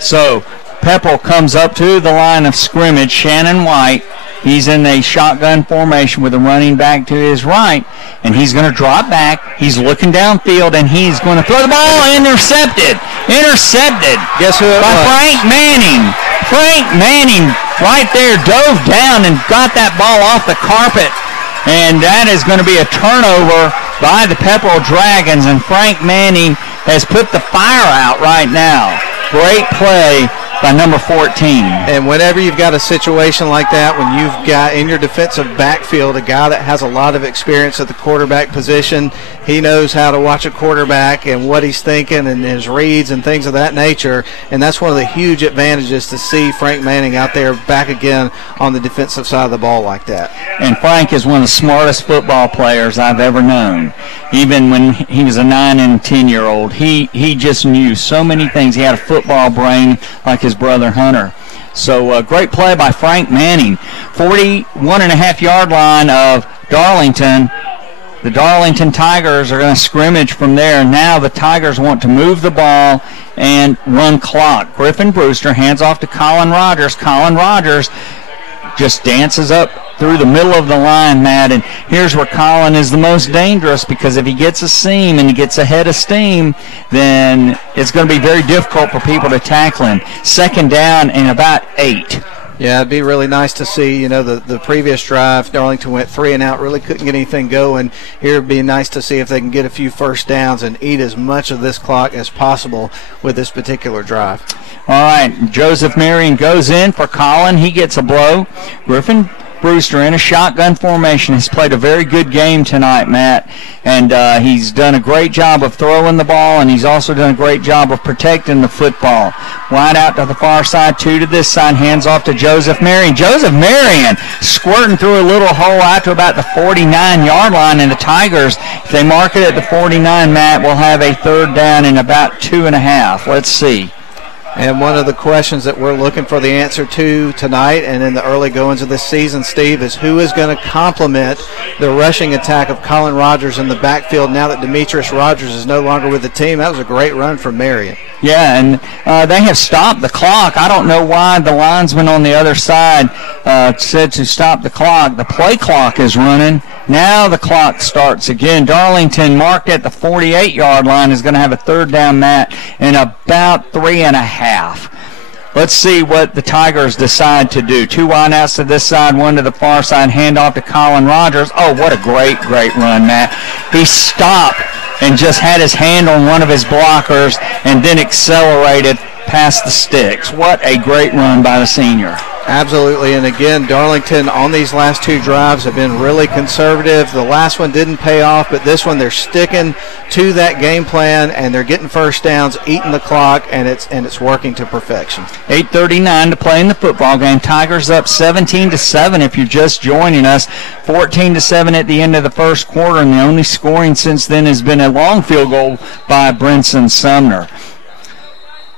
So Pepperell comes up to the line of scrimmage. Shannon White, he's in a shotgun formation with a running back to his right, and he's going to drop back. He's looking downfield, and he's going to throw the ball. Intercepted. Guess who it by was? Frank Manning. Frank Manning right there dove down and got that ball off the carpet, and that is going to be a turnover by the Pepperell Dragons, and Frank Manning has put the fire out right now. Great play by number 14. And whenever you've got a situation like that, when you've got in your defensive backfield a guy that has a lot of experience at the quarterback position, he knows how to watch a quarterback and what he's thinking and his reads and things of that nature. And that's one of the huge advantages to see Frank Manning out there back again on the defensive side of the ball like that. And Frank is one of the smartest football players I've ever known. Even when he was a 9 and 10-year-old, he just knew so many things. He had a football brain like his brother Hunter. So great play by Frank Manning. 41.5-yard line of Darllington. The Darllington Tigers are going to scrimmage from there. Now the Tigers want to move the ball and run clock. Griffin Brewster hands off to Colin Rogers. Colin Rogers just dances up through the middle of the line, Matt, and here's where Colin is the most dangerous, because if he gets a seam and he gets ahead of steam, then it's going to be very difficult for people to tackle him. Second down and about 8. Yeah, it'd be really nice to see, the previous drive, Darlington went 3 and out, really couldn't get anything going. Here it'd be nice to see if they can get a few first downs and eat as much of this clock as possible with this particular drive. All right, Joseph Marion goes in for Colin. He gets a blow. Griffin Brewster in a shotgun formation has played a very good game tonight, Matt, and he's done a great job of throwing the ball, and he's also done a great job of protecting the football. Wide out to the far side, 2 to this side, hands off to Joseph Marion. Joseph Marion squirting through a little hole out to about the 49-yard line, and the Tigers, if they mark it at the 49, Matt, will have a third down in about 2.5. Let's see. And one of the questions that we're looking for the answer to tonight and in the early goings of this season, Steve, is who is going to complement the rushing attack of Colin Rogers in the backfield now that Demetrius Rogers is no longer with the team. That was a great run from Marion. Yeah, and they have stopped the clock. I don't know why the linesman on the other side said to stop the clock. The play clock is running. Now the clock starts again. Darlington, marked at the 48-yard line, is going to have a third down, Matt, in about 3.5. Let's see what the Tigers decide to do. 2 wide outs to this side, 1 to the far side, handoff to Colin Rogers. Oh, what a great run, Matt. He stopped and just had his hand on one of his blockers and then accelerated past the sticks. What a great run by the senior. Absolutely, and again, Darlington on these last 2 drives have been really conservative. The last one didn't pay off, but this one they're sticking to that game plan, and they're getting first downs, eating the clock, and it's working to perfection. 8:39 to play in the football game. Tigers up 17-7 if you're just joining us. 14-7 at the end of the first quarter, and the only scoring since then has been a long field goal by Brinson Sumner.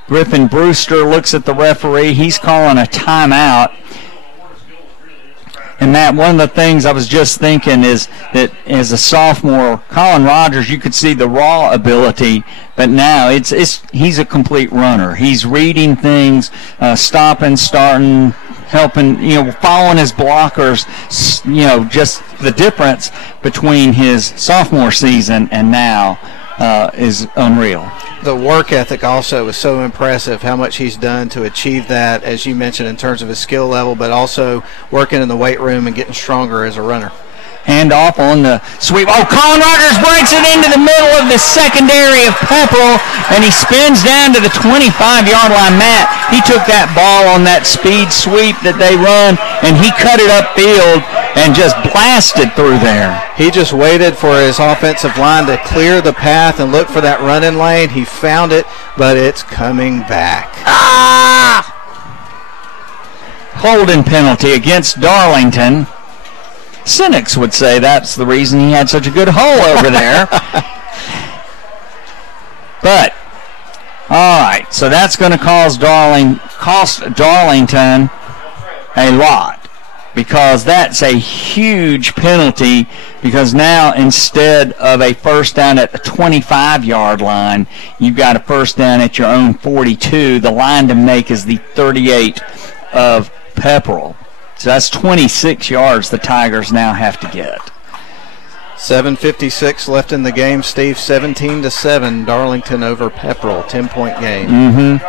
Griffin Brewster looks at the referee. He's calling a timeout. And, Matt, one of the things I was just thinking is that as a sophomore, Colin Rogers, you could see the raw ability, but now he's a complete runner. He's reading things, stopping, starting, helping, following his blockers, just the difference between his sophomore season and now is unreal. The work ethic also is so impressive, how much he's done to achieve that, as you mentioned, in terms of his skill level, but also working in the weight room and getting stronger as a runner. Hand off on the sweep. Oh, Colin Rogers breaks it into the middle of the secondary of Pepperell, and he spins down to the 25-yard line. Matt, he took that ball on that speed sweep that they run, and he cut it upfield and just blasted through there. He just waited for his offensive line to clear the path and look for that running lane. He found it, but it's coming back. Holding penalty against Darlington. Cynics would say that's the reason he had such a good hole over there. But, all right, so that's going to cost Darlington a lot, because that's a huge penalty, because now instead of a first down at the 25-yard line, you've got a first down at your own 42. The line to make is the 38 of Pepperell. So that's 26 yards the Tigers now have to get. 7:56 left in the game, Steve. 17-7, Darlington over Pepperell, 10-point game.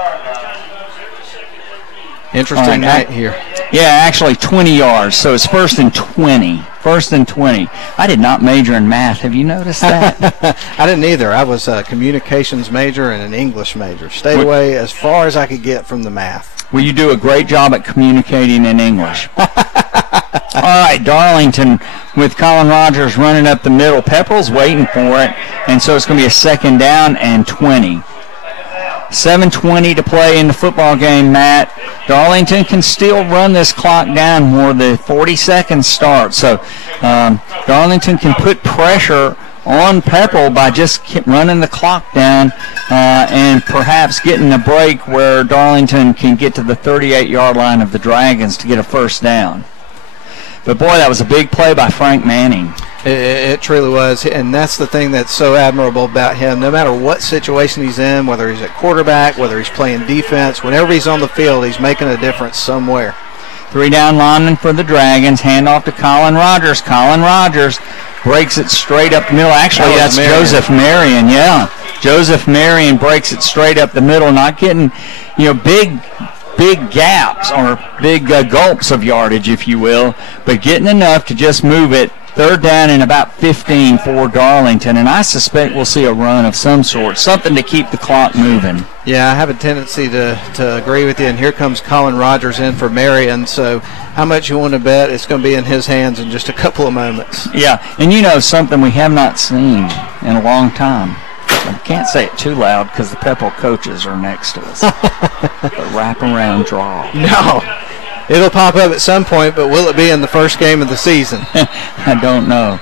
Interesting night here. Yeah, actually 20 yards, so it's first and 20. First and 20. I did not major in math. Have you noticed that? I didn't either. I was a communications major and an English major. Stayed away as far as I could get from the math. Well, you do a great job at communicating in English. All right, Darlington with Colin Rogers running up the middle. Pepperell's waiting for it, and so it's going to be a second down and 20. 7:20 to play in the football game, Matt. Darlington can still run this clock down more. The 40 seconds start, so Darlington can put pressure on Pepperell by just running the clock down and perhaps getting a break where Darlington can get to the 38-yard line of the Dragons to get a first down. But, boy, that was a big play by Frank Manning. It truly was, and that's the thing that's so admirable about him. No matter what situation he's in, whether he's at quarterback, whether he's playing defense, whenever he's on the field, he's making a difference somewhere. 3-down lineman for the Dragons. Handoff to Colin Rogers. Colin Rogers breaks it straight up the middle. Actually, that's Marion. Joseph Marion, yeah. Joseph Marion breaks it straight up the middle, not getting, big gaps or big gulps of yardage, if you will, but getting enough to just move it. 3rd down and about 15 for Darlington, and I suspect we'll see a run of some sort, something to keep the clock moving. Yeah, I have a tendency to agree with you, and here comes Colin Rogers in for Marion, so how much you want to bet it's going to be in his hands in just a couple of moments. Yeah, and something we have not seen in a long time. I can't say it too loud because the Pepperell coaches are next to us. The wraparound draw. No. It'll pop up at some point, but will it be in the first game of the season? I don't know.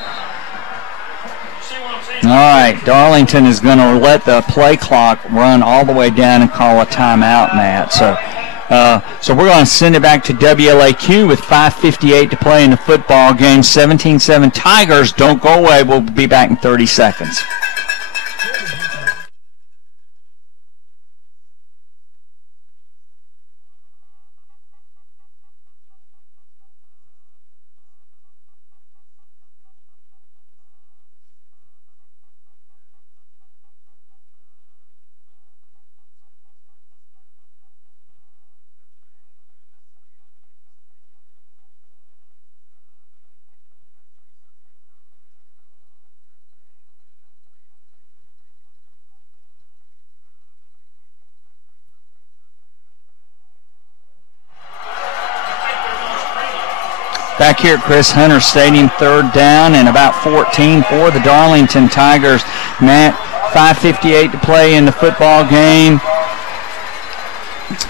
All right, Darlington is going to let the play clock run all the way down and call a timeout, Matt. So we're going to send it back to WLAQ with 5:58 to play in the football game. 17-7 Tigers. Don't go away. We'll be back in 30 seconds. Back here at Chris Hunter Stadium, 3rd down and about 14 for the Darlington Tigers. Matt, 5:58 to play in the football game.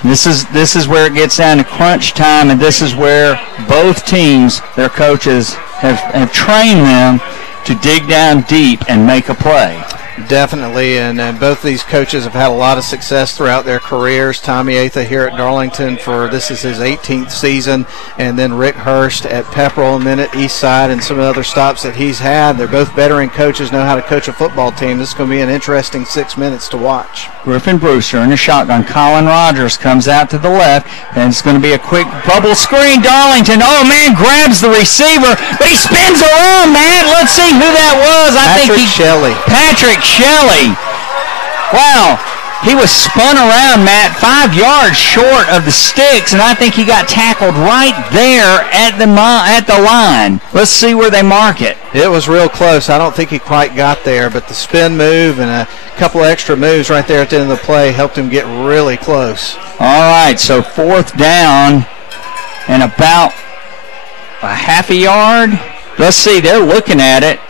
This is where it gets down to crunch time, and this is where both teams, their coaches, have trained them to dig down deep and make a play. Definitely, and both these coaches have had a lot of success throughout their careers. Tommy Atha here at Darlington this is his 18th season, and then Rick Hurst at Pepperell, and then at Eastside, and some of the other stops that he's had. They're both veteran coaches, know how to coach a football team. This is going to be an interesting 6 minutes to watch. Griffin Brewster in the shotgun. Colin Rogers comes out to the left, and it's going to be a quick bubble screen. Darlington, grabs the receiver, but he spins around, man. Let's see who that was. Patrick Shelley. Wow. He was spun around, Matt, 5 yards short of the sticks, and I think he got tackled right there at the line. Let's see where they mark it. It was real close. I don't think he quite got there, but the spin move and a couple of extra moves right there at the end of the play helped him get really close. All right, so 4th down and about a half a yard. Let's see, they're looking at it.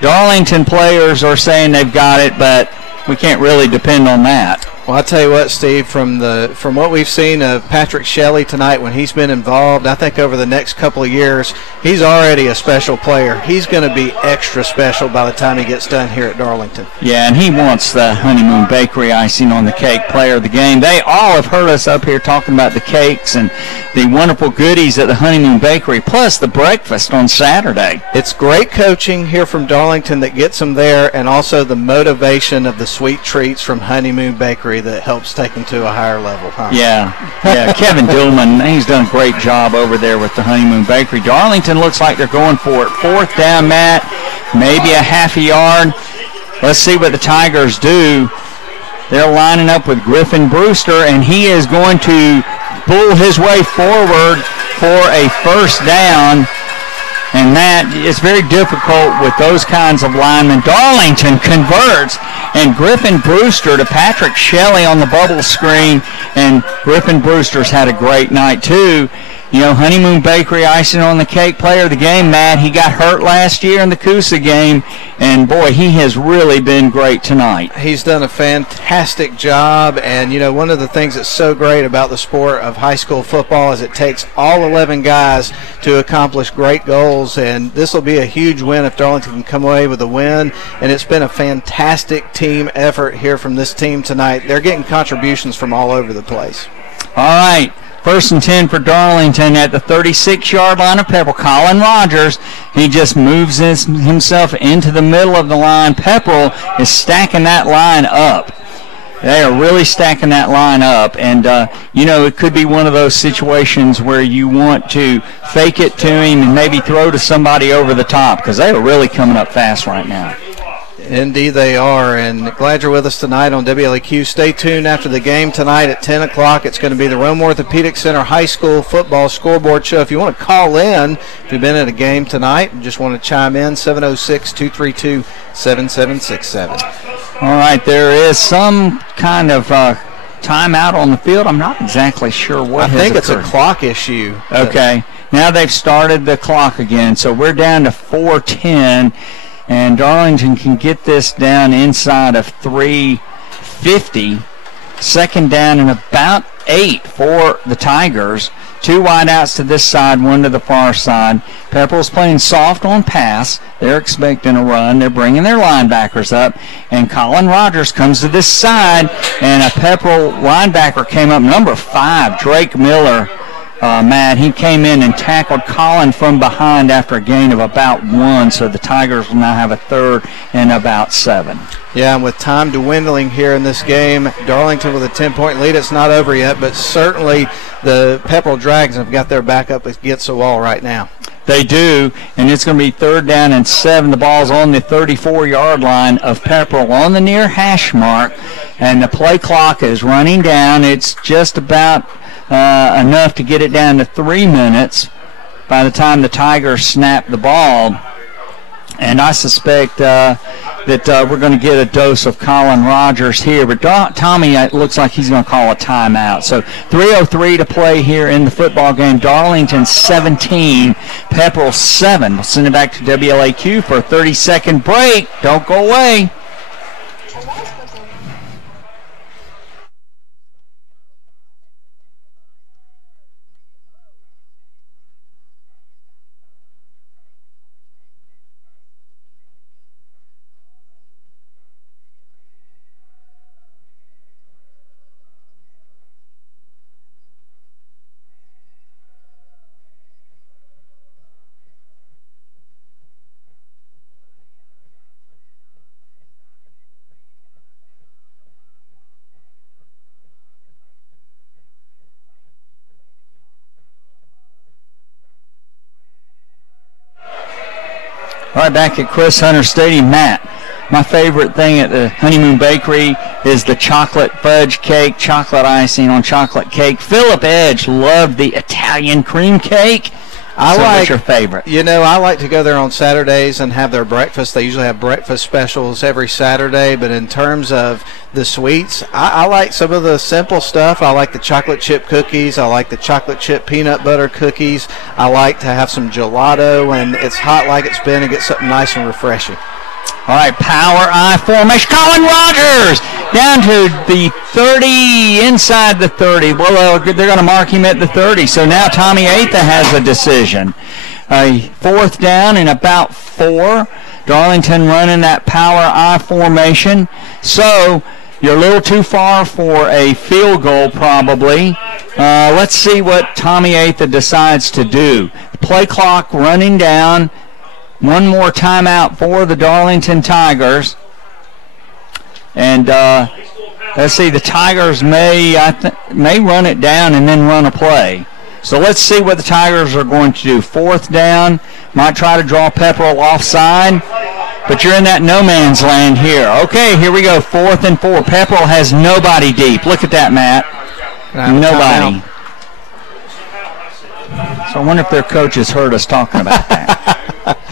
Darlington players are saying they've got it, but we can't really depend on that. Well, I'll tell you what, Steve, from what we've seen of Patrick Shelley tonight when he's been involved, I think over the next couple of years, he's already a special player. He's going to be extra special by the time he gets done here at Darlington. Yeah, and he wants the Honeymoon Bakery icing on the cake player of the game. They all have heard us up here talking about the cakes and the wonderful goodies at the Honeymoon Bakery, plus the breakfast on Saturday. It's great coaching here from Darlington that gets them there, and also the motivation of the sweet treats from Honeymoon Bakery that helps take them to a higher level. Huh? Yeah. Kevin Dillman, he's done a great job over there with the Honeymoon Bakery. Darlington looks like they're going for it. 4th down, Matt, maybe a half a yard. Let's see what the Tigers do. They're lining up with Griffin Brewster, and he is going to bull his way forward for a 1st down. And that is very difficult with those kinds of linemen. Darlington converts, and Griffin Brewster to Patrick Shelley on the bubble screen. And Griffin Brewster's had a great night, too. Honeymoon Bakery icing on the cake player of the game, Matt. He got hurt last year in the Coosa game, and, boy, he has really been great tonight. He's done a fantastic job, and, one of the things that's so great about the sport of high school football is it takes all 11 guys to accomplish great goals, and this will be a huge win if Darlington can come away with a win, and it's been a fantastic team effort here from this team tonight. They're getting contributions from all over the place. All right. 1st and 10 for Darlington at the 36-yard line of Pepperell. Colin Rogers, he just moves himself into the middle of the line. Pepperell is stacking that line up. They are really stacking that line up, and it could be one of those situations where you want to fake it to him and maybe throw to somebody over the top, because they are really coming up fast right now. Indeed they are, and glad you're with us tonight on WLAQ. Stay tuned after the game tonight at 10 o'clock. It's going to be the Rome Orthopedic Center High School football scoreboard show. If you want to call in, if you've been at a game tonight and just want to chime in, 706-232-7767. All right, there is some kind of timeout on the field. I'm not exactly sure what has think it's occurred. a clock issue. Okay, now they've started the clock again, so we're down to 4:10. And Darllington can get this down inside of 3:50. Second down and about 8 for the Tigers. 2 wideouts to this side, 1 to the far side. Pepperell's playing soft on pass. They're expecting a run. They're bringing their linebackers up. And Colin Rogers comes to this side. And a Pepperell linebacker came up, number 5, Drake Miller. Matt, he came in and tackled Colin from behind after a gain of about 1, so the Tigers will now have a third and about 7. Yeah, and with time dwindling here in this game, Darllington with a 10-point lead. It's not over yet, but certainly the Pepperell Dragons have got their back up against the wall right now. They do, and it's going to be 3rd down and 7. The ball's on the 34-yard line of Pepperell on the near hash mark, and the play clock is running down. It's just about enough to get it down to 3 minutes by the time the Tigers snap the ball. And I suspect that we're going to get a dose of Colin Rogers here. But Tommy, it looks like he's going to call a timeout. So 3:03 to play here in the football game. Darllington 17, Pepperell 7. We'll send it back to WLAQ for a 30-second break. Don't go away. All right, back at Chris Hunter Stadium. Matt, my favorite thing at the Honeymoon Bakery is the chocolate fudge cake, chocolate icing on chocolate cake. Philip Edge loved the Italian cream cake. What's your favorite? I like to go there on Saturdays and have their breakfast. They usually have breakfast specials every Saturday, but in terms of the sweets, I like some of the simple stuff. I like the chocolate chip cookies. I like the chocolate chip peanut butter cookies. I like to have some gelato, and it's hot like it's been, and get something nice and refreshing. All right, power I formation. Colin Rogers down to the 30, inside the 30. Well, they're going to mark him at the 30. So now Tommy Atha has a decision. 4th down and about 4. Darllington running that power I formation. So you're a little too far for a field goal probably. Let's see what Tommy Atha decides to do. Play clock running down. One more timeout for the Darllington Tigers. And let's see, the Tigers may run it down and then run a play. So let's see what the Tigers are going to do. 4th down, might try to draw Pepperell offside, but you're in that no man's land here. Okay, here we go, 4th and 4. Pepperell has nobody deep. Look at that, Matt. Nobody. So I wonder if their coaches heard us talking about that.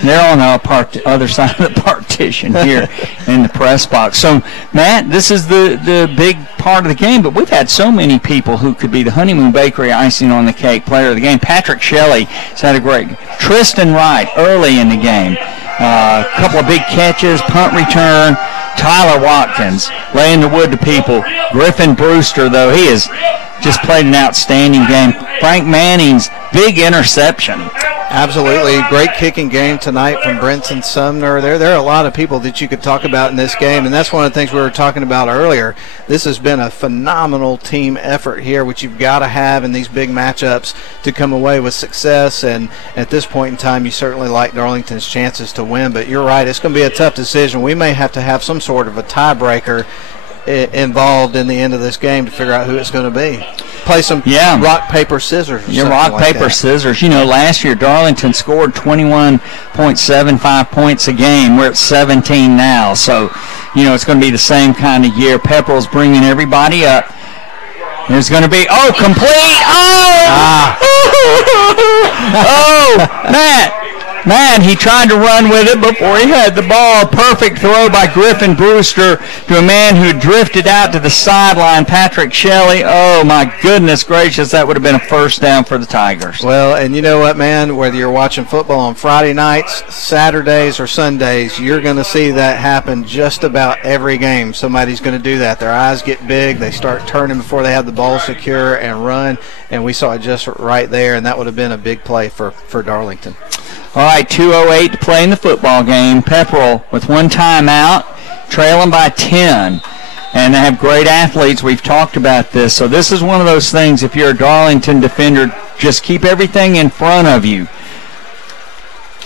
They're on the other side of the partition here in the press box. So, Matt, this is the big part of the game, but we've had so many people who could be the Honeymoon Bakery icing on the cake player of the game. Patrick Shelley has had a great. Tristan Wright early in the game. A couple of big catches, punt return. Tyler Watkins laying the wood to people. Griffin Brewster, though, he has just played an outstanding game. Frank Manning's big interception. Absolutely. Great kicking game tonight from Brenton Sumner. There are a lot of people that you could talk about in this game, and that's one of the things we were talking about earlier. This has been a phenomenal team effort here, which you've got to have in these big matchups to come away with success, and at this point in time, you certainly like Darlington's chances to win, but you're right, it's going to be a tough decision. We may have to have some sort of a tiebreaker involved in the end of this game to figure out who it's going to be. Play some rock, paper, scissors. Rock, paper, scissors. You know, last year Darllington scored 21.75 points a game. We're at 17 now. So, you know, it's going to be the same kind of year. Pepperell's bringing everybody up. There's going to be, complete. Matt, he tried to run with it before he had the ball. Perfect throw by Griffin Brewster to a man who drifted out to the sideline, Patrick Shelley. Oh, my goodness gracious, that would have been a first down for the Tigers. Well, and you know what, man, whether you're watching football on Friday nights, Saturdays, or Sundays, you're going to see that happen just about every game. Somebody's going to do that. Their eyes get big. They start turning before they have the ball secure and run, and we saw it just right there, and that would have been a big play for Darllington. All right, 2:08 to play in the football game. Pepperell with one timeout, trailing by 10. And they have great athletes. We've talked about this. So this is one of those things, if you're a Darllington defender, just keep everything in front of you.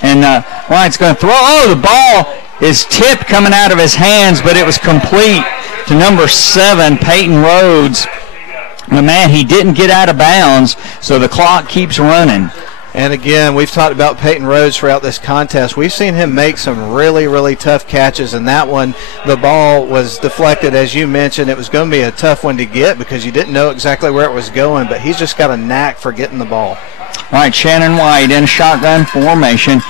And White's going to throw. Oh, the ball is tipped coming out of his hands, but it was complete to number 7, Peyton Rhodes. But, man, he didn't get out of bounds, so the clock keeps running. And again, we've talked about Peyton Rhodes throughout this contest. We've seen him make some really, really tough catches, and that one, the ball was deflected, as you mentioned. It was going to be a tough one to get because you didn't know exactly where it was going, but he's just got a knack for getting the ball. All right, Shannon White in shotgun formation.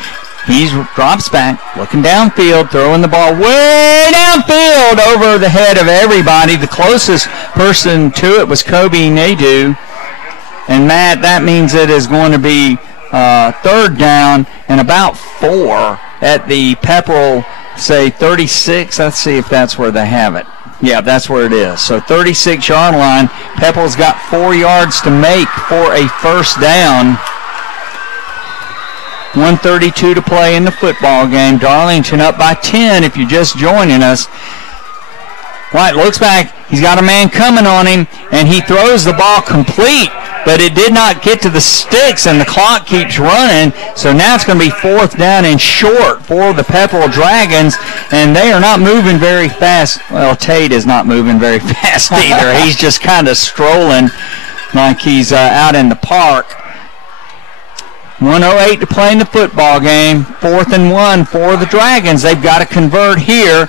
He drops back, looking downfield, throwing the ball way downfield over the head of everybody. The closest person to it was Kobe Nadeau. And, Matt, that means it is going to be third down and about 4 at the Pepperell, say, 36. Let's see if that's where they have it. Yeah, that's where it is. So 36-yard line. Pepperell's got 4 yards to make for a first down. 1:32 to play in the football game. Darllington up by 10 if you're just joining us. White looks back. He's got a man coming on him, and he throws the ball complete, but it did not get to the sticks, and the clock keeps running. So now it's going to be fourth down and short for the Pepperell Dragons, and they are not moving very fast. Well, Tate is not moving very fast either. He's just kind of strolling like he's out in the park. 1:08 to play in the football game. 4th and 1 for the Dragons. They've got to convert here.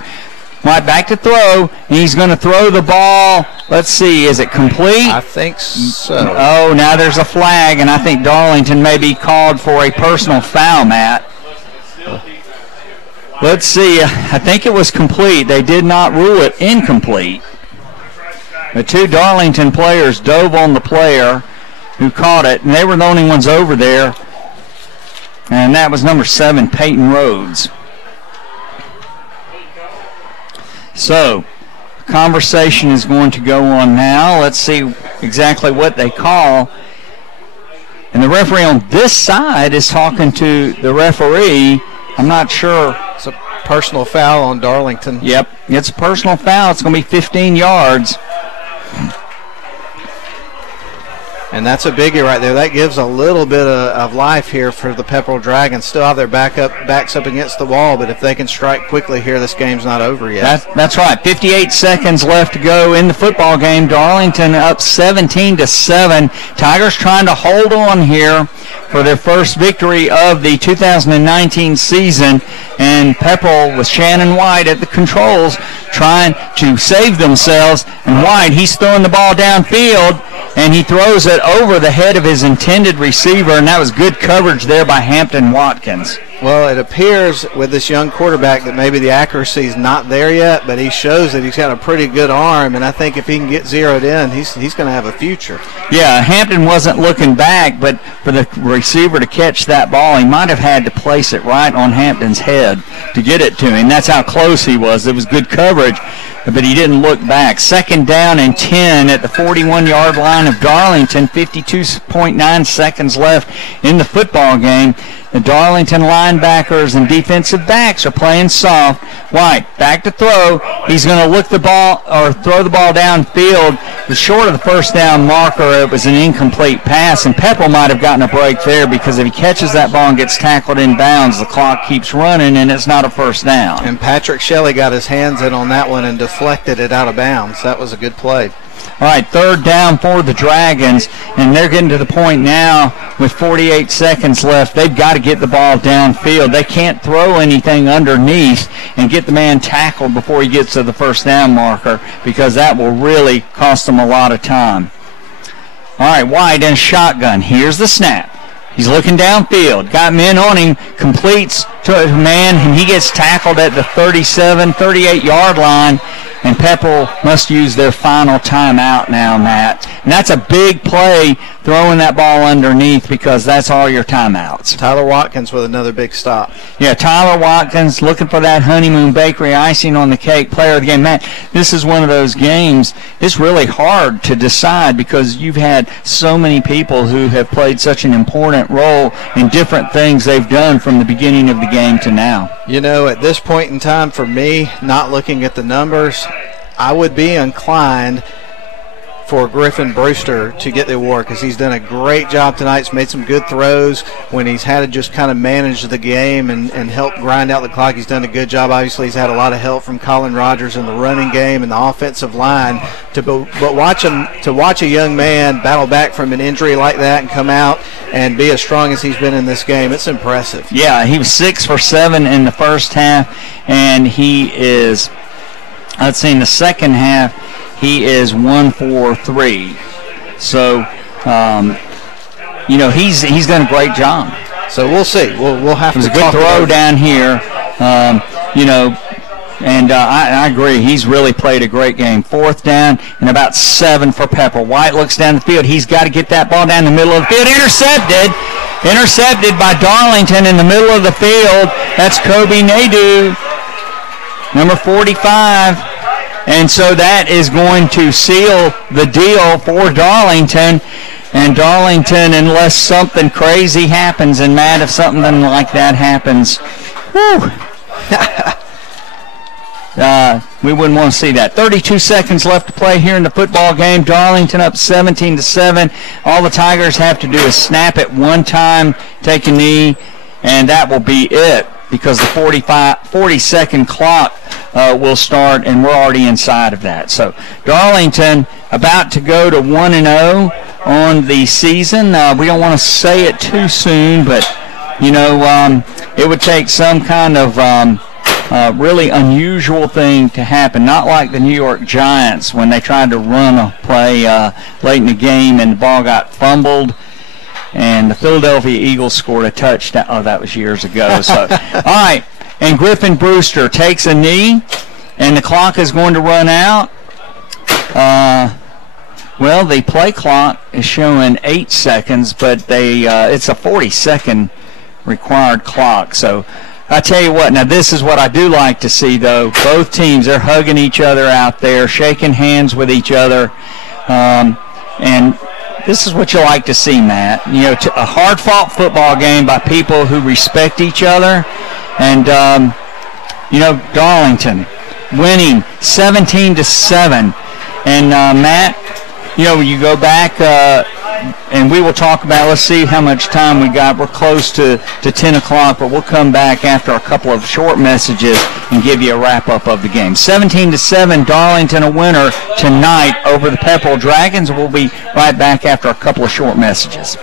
White back to throw, and he's going to throw the ball. Let's see, is it complete? I think so. Oh, now there's a flag, and I think Darllington may be called for a personal foul, Matt. Let's see, I think it was complete. They did not rule it incomplete. The 2 Darllington players dove on the player who caught it, and they were the only ones over there, and that was number 7, Peyton Rhodes. So, conversation is going to go on now. Let's see exactly what they call. And the referee on this side is talking to the referee. I'm not sure. It's a personal foul on Darllington. Yep, it's a personal foul. It's going to be 15 yards. And that's a biggie right there. That gives a little bit of life here for the Pepperell Dragons. Still have their backs up against the wall, but if they can strike quickly here, this game's not over yet. That's right. 58 seconds left to go in the football game. Darllington up 17-7. Tigers trying to hold on here for their first victory of the 2019 season. And Pepperell with Shannon White at the controls trying to save themselves. And White, he's throwing the ball downfield, and he throws it over the head of his intended receiver, and that was good coverage there by Hampton Watkins. Well, it appears with this young quarterback that maybe the accuracy is not there yet, but he shows that he's got a pretty good arm, and I think if he can get zeroed in, he's going to have a future. Yeah, Hampton wasn't looking back, but for the receiver to catch that ball, he might have had to place it right on Hampton's head to get it to him. That's how close he was. It was good coverage, but he didn't look back. 2nd down and 10 at the 41-yard line of Darllington. 52.9 seconds left in the football game. The Darllington linebackers and defensive backs are playing soft. White back to throw. He's going to look the ball or throw the ball downfield. It was short of the first down marker. It was an incomplete pass, and Pepperell might have gotten a break there because if he catches that ball and gets tackled in bounds, the clock keeps running, and it's not a first down. And Patrick Shelley got his hands in on that one and deflected it out of bounds. That was a good play. All right, third down for the Dragons, and they're getting to the point now with 48 seconds left. They've got to get the ball downfield. They can't throw anything underneath and get the man tackled before he gets to the first down marker because that will really cost them a lot of time. All right, White in shotgun. Here's the snap. He's looking downfield. Got men on him. Completes to a man, and he gets tackled at the 37, 38-yard line. And Pepperell must use their final timeout now, Matt. And that's a big play, throwing that ball underneath, because that's all your timeouts. Tyler Watkins with another big stop. Yeah, Tyler Watkins looking for that Honeymoon Bakery icing on the cake player of the game. Matt, this is one of those games, it's really hard to decide because you've had so many people who have played such an important role in different things they've done from the beginning of the game to now. You know, at this point in time, for me, not looking at the numbers, I would be inclined for Griffin Brewster to get the award because he's done a great job tonight. He's made some good throws when he's had to just kind of manage the game and help grind out the clock. He's done a good job. Obviously, he's had a lot of help from Colin Rogers in the running game and the offensive line. But watch a young man battle back from an injury like that and come out and be as strong as he's been in this game, it's impressive. Yeah, he was 6 for 7 in the first half, and he is, let's see, in the second half, he is 1 for 3. So, you know, he's done a great job. So we'll see. We'll have to. It was a good throw down here, you know, and I agree. He's really played a great game. Fourth down and about 7 for Pepperell. White looks down the field. He's got to get that ball down the middle of the field. Intercepted by Darllington in the middle of the field. That's Kobe Nadeau, number 45. And so that is going to seal the deal for Darllington. And Darllington, unless something crazy happens, and Matt, if something like that happens, whew, we wouldn't want to see that. 32 seconds left to play here in the football game. Darllington up 17-7. All the Tigers have to do is snap it one time, take a knee, and that will be it, because the 40-second clock will start, and we're already inside of that. So Darllington about to go to 1-0 on the season. We don't want to say it too soon, but, you know, it would take some kind of really unusual thing to happen, not like the New York Giants when they tried to run a play late in the game and the ball got fumbled. And the Philadelphia Eagles scored a touchdown. Oh, that was years ago. So, all right. And Griffin Brewster takes a knee, and the clock is going to run out. Well, the play clock is showing 8 seconds, but it's a 40-second required clock. So, I tell you what, now this is what I do like to see, though. Both teams, they're hugging each other out there, shaking hands with each other, and this is what you like to see, Matt. You know, a hard-fought football game by people who respect each other. And, you know, Darllington winning 17-7. And, Matt, you know, you go back, and we will talk about, let's see how much time we got. We're close to 10 o'clock, but we'll come back after a couple of short messages and give you a wrap-up of the game. 17-7, Darllington a winner tonight over the Pepperell Dragons. We'll be right back after a couple of short messages.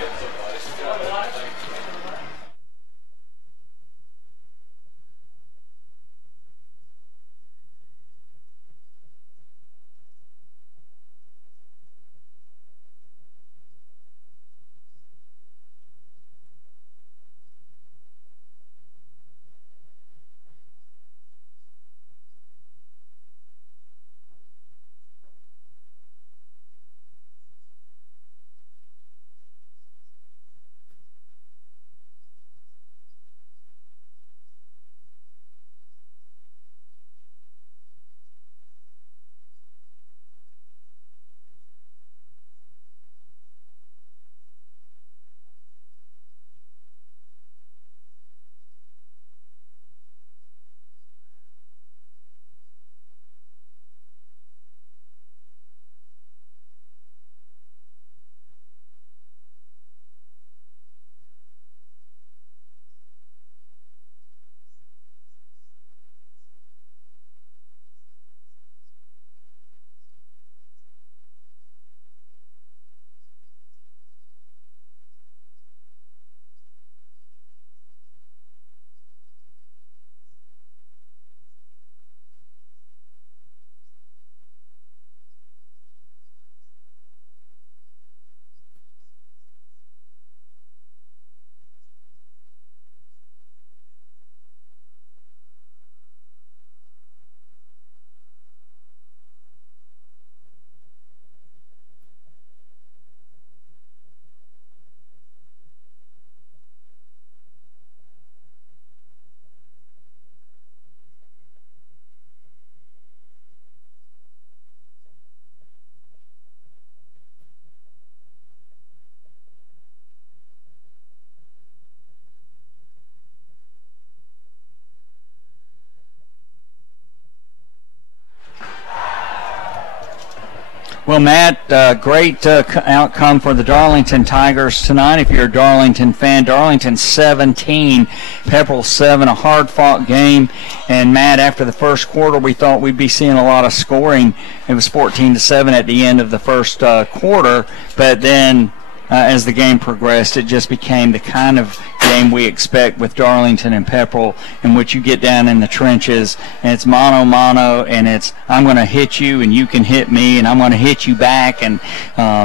Well, Matt, great outcome for the Darlington Tigers tonight. If you're a Darlington fan, Darlington 17, Pepperell 7, a hard-fought game. And, Matt, after the first quarter, we thought we'd be seeing a lot of scoring. It was 14-7 at the end of the first quarter. But then as the game progressed, it just became the kind of game we expect with Darlington and Pepperell, in which you get down in the trenches and it's mano-mano, and it's I'm going to hit you and you can hit me and I'm going to hit you back, and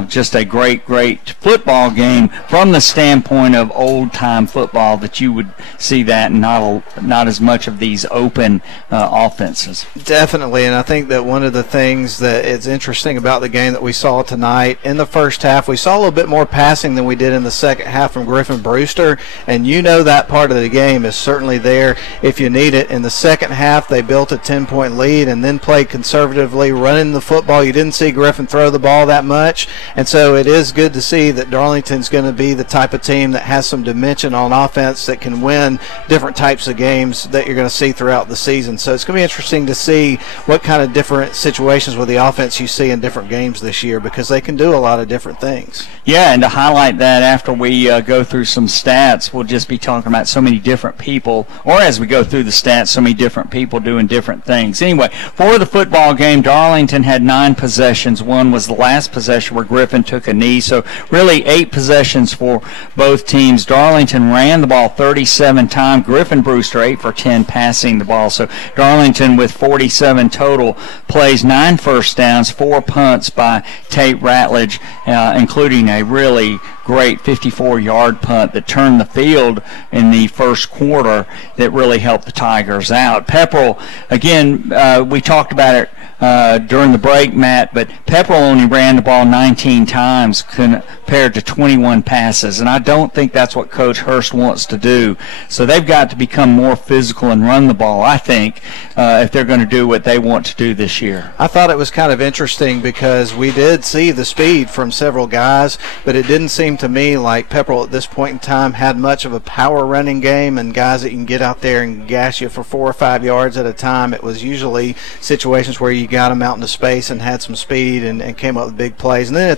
just a great football game from the standpoint of old-time football, that you would see that and not as much of these open offenses. Definitely, and I think that one of the things that is interesting about the game that we saw tonight, in the first half we saw a little bit more passing than we did in the second half from Griffin Brewster, and you know that part of the game is certainly there if you need it. In the second half, they built a 10-point lead and then played conservatively, running the football. You didn't see Griffin throw the ball that much, and so it is good to see that Darlington's going to be the type of team that has some dimension on offense that can win different types of games that you're going to see throughout the season. So it's going to be interesting to see what kind of different situations with the offense you see in different games this year, because they can do a lot of different things. Yeah, and to highlight that, after we go through some stats, we'll just be talking about so many different people, or as we go through the stats, so many different people doing different things. Anyway, for the football game, Darlington had 9 possessions. One was the last possession where Griffin took a knee, so really 8 possessions for both teams. Darlington ran the ball 37 times. Griffin Brewster 8 for 10 passing the ball. So Darlington with 47 total plays, 9 first downs, 4 punts by Tate Ratledge, including a really great 54-yard punt that turned the field in the first quarter that really helped the Tigers out. Pepperell, again, we talked about it during the break, Matt, but Pepperell only ran the ball 19 times compared to 21 passes, and I don't think that's what Coach Hurst wants to do. So they've got to become more physical and run the ball, I think, if they're going to do what they want to do this year. I thought it was kind of interesting because we did see the speed from several guys, but it didn't seem to me like Pepperell at this point in time had much of a power running game and guys that you can get out there and gash you for 4 or 5 yards at a time. It was usually situations where you got them out into space and had some speed and came up with big plays. And then at the